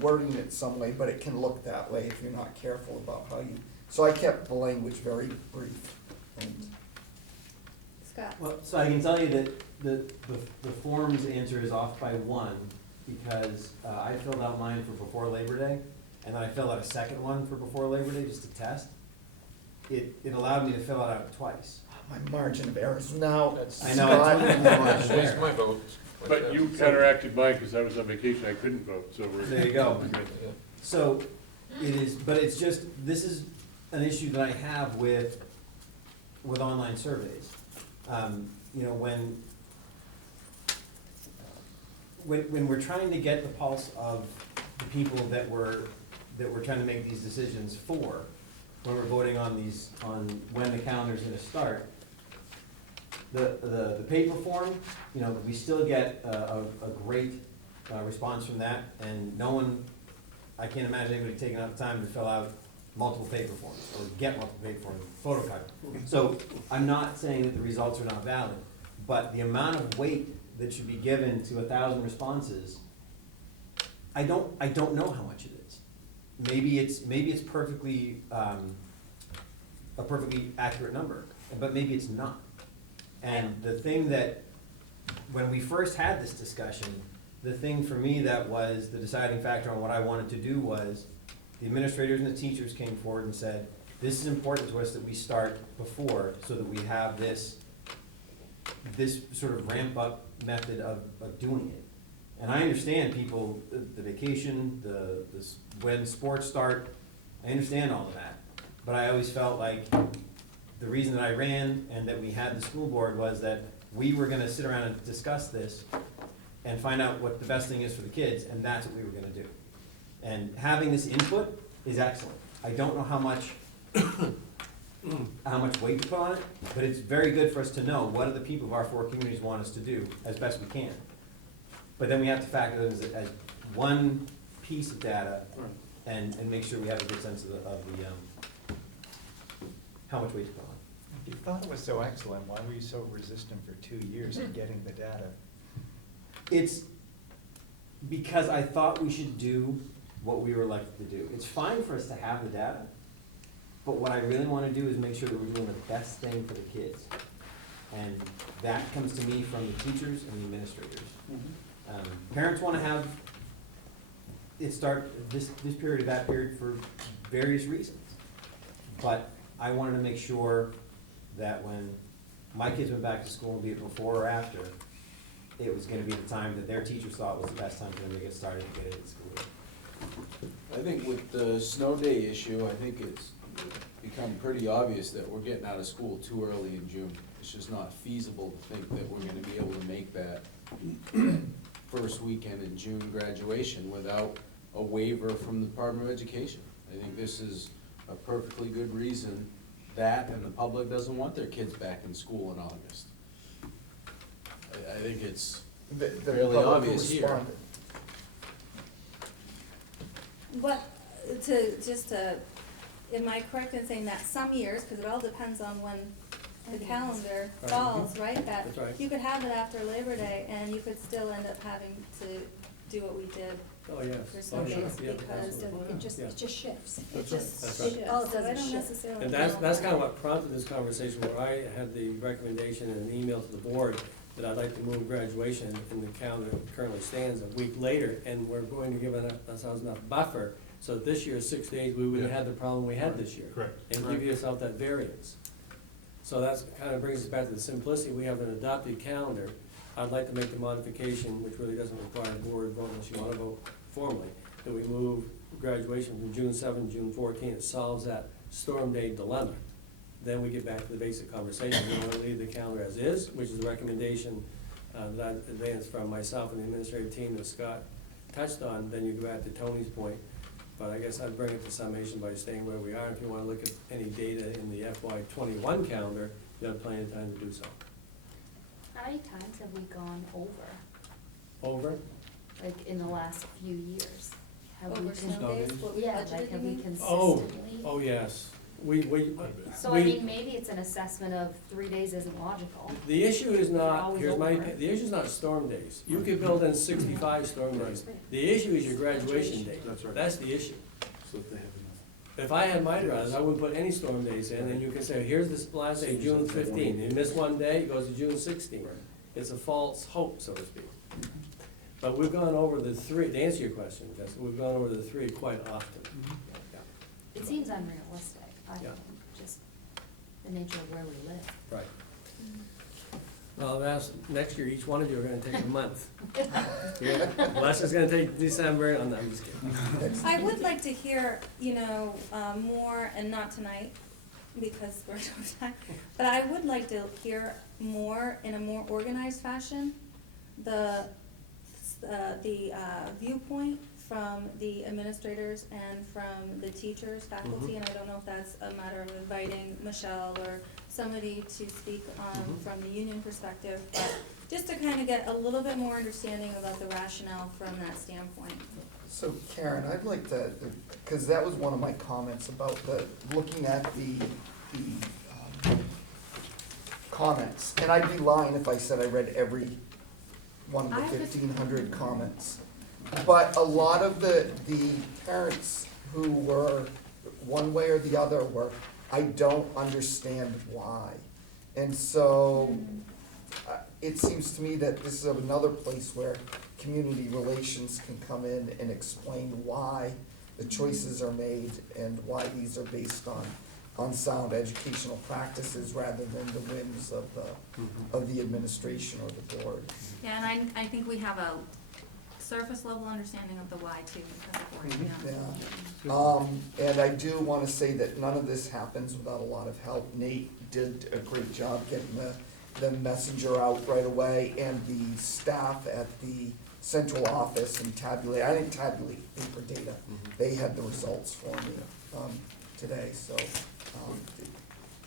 wording it some way, but it can look that way if you're not careful about how you, so I kept the language very brief. Scott? Well, so I can tell you that the form's answer is off by 1, because I filled out mine for before Labor Day, and then I filled out a second one for before Labor Day just to test. It allowed me to fill it out twice. My margin of error is now. I know, it's Waste my vote. But you counteracted mine because I was on vacation, I couldn't vote, so we're. There you go. So it is, but it's just, this is an issue that I have with online surveys. When we're trying to get the pulse of the people that we're trying to make these decisions for, when we're voting on when the calendar's gonna start. The paper form, you know, we still get a great response from that, and no one, I can't imagine anybody taking out the time to fill out multiple paper forms, or get multiple paper forms, photocopy. So, I'm not saying that the results are not valid, but the amount of weight that should be given to 1,000 responses, I don't know how much it is. Maybe it's perfectly, a perfectly accurate number, but maybe it's not. And the thing that, when we first had this discussion, the thing for me that was the deciding factor on what I wanted to do was, the administrators and the teachers came forward and said, this is important to us that we start before, so that we have this sort of ramp up method of doing it. And I understand people, the vacation, when sports start, I understand all of that. But I always felt like the reason that I ran and that we had the school board was that we were gonna sit around and discuss this and find out what the best thing is for the kids, and that's what we were gonna do. And having this input is excellent. I don't know how much weight to put on it, but it's very good for us to know what do the people of our 4 communities want us to do as best we can. But then we have to factor it as one piece of data and make sure we have a good sense of how much weight to put on. If you thought it was so excellent, why were you so resistant for 2 years in getting the data? It's because I thought we should do what we were elected to do. It's fine for us to have the data, but what I really want to do is make sure that we're doing the best thing for the kids. And that comes to me from the teachers and the administrators. Parents want to have it start this period or that period for various reasons. But I wanted to make sure that when my kids went back to school, be it before or after, it was going to be the time that their teachers thought was the best time for them to get started to get into school. I think with the snow day issue, I think it's become pretty obvious that we're getting out of school too early in June. It's just not feasible to think that we're gonna be able to make that first weekend in June graduation without a waiver from the Department of Education. I think this is a perfectly good reason that, and the public doesn't want their kids back in school in August. I think it's fairly obvious here. But am I correct in saying that some years, because it all depends on when the calendar falls, right? That That's right. you could have it after Labor Day and you could still end up having to do what we did Oh, yes. for some Oh, sure. days Yeah, because absolutely. It just shifts. it That's just right. shifts. Oh, it So I doesn't don't shift. necessarily. And that's kind of what prompted this conversation, where I had the recommendation in an email to the board that I'd like to move graduation in the calendar that currently stands a week later, and we're going to give ourselves enough buffer, so that this year, 6 days, we wouldn't have the problem we had this year. Correct. And give yourself that variance. So that's, kind of brings us back to the simplicity, we have an adopted calendar. I'd like to make the modification, which really doesn't require a board vote unless you wanna vote formally, that we move graduation from June 7th, June 14th. It solves that storm day dilemma. Then we get back to the basic conversation. We want to leave the calendar as is, which is the recommendation that I advanced from myself and the administrative team that Scott touched on. Then you go back to Tony's point. But I guess I'd bring it to summation by staying where we are. If you want to look at any data in the FY21 calendar, you have plenty of time to do so. How many times have we gone over, Over? like in the last few years? Have we Over snow days, what we Yeah, budgeted, like have you we mean? consistently? Oh, yes. So I mean, maybe it's an assessment of 3 days isn't logical. The issue is We're not, always here's my, over it. the issue is not storm days. You could build in 65 storm days. The issue is your graduation date. That's right. That's the issue. So if they have enough. If I had my druthers, I wouldn't put any storm days in, and you can say, here's this last day, June 15. You miss one day, it goes to June 16. It's a false hope, so to speak. But we've gone over the 3, to answer your question, Jessica, we've gone over the 3 quite often. It seems unrealistic, I Yeah. think, just the nature of where we live. Right. Well, next year, each one of you are gonna take a month. Les is gonna take December, I'm just kidding. I would like to hear, more, and not tonight, because we're out of time, but I would like to hear more, in a more organized fashion, the viewpoint from the administrators and from the teachers, faculty, and I don't know if that's a matter of inviting Michelle or somebody to speak from the union perspective, but just to kind of get a little bit more understanding about the rationale from that standpoint. So Karen, I'd like to, because that was one of my comments about looking at the comments. And I'd be lying if I said I read every one of the 1,500 comments. But a lot of the parents who were one way or the other were, I don't understand why. And so it seems to me that this is another place where community relations can come in and explain why the choices are made and why these are based on sound educational practices rather than the whims of the administration or the board. Yeah, and I think we have a surface level understanding of the why too, because of work, Yeah. And I do wanna say that none of this happens without a lot of help. Nate did a great job getting the messenger out right away, and the staff at the central office and tabulate, I didn't tabulate paper data. They had the results for me, today, so,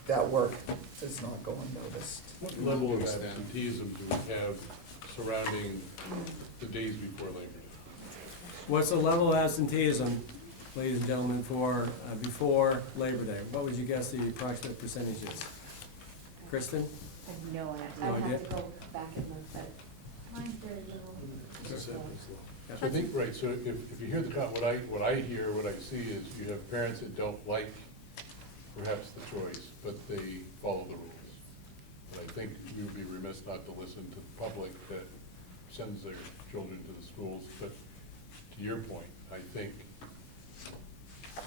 that work does not go unnoticed. What level of absenteeism do we have surrounding the days before Labor Day? What's the level of absenteeism, ladies and gentlemen, for, before Labor Day? What would you guess the approximate percentage is? Kristen? I have no idea. No I'd idea? have to go back and look, but mine's very little. So I think, right, so if you hear what I hear, what I see is you have parents that don't like perhaps the choice, but they follow the rules. And I think we would be remiss not to listen to the public that sends their children to the schools. But to your point, I think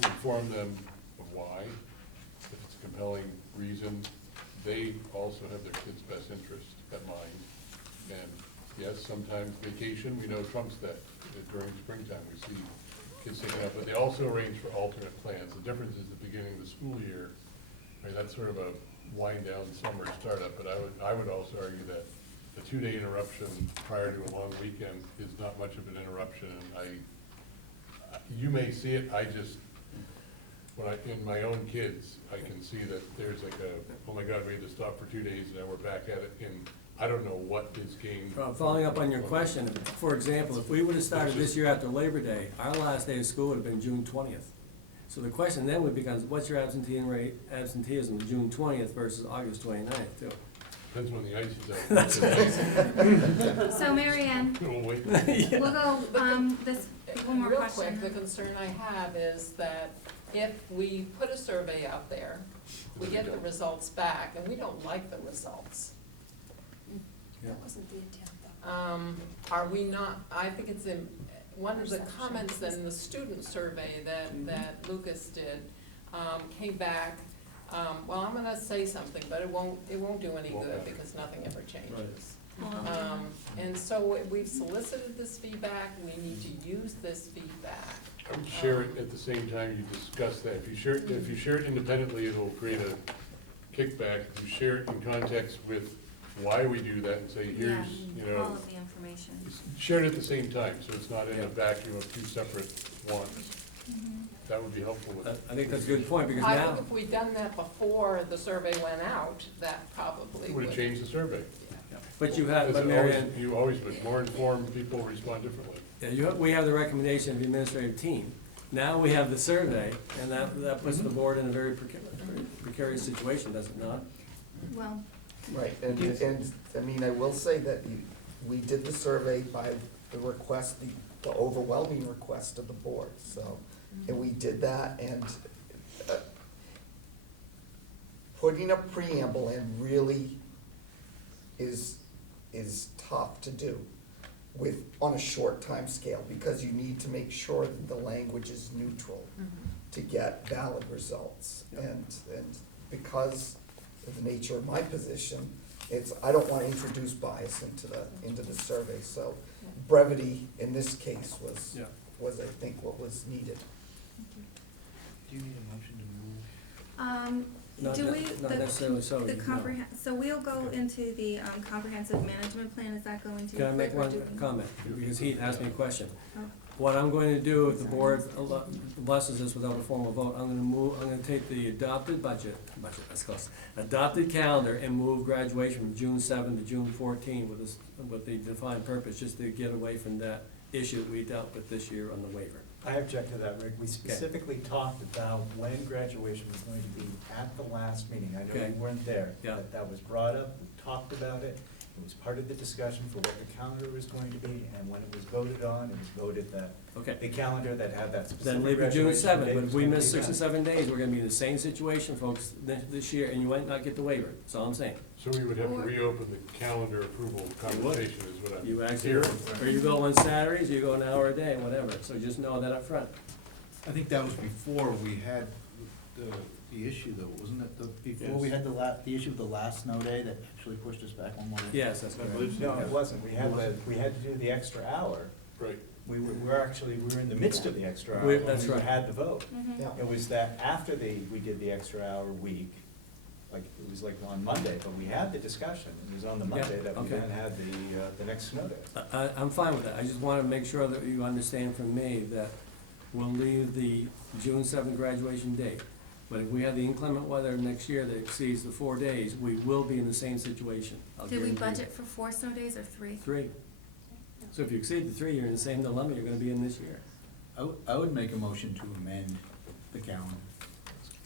to inform them of why, if it's a compelling reason, they also have their kids' best interest at mind. And yes, sometimes vacation, we know trumps that. During springtime, we see kids taking up, but they also arrange for alternate plans. The difference is the beginning of the school year, right, that's sort of a wind down summer startup, but I would also argue that the 2-day interruption prior to a long weekend is not much of an interruption. And you may see it, in my own kids, I can see that there's like oh my God, we had to stop for 2 days and now we're back at it, and I don't know what is gained. Following up on your question, for example, if we would have started this year after Labor Day, our last day of school would have been June 20th. So the question then would become, what's your absenteeism June 20th versus August 29th too? Depends when the ice is out. So Mary Ann, We'll wait. we'll go, one more Real question. quick, the concern I have is that if we put a survey out there, we get the results back, and we don't like the results. That wasn't the intent though. Are we not, I think it's in, one of the comments in the student survey that Lucas did, came back, well, I'm gonna say something, but it won't do any good because nothing ever changes. And so we've solicited this feedback, we need to use this feedback. I would share it at the same time you discuss that. If you share it independently, it'll create a kickback. If you share it in context with why we do that and say, here's, all of the information. share it at the same time, so it's not in a vacuum of two separate ones. That would be helpful with it. I think that's a good point, because I now, think if we'd done that before the survey went out, that probably Would have changed the survey. but you have, Because but Mary Ann, you always, but more informed people respond differently. yeah, we have the recommendation of the administrative team. Now we have the survey, and that puts the board in a very precarious situation, does it not? Well, Right, and I mean, I will say that we did the survey by the request, the overwhelming request of the board, so, and we did that, and putting a preamble in really is tough to do on a short time scale, because you need to make sure that the language is neutral to get valid results. And because of the nature of my position, I don't want to introduce bias into the survey, so brevity in this case was I think what was needed. Do you need a motion to move? Not Do ne- we, not necessarily so, the no. so we'll go into the comprehensive management plan, is that going to? Can I make or one do we- comment? Because he asked me a question. Oh. What I'm going to do, if the board blesses this without a formal vote, I'm gonna take the adopted budget, that's close, adopted calendar and move graduation from June 7 to June 14 with the defined purpose, just to get away from that issue we dealt with this year on the waiver. I object to that, Rick. We specifically talked about when graduation was going to be at the last meeting. I know Okay. you weren't there. Yeah. But that was brought up, we talked about it. It was part of the discussion for what the calendar was going to be, and when it was voted on, it was voted that Okay. the calendar that had that specific Then leave it graduation June date 7, but was if we gonna miss be 6 or that. 7 days, we're gonna be in the same situation, folks, this year, and you might not get the waiver, that's all I'm saying. So we would have to Or- reopen the calendar approval conversation is what I'm You actually, hearing. or you go on Saturdays, or you go an hour a day, whatever, so just know that up front. I think that was before we had the issue though, wasn't it? Before Yes. we had the issue of the last snow day that actually pushed us back one more day? Yes, that's No, correct. it wasn't. We had to do the extra hour. Right. We were in the midst of the extra hour. We- when that's we right. had the vote. Mhm. Yeah. It was that after we did the extra hour week, like, it was like on Monday, but we had the discussion. It was on the Yeah, Monday that we okay. then had the next snow day. I'm fine with that, I just wanna make sure that you understand from me that we'll leave the June 7th graduation date. But if we have the inclement weather next year that exceeds the 4 days, we will be in the same situation. I'll Did we guarantee you. budget for 4 snow days or 3? 3. So if you exceed the 3, you're in the same dilemma you're gonna be in this year. I would make a motion to amend the calendar,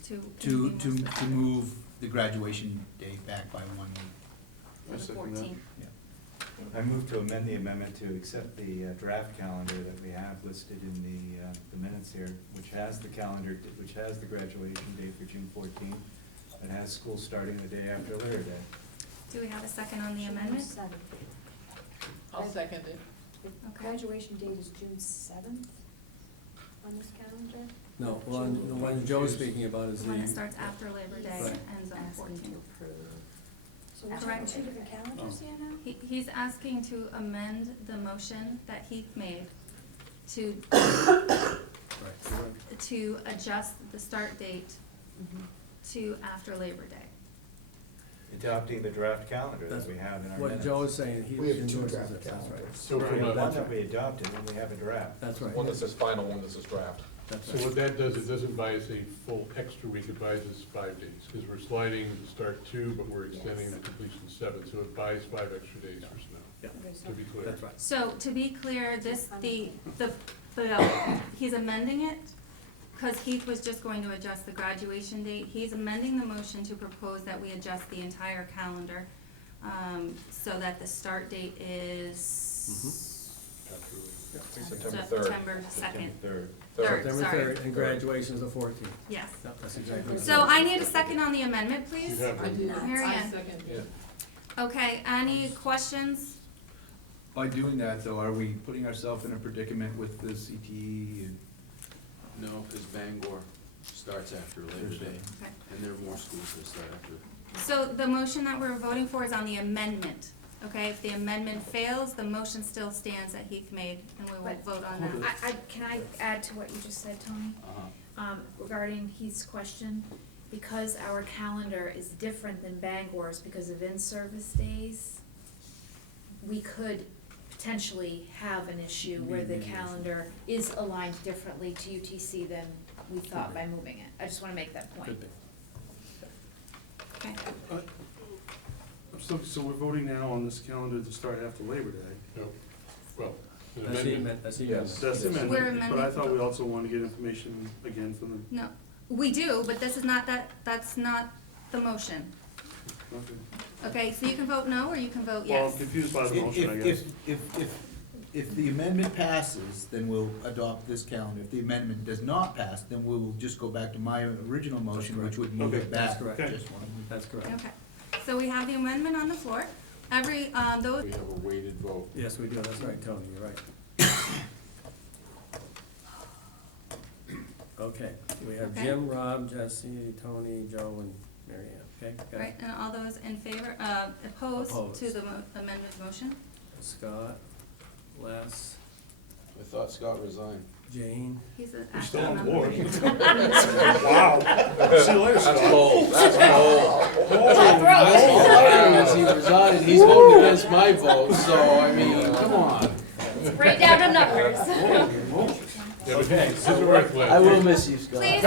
To to, be to, more to specific. move the graduation date back by 1 week. I To the second that. 14th. I move to amend the amendment to accept the draft calendar that we have listed in the minutes here, which has the calendar, which has the graduation date for June 14th. It has school starting the day after Labor Day. Do we have a second on the amendment? I'll second it. The Okay. graduation date is June 7th on this calendar? No, the one Joe's speaking about is The one that the, starts after Labor Day Right. and ends on the 14th. So we're talking two different calendars here now? He's asking to amend the motion that Heath made to, to adjust the start date to after Labor Day. Adopting the draft calendar that we have in our minutes. what Joe is saying, he We have two endorses draft it, that's right. calendars. So We from have a- one That's that right. we adopted, and we have a draft. That's right. One that says final, one that says draft. That's So right. what that does, it doesn't buy us a full extra week, it buys us 5 days, because we're sliding the start 2, but we're extending the completion 7, so it buys 5 extra days for snow, Yeah, to be clear. that's right. So to be clear, he's amending it, because Heath was just going to adjust the graduation date. He's amending the motion to propose that we adjust the entire calendar, so that the start date is September 3rd. September 2nd. Third. Third, September sorry. 3rd, and graduation is the 14th. Yes. Yep, that's exactly. what So I need a second on the amendment, You please. have I one. did, Mary I Ann. second. Yeah. Okay, any questions? By doing that though, are we putting ourselves in a predicament with the CTE and? No, because Bangor starts after Labor Day, Okay. and there are more schools that start after. So the motion that we're voting for is on the amendment, okay? If the amendment fails, the motion still stands that Heath made, and we will But- vote on that. Can I add to what you just said, Tony? Uh-huh. Regarding Heath's question, because our calendar is different than Bangor's because of in-service days, we could potentially have an issue where the calendar is aligned differently to UTC than we thought by moving it. I just wanna make that point. Could be. Okay. So we're voting now on this calendar to start after Labor Day. No, well, an That's the amendment. amendment, that's the Yes. amendment. That's the We're amendment, but I amending- thought we also wanted to get information again from the, No, we do, but this is not that's not the motion. okay. Okay, so you can vote no, or you can vote Well, I'm yes. confused by the motion, I guess. If the amendment passes, then we'll adopt this calendar. If the amendment does not pass, then we will just go back to my original motion, which would move Okay, it back. that's correct. Just one week. That's correct. Okay, so we have the amendment on the floor. Those, We have a weighted vote. Yes, we do, that's right, Tony, you're right. Okay, we have Okay. Jim, Rob, Jesse, Tony, Joe, and Mary Ann, okay? got it? right, and all those in favor, opposed to Opposed. the amendment motion? Scott, Les, I thought Scott resigned. Jane? He's an You're still active on member. board. Wow. See you later, Scott. That's bold, that's bold. He resigned, he's voting against my vote, so, I mean, come on. Break down the numbers. Yeah, but this is worthless. I will miss you, Scott. Please,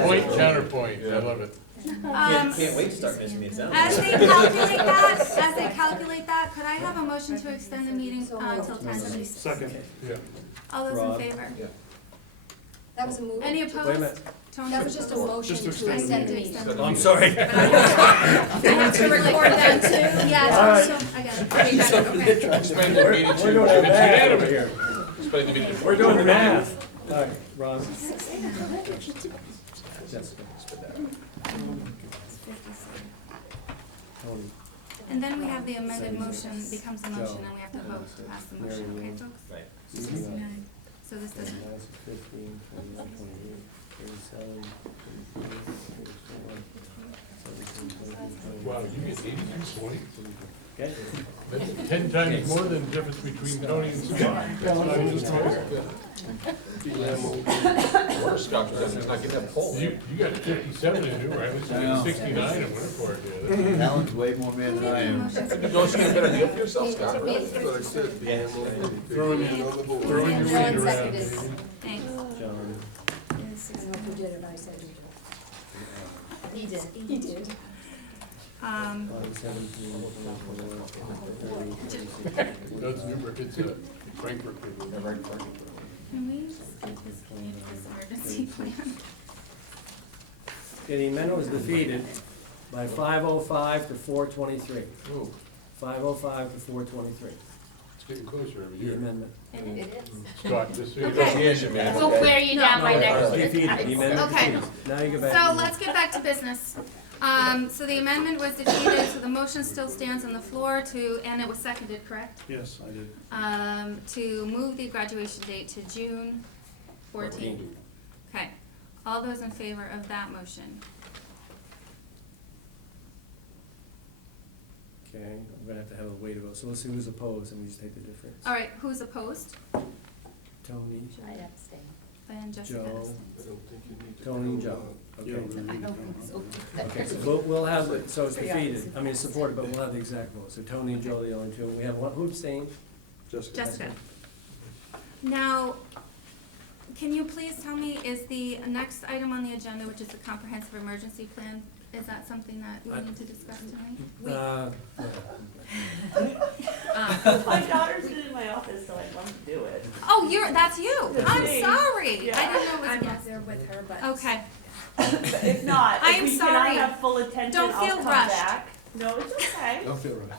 Point, counterpoint, I love it. Can't wait to start missing the sound. as they calculate that, could I have a motion to extend the meeting until 10:36? Second. Yeah. All those Rob. in favor? That was a move. Any opposed? Wait a minute. Tony? That was just a motion Just to to extend the To meeting. extend the I'm meeting. sorry. But I have to record that too. Yeah, All right. so, I got it. You got it, okay. Expand the meeting We're doing the to, math over here. expand the meeting to. We're doing the math. All right, Ron. Tony. And then we have the amended motion becomes a motion and we have to vote to pass the motion, okay folks? Right. 69. So this doesn't, 15, 21, 28, 37, 34, Wow, you get 82-20? Okay. That's 10 times more than the difference between Tony and Scott. That's what I was just told. Where's Scott, because he's not getting that poll. You got 57 in New, right? At least you I got know. 69 in Winterport, yeah. Alan's way more man than I am. Don't you get a better deal for yourself, Scott? Throwing Throwing your weight around. baby. thanks. John. Who did it, I said who did it. He did, he did. 5, 17, 24, 30, No, it's Newburgh, it's Frankfurt. Can we skip this emergency plan? Okay, the amendment was defeated by 505 to 423. Ooh. 505 to 423, It's getting closer every the year. amendment. And it is. Scott, just so you know. Negotiation, man. We'll wear you down by No, next it's year. defeated, the amendment Okay. defeated. Now you go back. So to- let's get back to business. So the amendment was defeated, so the motion still stands on the floor to, and it was seconded, correct? Yes, I did. To move the graduation date to June 14th. Okay, all those in favor of that motion? Okay, I'm gonna have to have a way to vote, so let's see who's opposed, and we just take the difference. All right, who's opposed? Tony, I'd abstain. And Jessica Joe. abstains. Tony and Joe, okay. Yeah, we're gonna Okay, so we'll have, so it's defeated, I mean, it's supported, but we'll have the exact vote, so Tony and Joe are the only two, we have one, who abstained? Jessica. Jessica. Now, can you please tell me, is the next item on the agenda, which is the comprehensive emergency plan, is that something that we need to discuss tonight? My daughter's in my office, so I'd love to do it. Oh, that's you, That's I'm me. sorry, Yeah. I didn't know it was I'm yes. up there with her, but. Okay, If not, I if am we sorry. cannot have full attention, Don't I'll feel come rushed. back. No, it's okay. Don't feel right.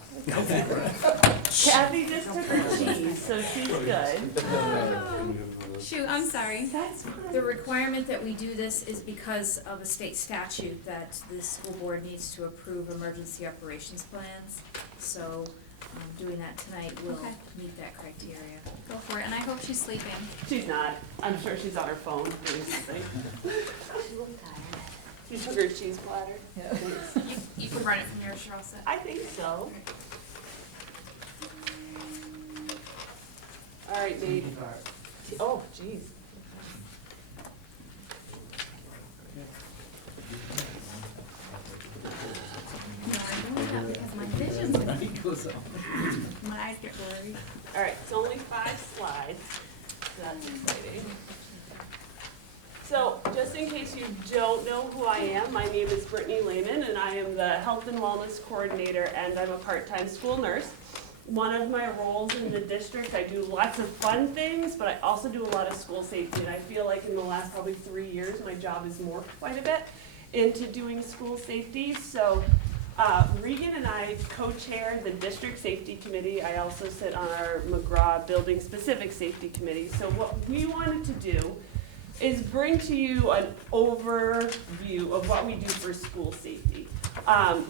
Kathy just took her cheese, so she's good. shoot, I'm sorry. That's fine. The requirement that we do this is because of a state statute that the school board needs to approve emergency operations plans. So, doing that tonight will Okay. meet that criteria. Go for it, and I hope she's sleeping. She's not. I'm sure she's on her phone doing something. She took her cheese platter. You can run it from yours, you're all set. I think so. All right, Nate. Oh, jeez. No, I'm doing that because my vision's my eyes get blurry. All right, it's only 5 slides. That's exciting. So, just in case you don't know who I am, my name is Brittany Lehman, and I am the Health and Wellness Coordinator, and I'm a part-time school nurse. One of my roles in the district, I do lots of fun things, but I also do a lot of school safety, and I feel like in the last probably 3 years, my job has morphed quite a bit into doing school safety. So, Regan and I co-chair the district safety committee. I also sit on our McGraw building specific safety committee. So what we wanted to do is bring to you an overview of what we do for school safety.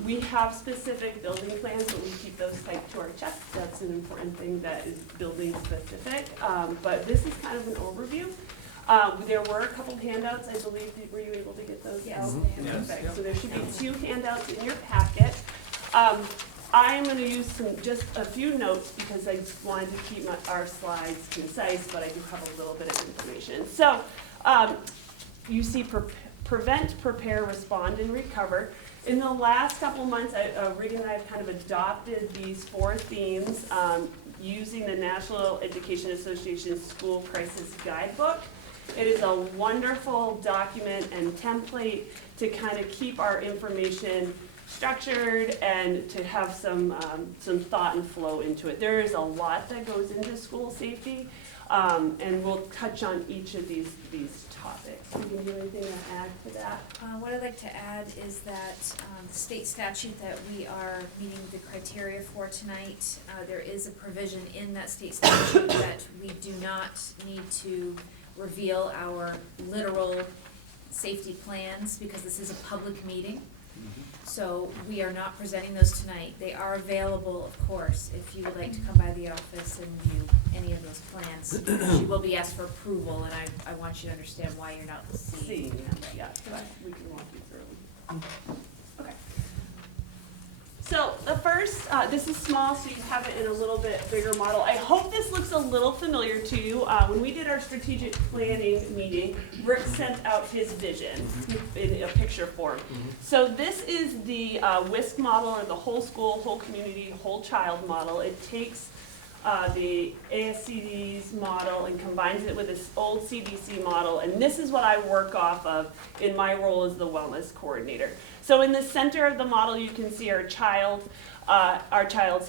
We have specific building plans, but we keep those tight to our chest. That's an important thing that is building specific. But this is kind of an overview. There were a couple handouts, I believe. Were you able to get those out? Yes. Perfect. So there should be 2 handouts in your packet. I am gonna use just a few notes because I wanted to keep our slides concise, but I do have a little bit of information. So, you see prevent, prepare, respond, and recover. In the last couple of months, Regan and I have kind of adopted these 4 themes using the National Education Association School Crisis Guidebook. It is a wonderful document and template to kind of keep our information structured and to have some thought and flow into it. There is a lot that goes into school safety, and we'll touch on each of these topics. Do you have anything to add to that? What I'd like to add is that the state statute that we are meeting the criteria for tonight, there is a provision in that state statute that we do not need to reveal our literal safety plans because this is a public meeting. So we are not presenting those tonight. They are available, of course, if you would like to come by the office and view any of those plans. You will be asked for approval, and I want you to understand why you're not seeing them. Yeah, but we can walk you through them. Okay. So the first, this is small, so you have it in a little bit bigger model. I hope this looks a little familiar to you. When we did our strategic planning meeting, Rick sent out his vision in a picture form. So this is the WISC model, or the whole school, whole community, whole child model. It takes the ASCD's model and combines it with this old CDC model, and this is what I work off of in my role as the wellness coordinator. So in the center of the model, you can see our child's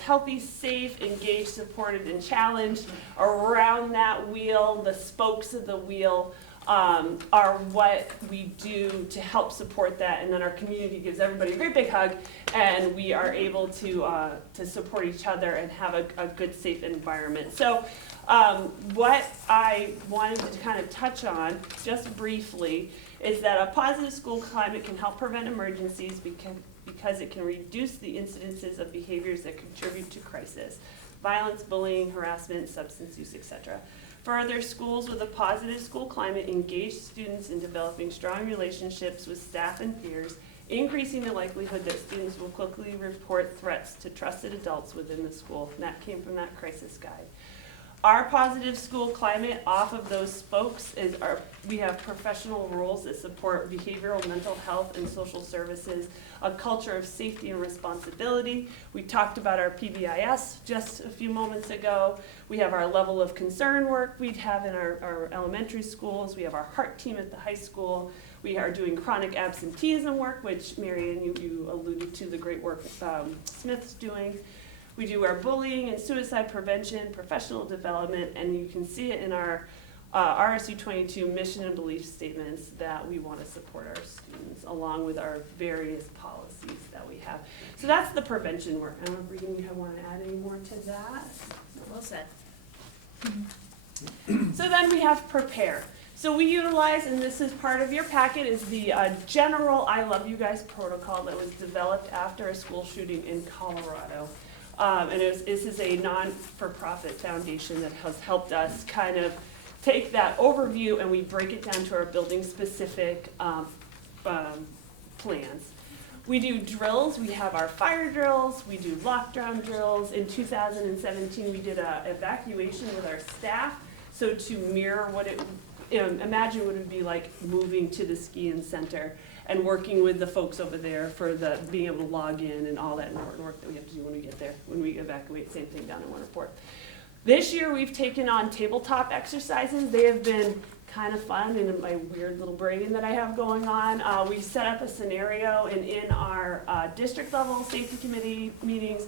healthy, safe, engaged, supported, and challenged. Around that wheel, the spokes of the wheel are what we do to help support that, and then our community gives everybody a great big hug, and we are able to support each other and have a good, safe environment. So what I wanted to kind of touch on, just briefly, is that a positive school climate can help prevent emergencies because it can reduce the incidences of behaviors that contribute to crisis: violence, bullying, harassment, substance use, etc. Further, schools with a positive school climate engage students in developing strong relationships with staff and peers, increasing the likelihood that students will quickly report threats to trusted adults within the school. And that came from that crisis guide. Our positive school climate, off of those spokes, we have professional roles that support behavioral, mental health, and social services, a culture of safety and responsibility. We talked about our PBIS just a few moments ago. We have our level of concern work we'd have in our elementary schools. We have our heart team at the high school. We are doing chronic absenteeism work, which Marianne, you alluded to the great work Smith's doing. We do our bullying and suicide prevention, professional development, and you can see it in our RSU 22 mission and belief statements that we want to support our students along with our various policies that we have. So that's the prevention work. I don't know if Regan, you want to add any more to that? Well said. So then we have prepare. So we utilize, and this is part of your packet, is the general I Love You Guys protocol that was developed after a school shooting in Colorado. And this is a non-for-profit foundation that has helped us kind of take that overview and we break it down to our building-specific plans. We do drills. We have our fire drills. We do lockdown drills. In 2017, we did an evacuation with our staff. So to mirror what imagine what it would be like moving to the ski-in center and working with the folks over there for being able to log in and all that important work that we have to do when we get there, when we evacuate. Same thing down in Winterport. This year we've taken on tabletop exercises. They have been kind of fun in my weird little brain that I have going on. We set up a scenario, and in our district level safety committee meetings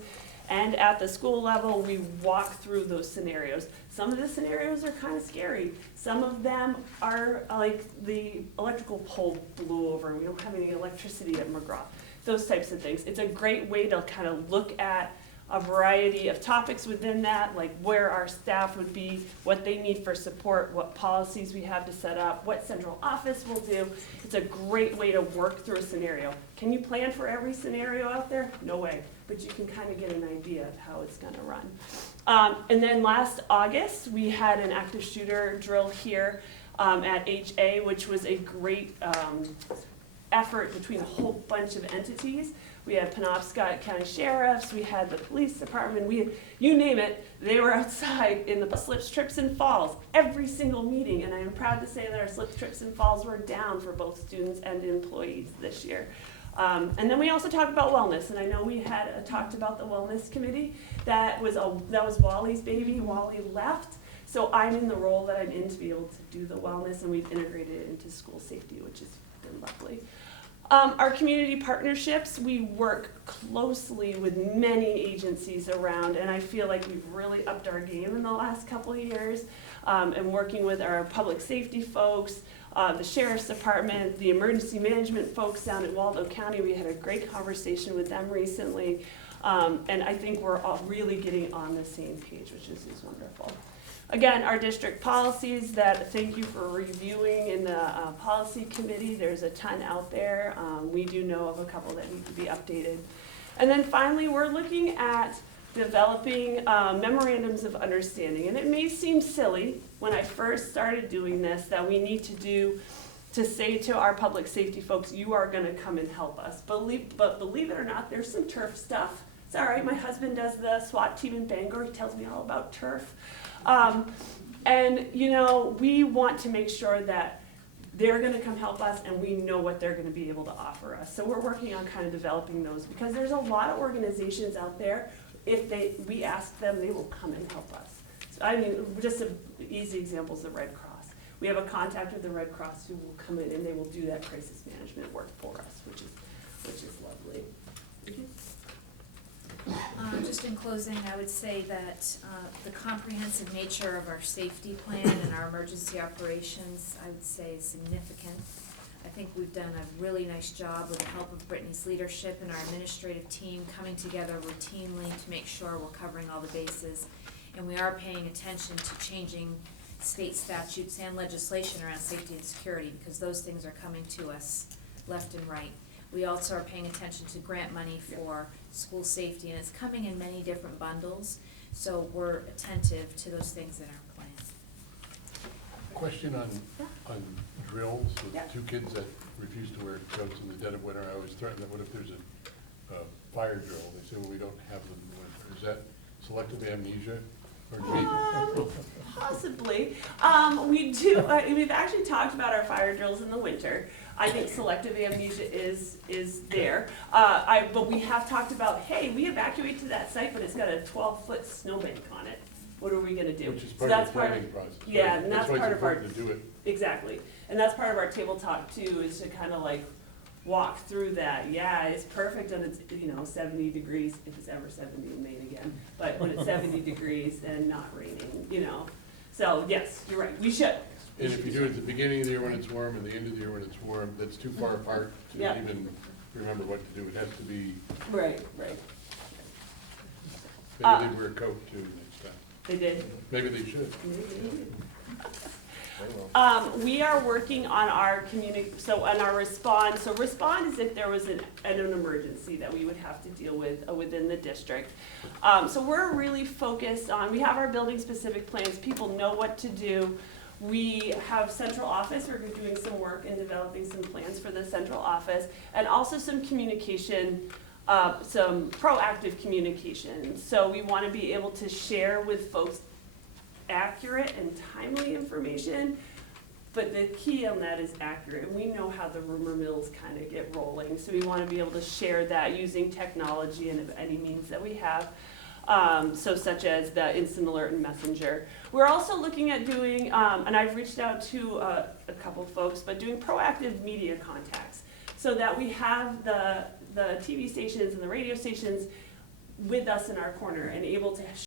and at the school level, we walk through those scenarios. Some of the scenarios are kind of scary. Some of them are like the electrical pole blew over and we don't have any electricity at McGraw. Those types of things. It's a great way to kind of look at a variety of topics within that, like where our staff would be, what they need for support, what policies we have to set up, what central office will do. It's a great way to work through a scenario. Can you plan for every scenario out there? No way, but you can kind of get an idea of how it's gonna run. And then last August, we had an active shooter drill here at HA, which was a great effort between a whole bunch of entities. we had Penobscot County Sheriffs, we had the police department, you name it, they were outside in the slips, trips, and falls, every single meeting, and I am proud to say that our slips, trips, and falls were down for both students and employees this year. And then we also talked about wellness, and I know we had talked about the wellness committee. That was Wally's baby. Wally left, so I'm in the role that I'm in to be able to do the wellness, and we've integrated it into school safety, which has been lovely. Our community partnerships, we work closely with many agencies around, and I feel like we've really upped our game in the last couple of years, and working with our public safety folks, the sheriff's department, the emergency management folks down in Waldo County. We had a great conversation with them recently, and I think we're all really getting on the same page, which is wonderful. Again, our district policies that thank you for reviewing in the policy committee. There's a ton out there. We do know of a couple that need to be updated. And then finally, we're looking at developing memorandums of understanding. And it may seem silly when I first started doing this that we need to say to our public safety folks, you are gonna come and help us. But believe it or not, there's some turf stuff. It's all right, my husband does the SWAT team in Bangor. He tells me all about turf. And you know, we want to make sure that they're gonna come help us and we know what they're gonna be able to offer us. So we're working on kind of developing those because there's a lot of organizations out there, if we ask them, they will come and help us. So, I mean, just some easy examples, the Red Cross. We have a contact with the Red Cross who will come in and they will do that crisis management work for us, which is lovely. Just in closing, I would say that the comprehensive nature of our safety plan and our emergency operations, I would say, is significant. I think we've done a really nice job with the help of Brittany's leadership and our administrative team coming together routinely to make sure we're covering all the bases. And we are paying attention to changing state statutes and legislation around safety and security because those things are coming to us left and right. We also are paying attention to grant money for school safety, and it's coming in many different bundles, so we're attentive to those things in our plan. Question on drills with Yeah. two kids that refuse to wear coats in the dead of winter. I always threaten that, what if there's a fire drill? They say, well, we don't have them in the winter. Is that selective amnesia? Or do we? Possibly. We do, we've actually talked about our fire drills in the winter. I think selective amnesia is there. But we have talked about, hey, we evacuate to that site, but it's got a 12-foot snowbank on it. What are we gonna do? Which is So part that's of the planning process. Yeah, right? and that's part of our. That's why it's important to do it. Exactly. And that's part of our table talk too, is to kind of like walk through that. Yeah, it's perfect and it's, 70 degrees, if it's ever 70 in Maine again, but when it's 70 degrees and not raining, So yes, you're right, we should. And if you do it at the beginning of the year when it's warm and the end of the year when it's warm, that's too far apart to Yeah. even remember what to do. It has to be, Right. maybe Uh, they wear a coat too next time. They did. Maybe they should. We are working on our on our respond. So respond is if there was an emergency that we would have to deal with within the district. So we're really focused on, we have our building specific plans, people know what to do. We have central office, we're doing some work in developing some plans for the central office, and also some communication, some proactive communication. So we want to be able to share with folks accurate and timely information, but the key on that is accurate. We know how the rumor mills kind of get rolling, so we want to be able to share that using technology and any means that we have. So such as the instant alert and messenger. We're also looking at doing, and I've reached out to a couple folks, but doing proactive media contacts so that we have the TV stations and the radio stations with us in our corner and able to